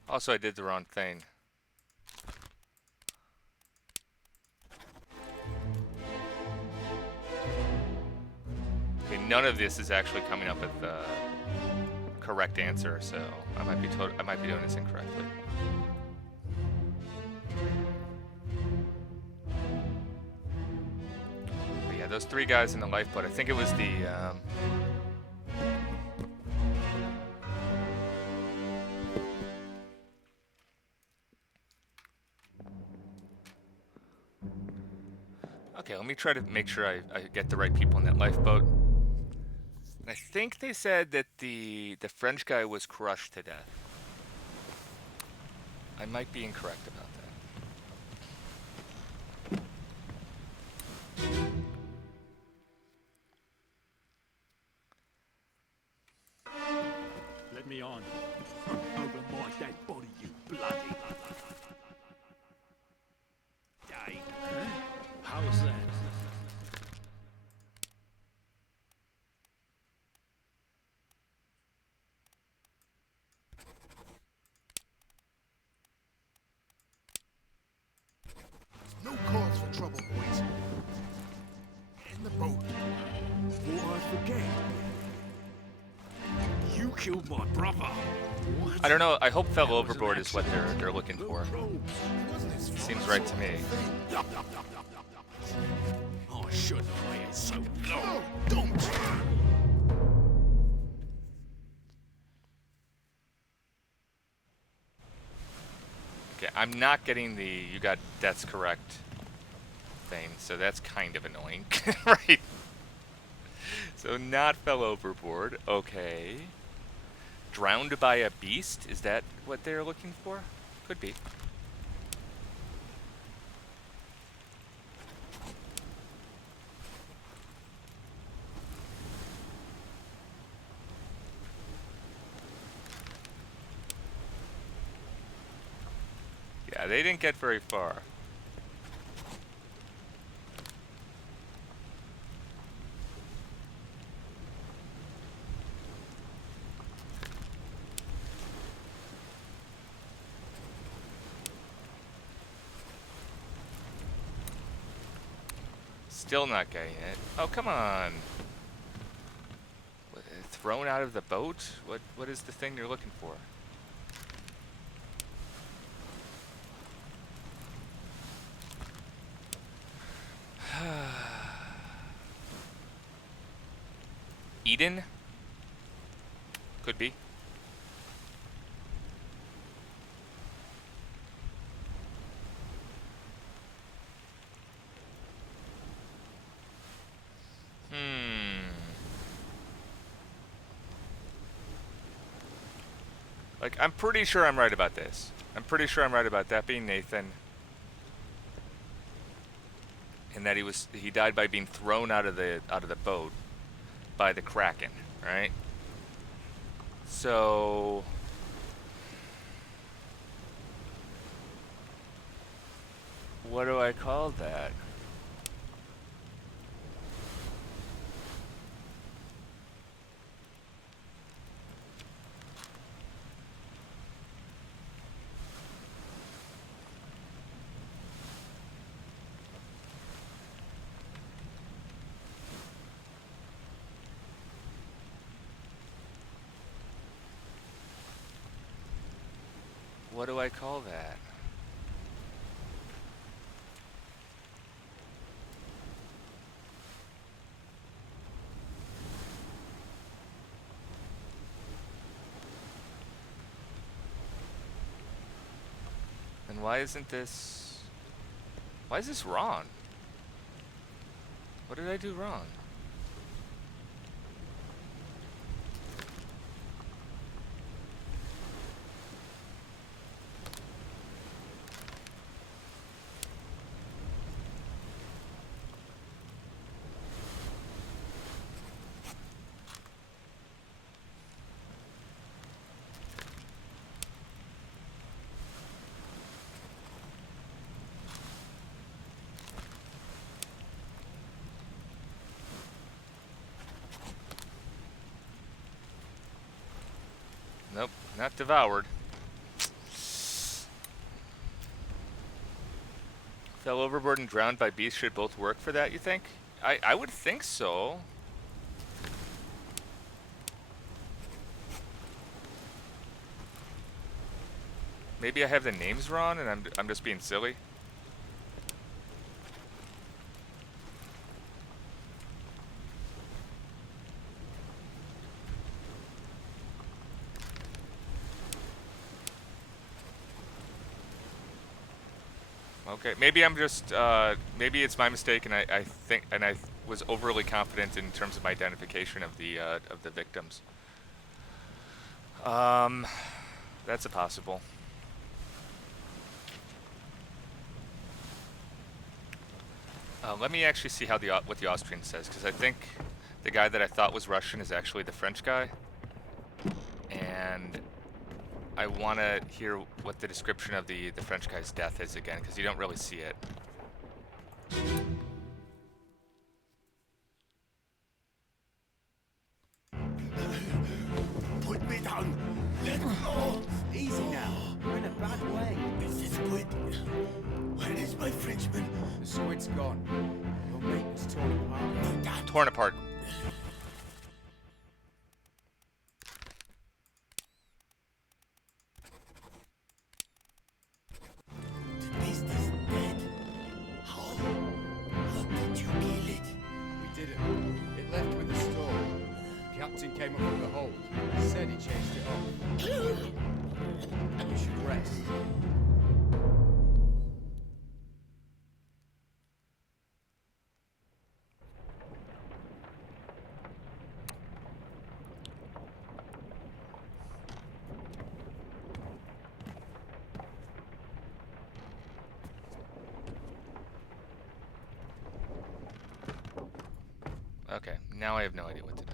Also, I did the wrong thing. Okay, none of this is actually coming up with the correct answer, so I might be doing this incorrectly. But yeah, those three guys in the lifeboat. I think it was the. Okay, let me try to make sure I get the right people in that lifeboat. I think they said that the French guy was crushed to death. I might be incorrect about that. Let me on. Over my dead body, you bloody. Huh? How's that? No cause for trouble, boys. In the boat. Before I forget, you killed my brother. What? I don't know. I hope fell That was an overboard is what they're looking No for. robes. Seems right to me. I shouldn't have waited so long. No, don't! Okay, I'm not getting the "you got that's correct" thing, so that's kind of annoying, right? So not fell overboard. Okay. Drowned by a beast? Is that what they're looking for? Could be. Yeah, they didn't get very far. Still not getting it. Oh, come on. Thrown out of the boat? What is the thing you're looking for? Eden? Could be. Like, I'm pretty sure I'm right about this. I'm pretty sure I'm right about that being Nathan. And that he died by being thrown out of the boat by the Kraken, right? So what do I call that? What do I call that? And why is this wrong? What did I do wrong? Nope, not devoured. Fell overboard and drowned by beast should both work for that, you think? I would think so. Maybe I have the names wrong and I'm just being silly. Okay, maybe I'm just, maybe it's my mistake, and I think, and I was overly confident in terms of my identification of the victims. That's a possible. Let me actually see how what the Austrian says, because I think the guy that I thought was Russian is actually the French guy, and I want to hear what the description of the French guy's death is again, because you don't really see it. Put me down. Let go. Easy now. You're in a bad way. It's the squid. Where is my Frenchman? The squid's gone. Your mate was torn apart. Torn apart. The beast is dead. How? How did you kill it? We didn't. It left with the storm. Captain came up from the hold. Said he chased it off. You should rest. Okay, now I have no idea what to do.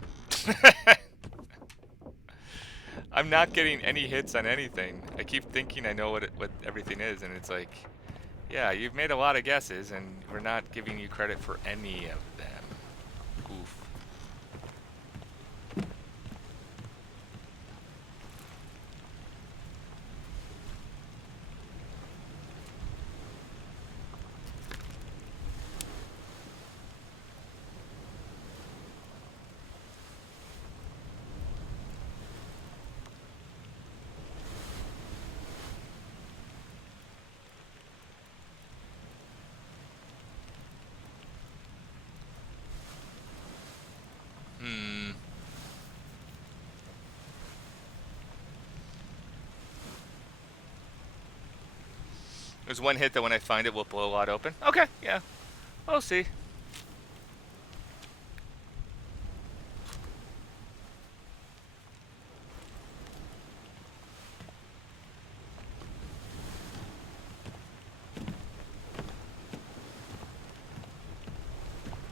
I'm not getting any hits on anything. I keep thinking I know what everything is, and it's like, yeah, you've made a lot of guesses, and we're not giving you credit for any of them. Oof. There's one hit that when I find it will blow a lot open. Okay, yeah. We'll see.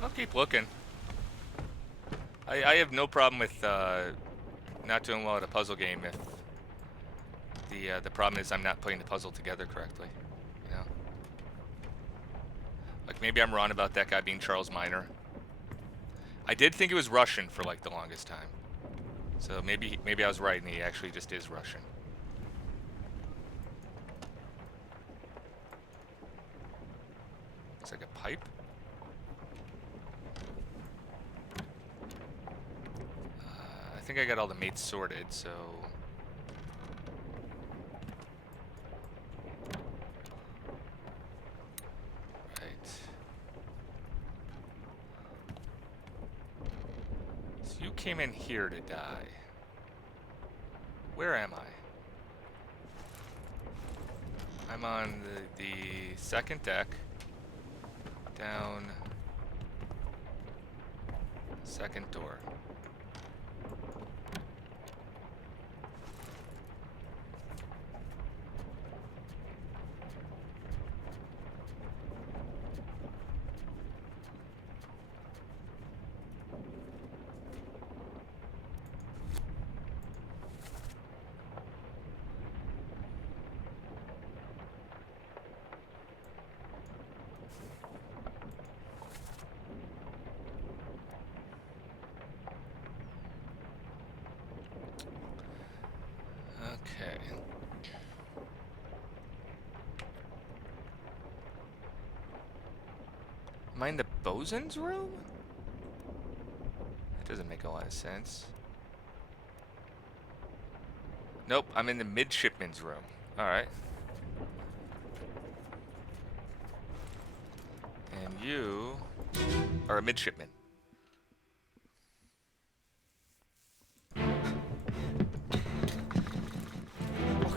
I'll keep looking. I have no problem with not doing well at a puzzle game if the problem is I'm not putting the puzzle together correctly. You know? Like maybe I'm wrong about that guy being Charles Minor. I did think it was Russian for like the longest time. So maybe I was right and he actually just is Russian. Looks like a pipe. I think I got all the mates sorted, so... Right. So you came in here to die. Where am I? I'm on the second deck. Down... second door. Okay. Am I in the bosun's room? That doesn't make a lot of sense. Nope, I'm in the midshipman's room. Alright. And you are a midshipman.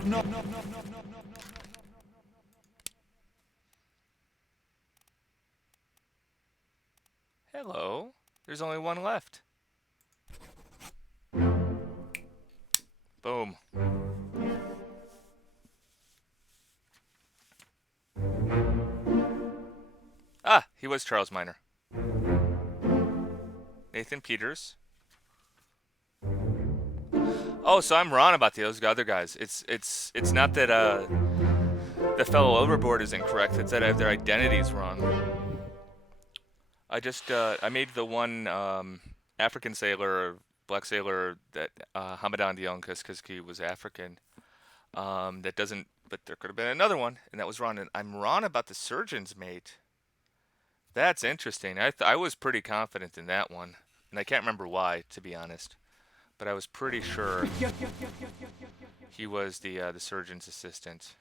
No, no, no, no, no, no, no, no, no. Hello. There's only one left. Boom. Ah, He was Charles Minor. Nathan Peters. Oh, so I'm wrong about those other guys. It's not that the fellow overboard is incorrect. It's that I have their identities wrong. I just I made the one African sailor, black sailor that Hamadan Dion because he was African. That doesn't. But there could have been another one, and that was wrong. And I'm wrong about the surgeon's mate. That's interesting. I was pretty confident in that one, and I can't remember why, to be honest. But I was pretty sure he was the surgeon's assistant.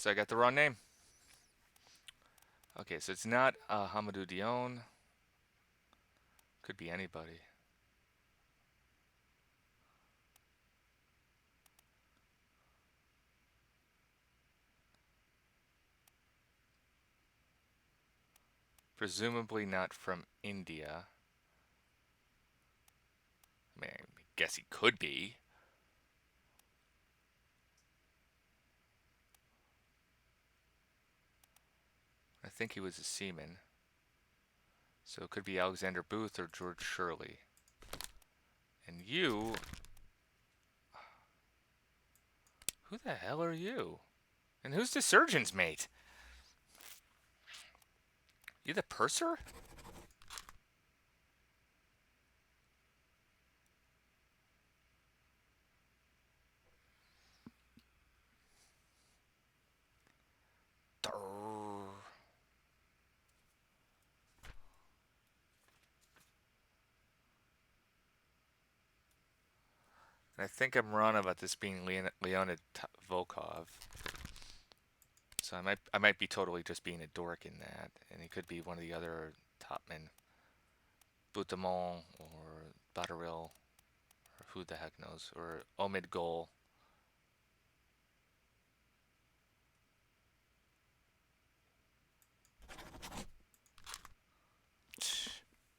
So I got the wrong name. Okay, so it's not Hamadou Dion. Could be anybody. Presumably not from India. I mean, I guess he could be. I think he was a seaman. So it could be Alexander Booth or George Shirley. And you... Who the hell are you? And who's the surgeon's mate? You the purser? And I think I'm wrong about this being Leonid Volkov. So I might be totally just being a dork in that, and he could be one of the other top men, Boutamont or Badaril, or who the heck knows, or Omid Gol.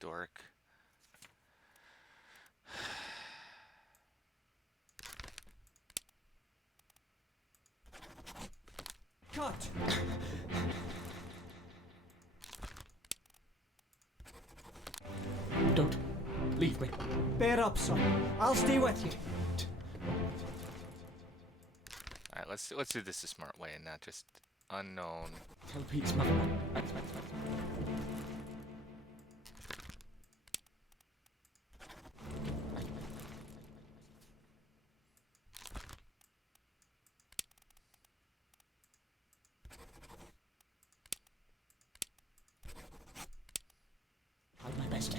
Dork. Cut! Don't leave me. Bear up, son. I'll stay with you. All right, let's do this the smart way and not just unknown. Tell Pete's mother. I'll my best.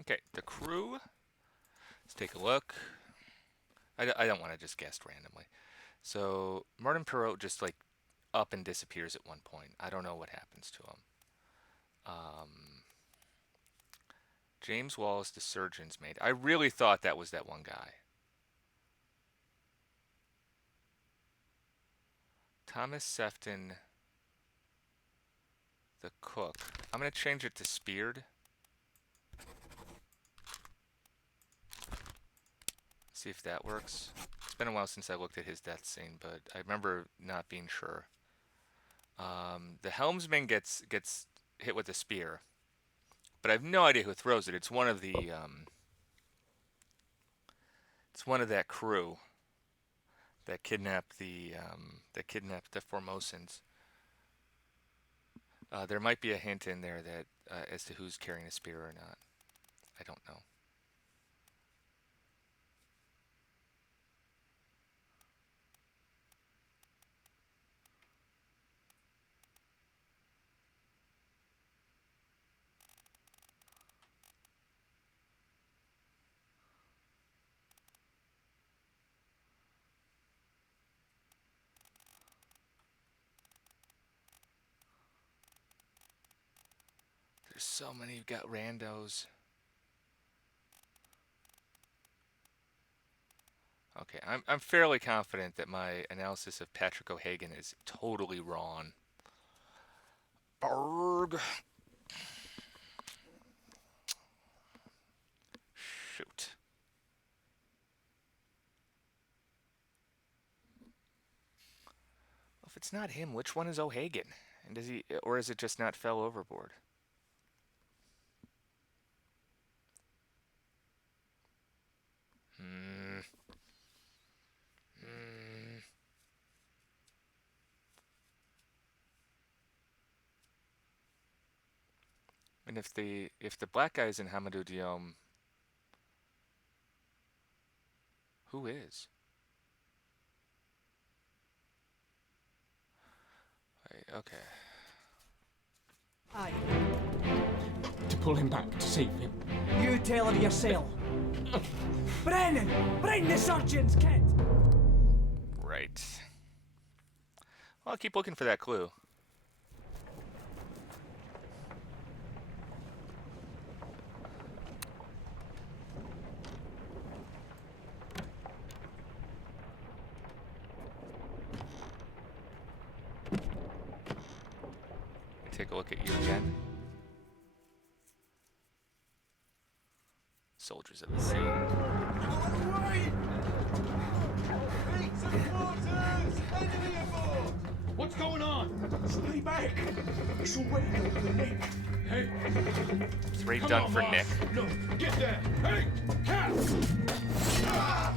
Okay, the crew. Let's take a look. I don't want to just guess randomly. So Martin Perrault just like up and disappears at one point. I don't know what happens to him. James Wallace, the surgeon's mate. I really thought that was that one guy. Thomas Sefton, the cook. I'm going to change it to Speared. See if that works. It's been a while since I looked at his death scene, but I remember not being sure. The helmsman gets hit with a spear, but I have no idea who throws it. It's one of the it's one of that crew that kidnapped the Formosans. There might be a hint in there that as to who's carrying a spear or not. I don't know. There's so many. You've got randos. Okay, I'm fairly confident that my analysis of Patrick O'Hagan is totally wrong. Arg. Shoot. Well, if it's not him, which one is O'Hagan? And does he, or is it just not fell overboard? And if the black guy is in Hamadou Diom, who is? Okay. Aye. To pull him back, to save him. You tell her yourself. Brennan! Bring the surgeon's kit! Right. Well, I'll keep looking for that clue. Take a look at you again. Soldiers of the sea. What's going on? Stay back! It's already done for Nick. Hey! It's already Come done on, for boss. Nick. No, get there! Hey! Cat! Ah!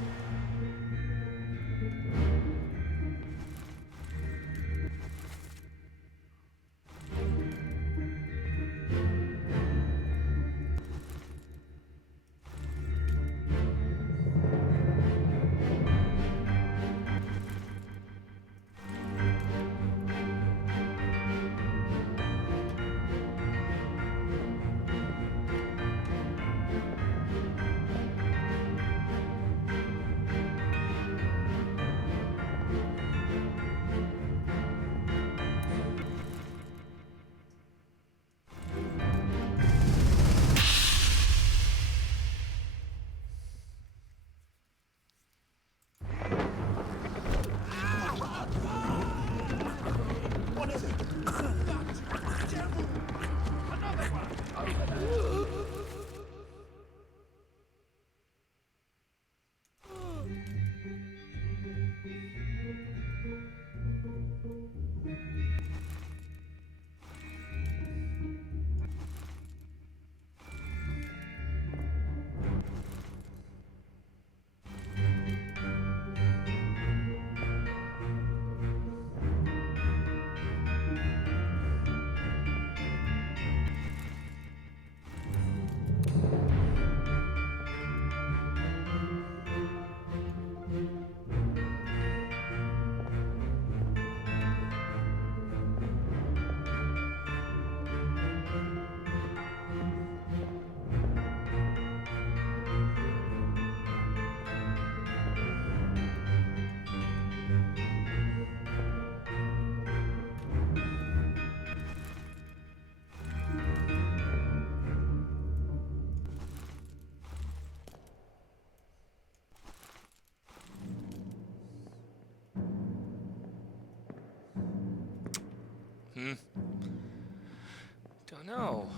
Don't know.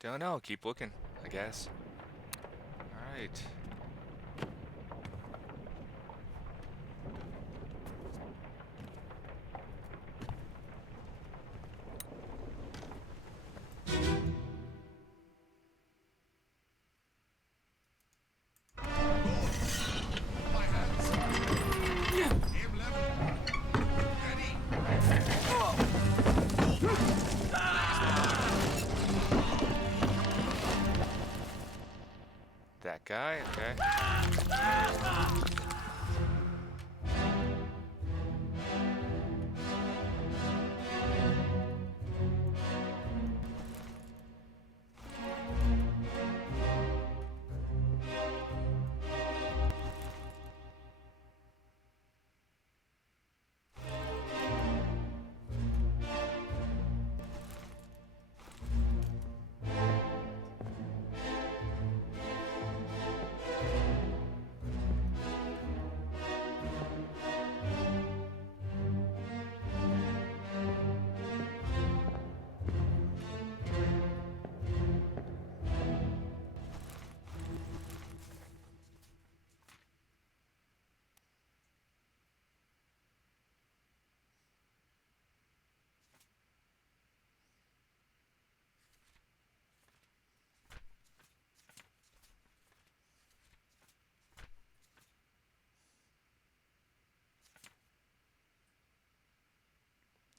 Don't know. Keep looking, I guess. All right. My hands! That guy, okay.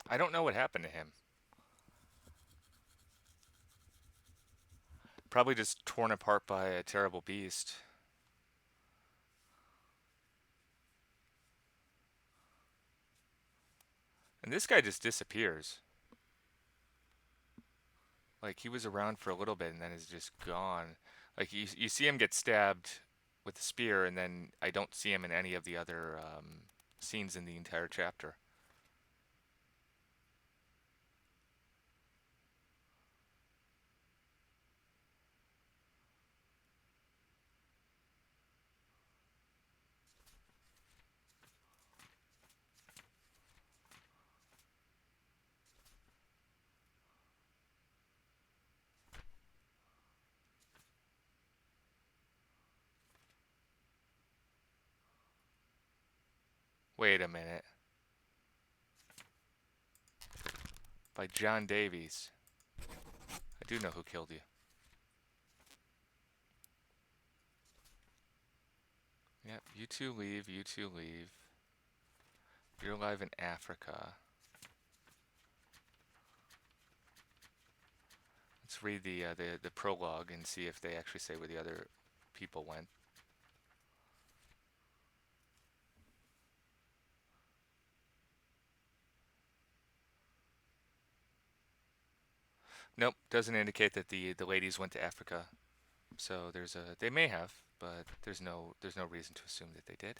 I don't know what happened to him. Probably just torn apart by a terrible beast. And this guy just disappears. Like, he was around for a little bit and then is just gone. Like, you see him get stabbed with a spear, and then I don't see him in any of the other scenes in the entire chapter. Wait a minute. By John Davies. I do know who killed you. Yep, you two leave, you two leave. You're alive in Africa. Let's read the prologue and see if they actually say where the other people went. Nope, doesn't indicate that the ladies went to Africa. So they may have, but there's no reason to assume that they did.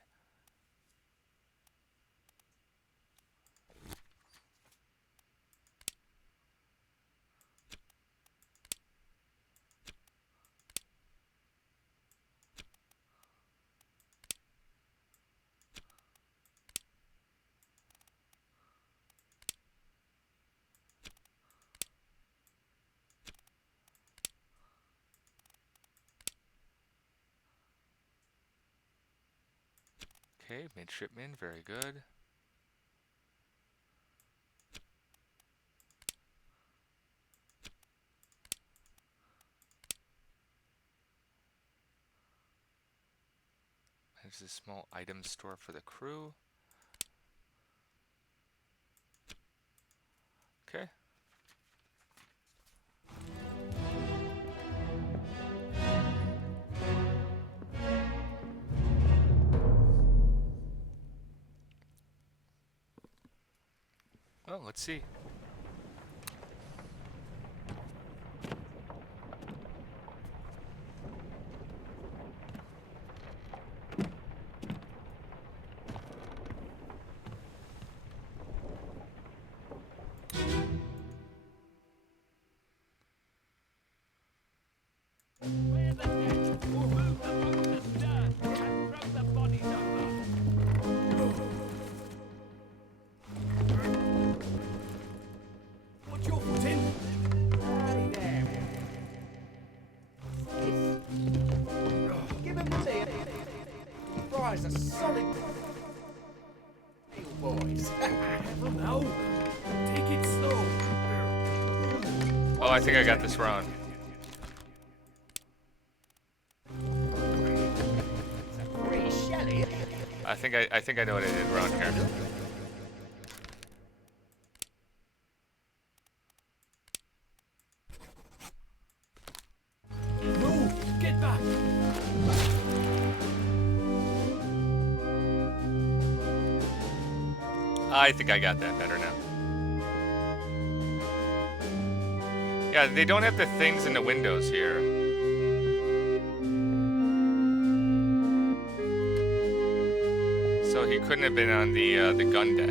Okay, midshipman, very good. There's a small item store for the crew. Okay. Well, let's see. Clear the deck, or move the boat to stern, and throw the bodies over. What's your foot in? Ready there. Give him the tea. Fries are solid. Hey, boys. No. Take it slow. Oh, I think I got this wrong. Pretty shelly. I think I know what I did wrong here. No, get back. I think I got that better now. Yeah, they don't have the things in the windows here. So he couldn't have been on the gun deck.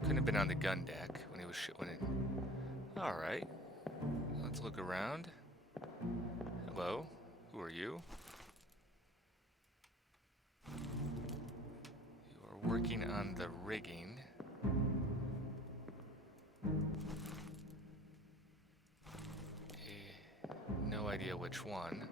Couldn't have been on the gun deck when he was All right. Let's look around. Hello. Who are you? You are working on the rigging. No idea which one.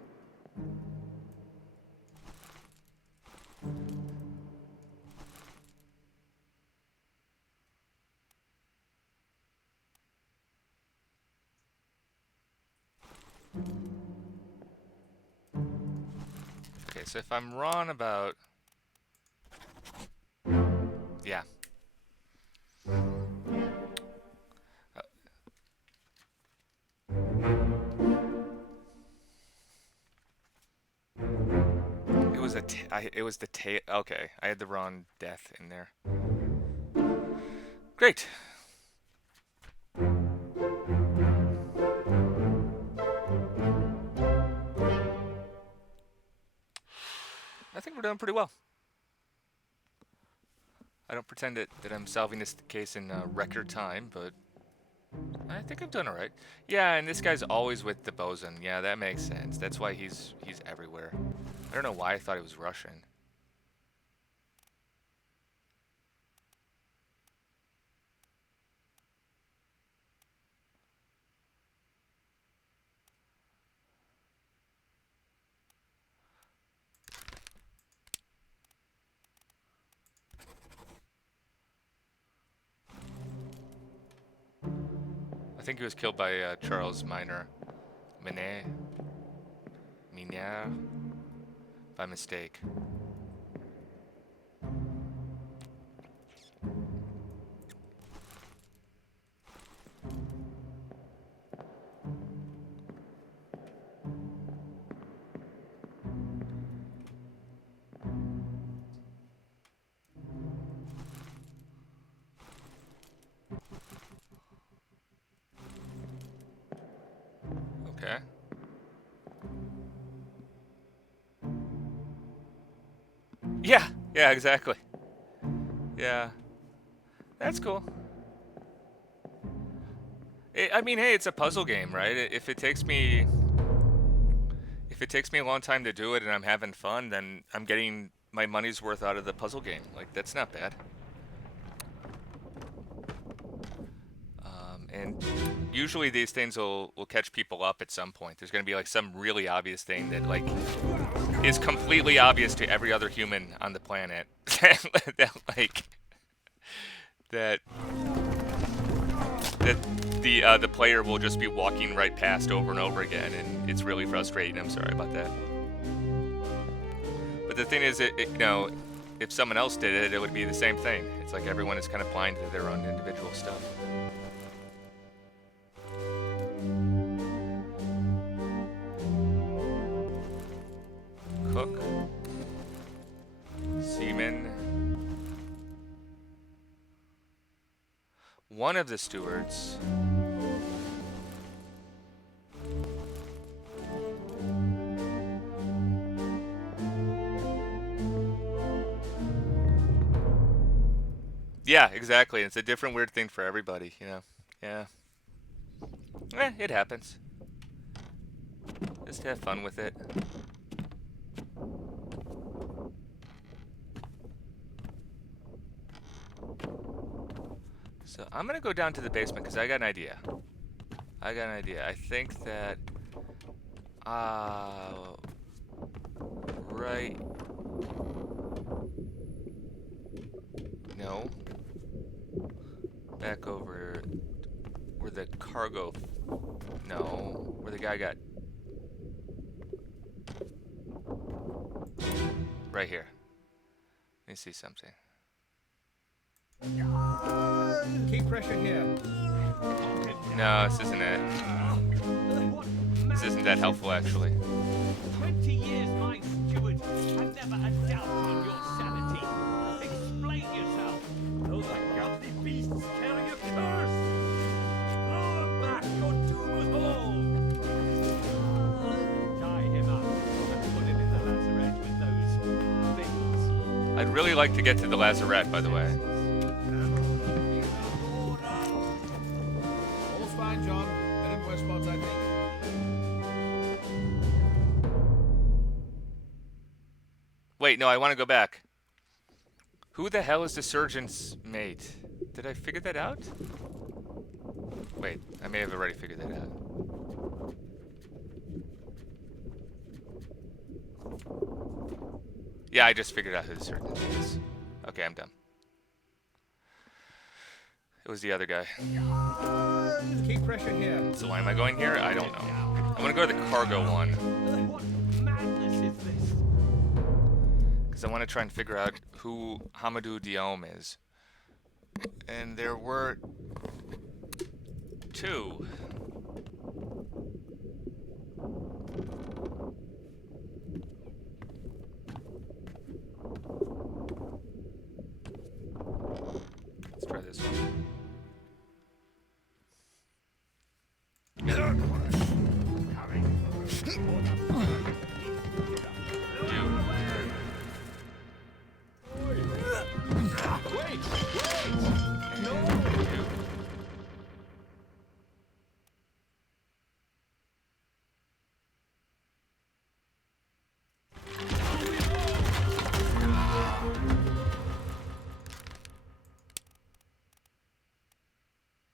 Okay, so if I'm wrong about... Yeah. It was the tail. Okay, I had the wrong death in there. Great. I think we're doing pretty well. I don't pretend that I'm solving this case in record time, but I think I've done all right. Yeah, and this guy's always with the bosun. Yeah, that makes sense. That's why he's everywhere. I don't know why I thought he was Russian. I think he was killed by Charles Minor. Mineur, by mistake. Okay. Yeah, exactly. Yeah. That's cool. I mean, hey, it's a puzzle game, right? If it takes me a long time to do it and I'm having fun, then I'm getting my money's worth out of the puzzle game. Like, that's not bad. And usually these things will catch people up at some point. There's going to be like some really obvious thing that like is completely obvious to every other human on the planet that the player will just be walking right past over and over again, and it's really frustrating. I'm sorry about that. But the thing is, you know, if someone else did it, it would be the same thing. It's like everyone is kind of blind to their own individual stuff. Cook, seaman, one of the stewards. Yeah, exactly. It's a different weird thing for everybody, you know. Yeah. It happens. Just have fun with it. So I'm gonna go down to the basement because I got an idea. I think that right. No. Back over where the cargo. No, where the guy got. Right here. Let me see something. Keep pressure here. No, this isn't it. This isn't that helpful, actually. 20 years my steward, and never a doubt on your sanity. Explain yourself. Those ungodly beasts carry a curse! Throw them back, your doom is all! Tie him up and put him in the lazaret with those things. I'd really like to get to the lazarette, by the way. All's fine, John. Been in worse spots, I think. Wait, no, I want to go back. Who the hell is the surgeon's mate? Did I figure that out? Wait, I may have already figured that out. Yeah, I just figured out who the surgeon's mate is. Okay, I'm done. It was the other guy. Keep pressure here. So why am I going here? I don't know. I'm gonna go to the cargo one. What madness is this? Because I want to try and figure out who Hamadou Diome is. And there were two. Let's try this one.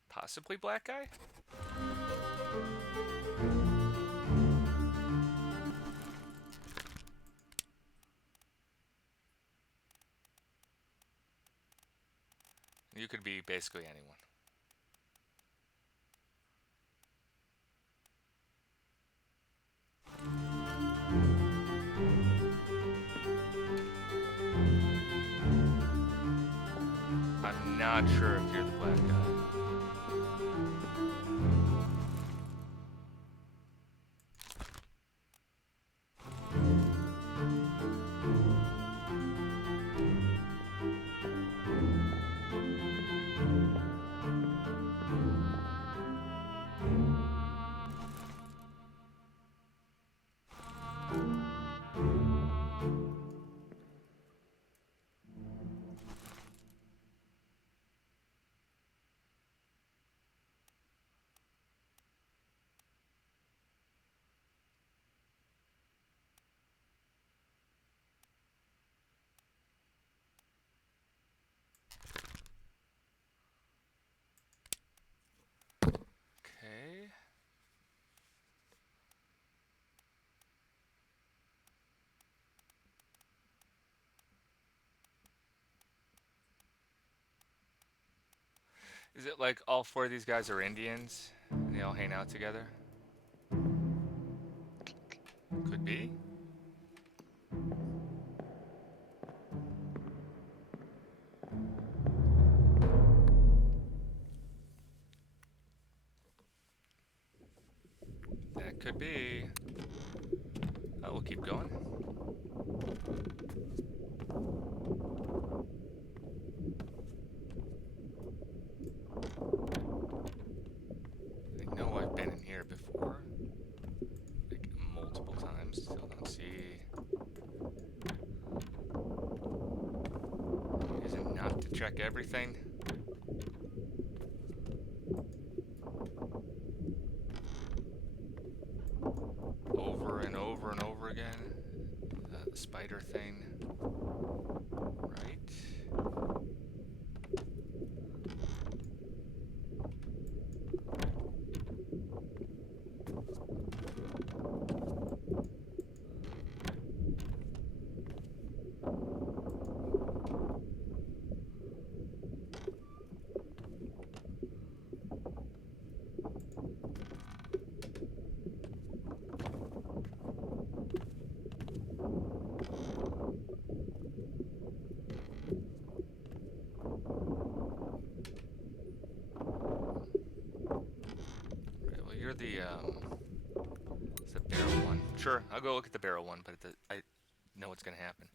Possibly black guy? You could be basically anyone. I'm not sure if you're the black guy. Okay. Is it like all four of these guys are Indians and they all hang out together? Could be. That could be. Oh, we'll keep going. I know I've been in here before. Like multiple times. Still don't see. Is it not to check everything? Over and over and over again. The spider thing. Right. It's the barrel one. Sure, I'll go look at the barrel one, but I know what's gonna happen.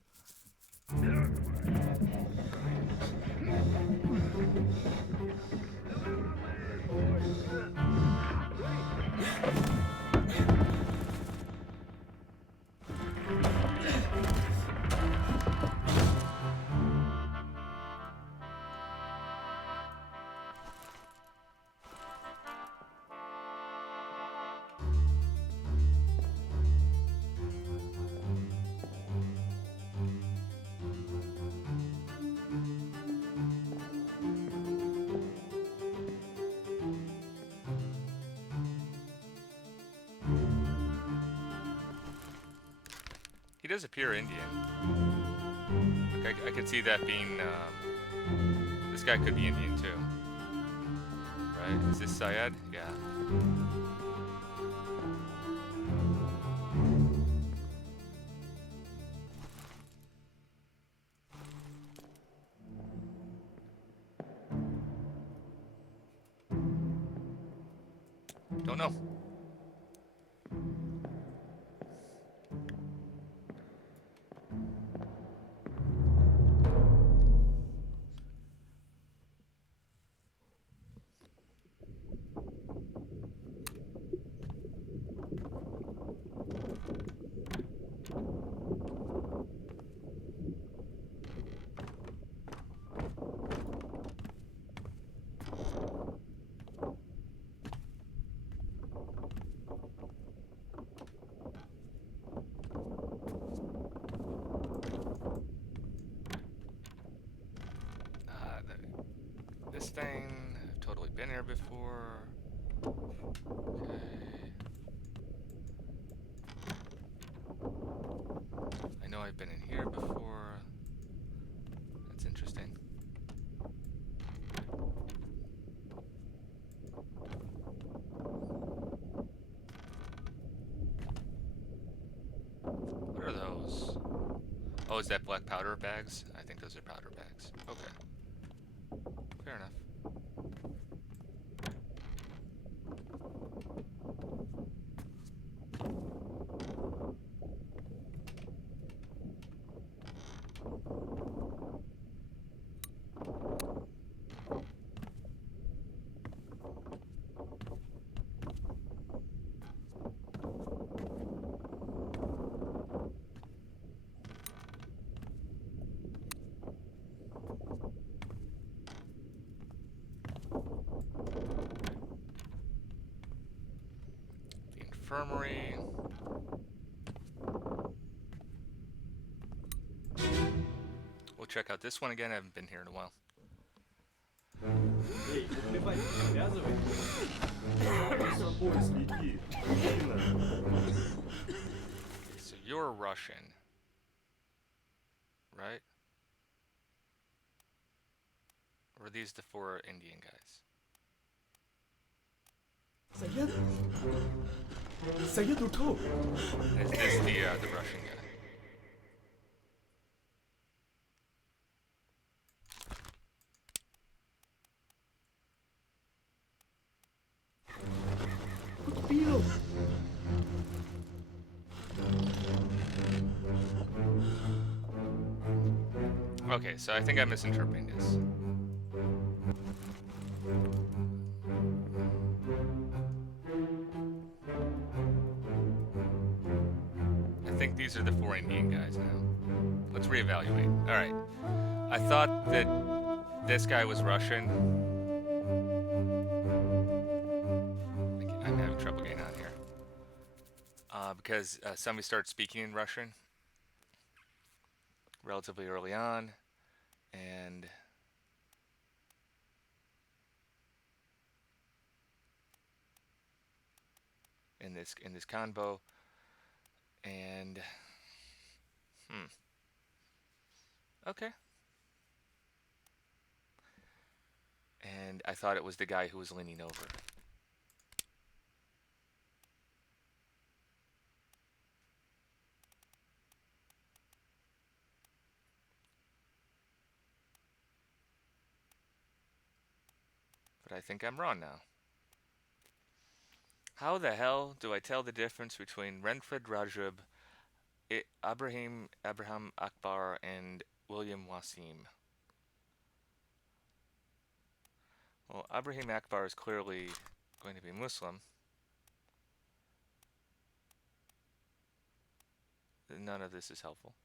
He does appear Indian. Like I could see that being. This guy could be Indian too. Right? Is this Syed? Yeah. Don't know. This thing, I've totally been here before. Okay. I know I've been in here before. That's interesting. What are those? Oh, is that black powder bags? I think those are powder bags. Okay. Fair enough. Infirmary. We'll check out this one again. I haven't been here in a while. So you're Russian, right? Or are these the 4 Indian guys? Is this the Russian guy? Okay, so I think I'm misinterpreting this. I think these are the 4 Indian guys now. Let's reevaluate. Alright. I thought that this guy was Russian. I'm having trouble getting on here. Because somebody started speaking in Russian relatively early on. And in this convo, and okay, and I thought it was the guy who was leaning over. But I think I'm wrong now. How the hell do I tell the difference between Renfred Rajab, Abraham Akbar, and William Wasim? Well, Abraham Akbar is clearly going to be Muslim. None of this is helpful.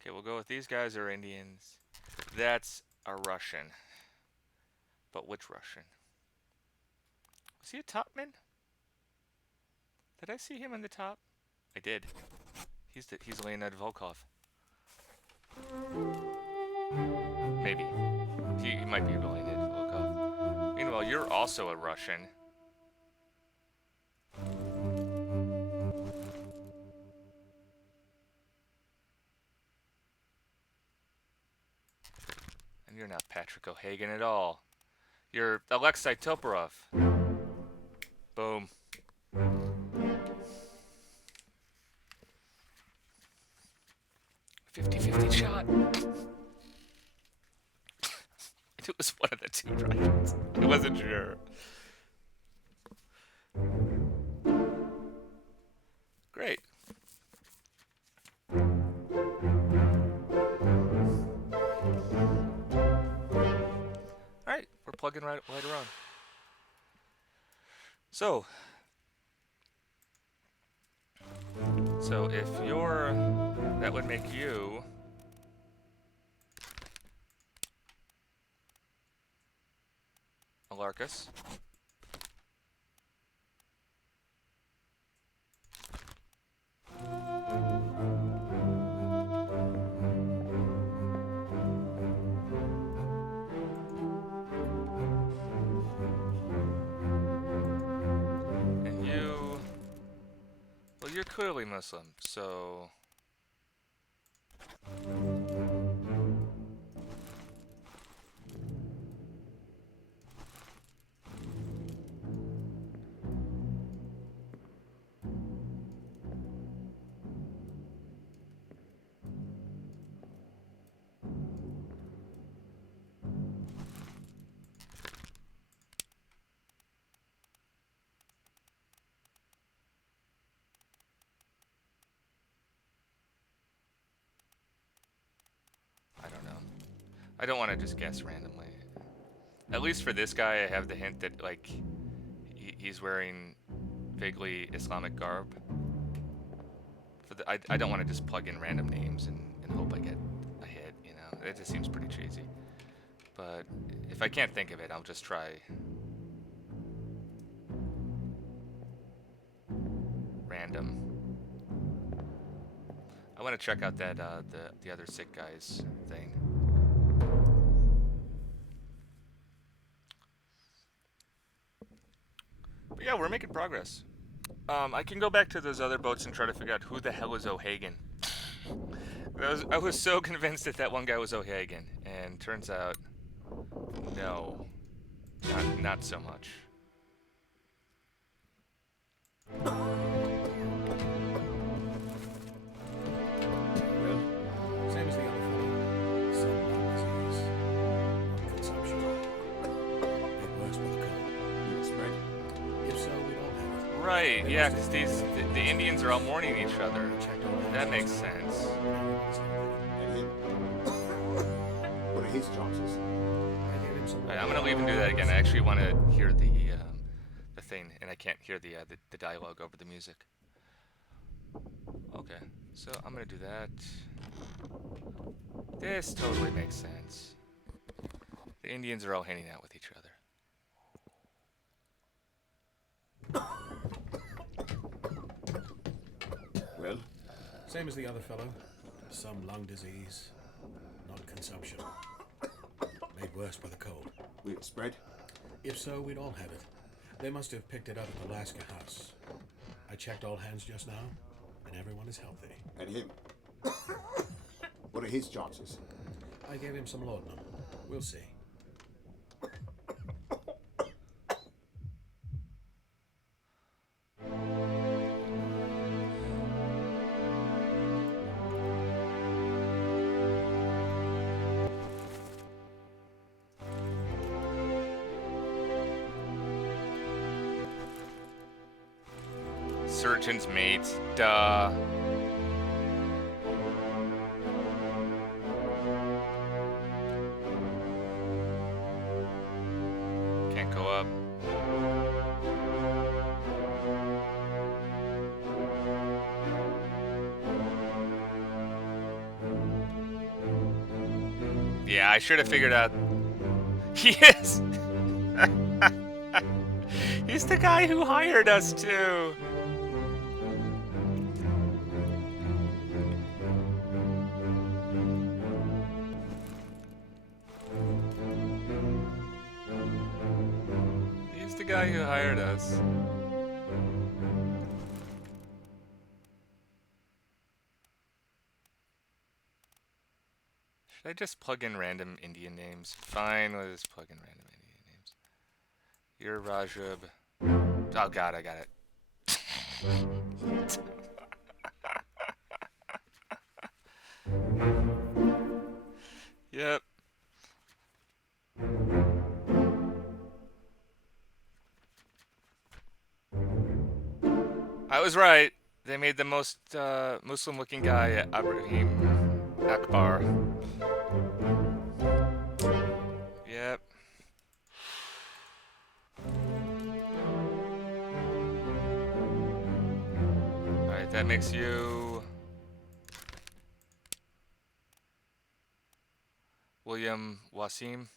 Okay, we'll go with these guys are Indians. That's a Russian. But which Russian? Was he a topman? Did I see him in the top? I did. He's Leonid Volkov. Maybe. He might be Leonid Volkov. Meanwhile, you're also a Russian. And you're not Patrick O'Hagan at all. You're Alexei Toporov. Boom. 50-50 shot. It was one of the two dragons. I wasn't sure. Great. Alright, we're plugging right around. So if you're, that would make you Alarcus. And you, well, you're clearly Muslim, so I don't know. I don't want to just guess randomly. At least for this guy, I have the hint that, like, he's wearing vaguely Islamic garb. I don't want to just plug in random names and hope I get a hit, you know? It just seems pretty cheesy. But if I can't think of it, I'll just try random. I want to check out that the other sick guys thing. But yeah, we're making progress. I can go back to those other boats and try to figure out who the hell is O'Hagan. I was so convinced that one guy was O'Hagan, and turns out, no, not so much. Well, same as the other fellow. Some lung disease, not consumption. It works with the cold. Spread. If so, we'd all have it. Right, yeah, because the Indians are all mourning each other. That makes sense. And him. What are his chances? Right, I'm gonna leave and do that again. I actually want to hear the thing, and I can't hear the dialogue over the music. Okay, so I'm gonna do that. This totally makes sense. The Indians are all hanging out with each other. Well, same as the other fellow. Some lung disease, not consumption. Made worse by the cold. Will it spread? If so, we'd all have it. They must have picked it up at the Alaska house. I checked all hands just now, and everyone is healthy. And him. What are his chances? I gave him some laudanum. We'll see. surgeon's mate. Duh. Can't go up. Yeah, I should have figured out. He is. He's the guy who hired us too. He's the guy who hired us. Should I just plug in random Indian names? Fine, let's plug in random Indian names. You're Rajab. Oh god, I got it. Yep. I was right. They made the most Muslim-looking guy Ibrahim Akbar. Yep. Alright, that makes you William Wasim.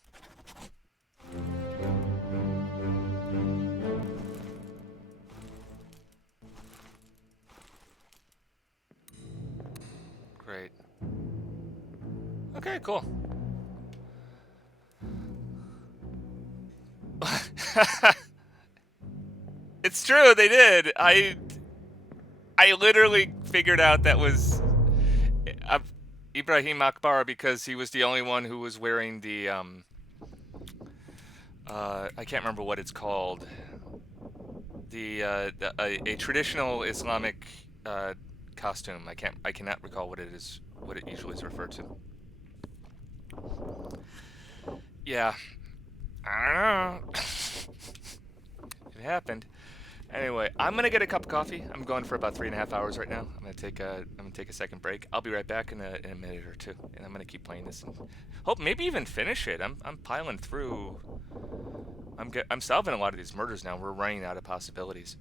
Great. Okay, cool. It's true, they did. I literally figured out that was Ibrahim Akbar because he was the only one who was wearing the I can't remember what it's called. A traditional Islamic costume. I cannot recall what it is, what it usually is referred to. Yeah. I don't know. It happened. Anyway, I'm gonna get a cup of coffee. I'm going for about 3.5 hours right now. I'm gonna take a second break. I'll be right back in a minute or two, and I'm gonna keep playing this and hope maybe even finish it. I'm piling through. I'm solving a lot of these murders now. We're running out of possibilities.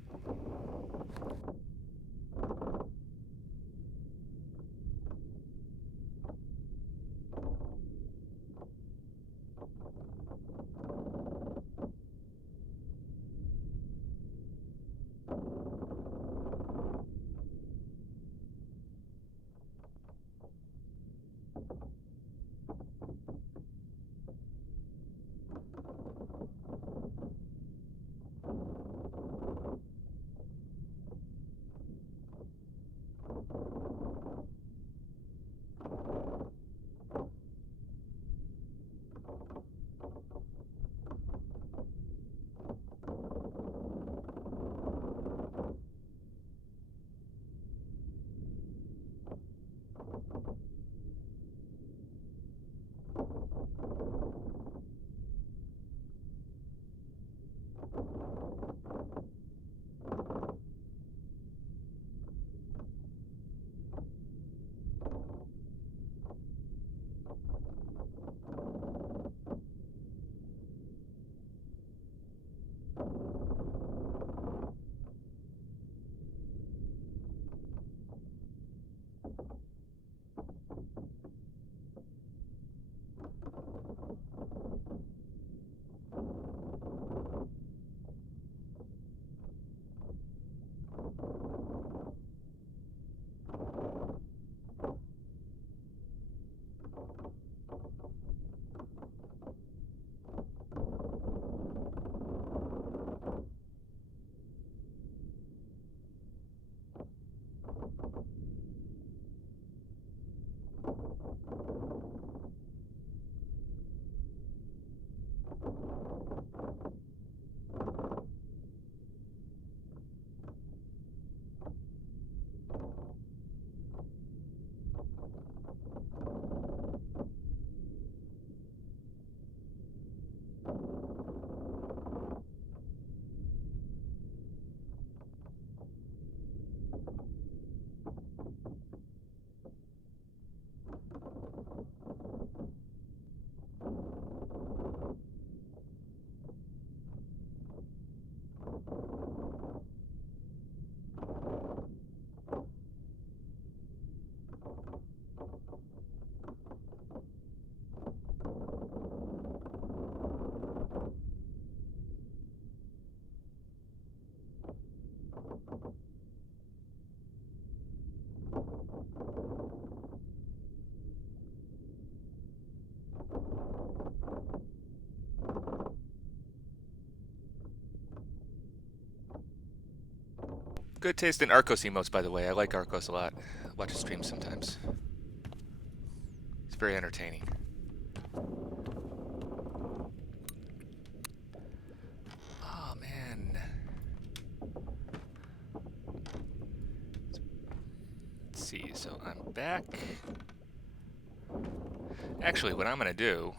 Good taste in Arcos emotes, by the way. I like Arcos a lot. I watch his streams sometimes. It's very entertaining. Oh, man. Let's see. So I'm back. Actually, what I'm going to do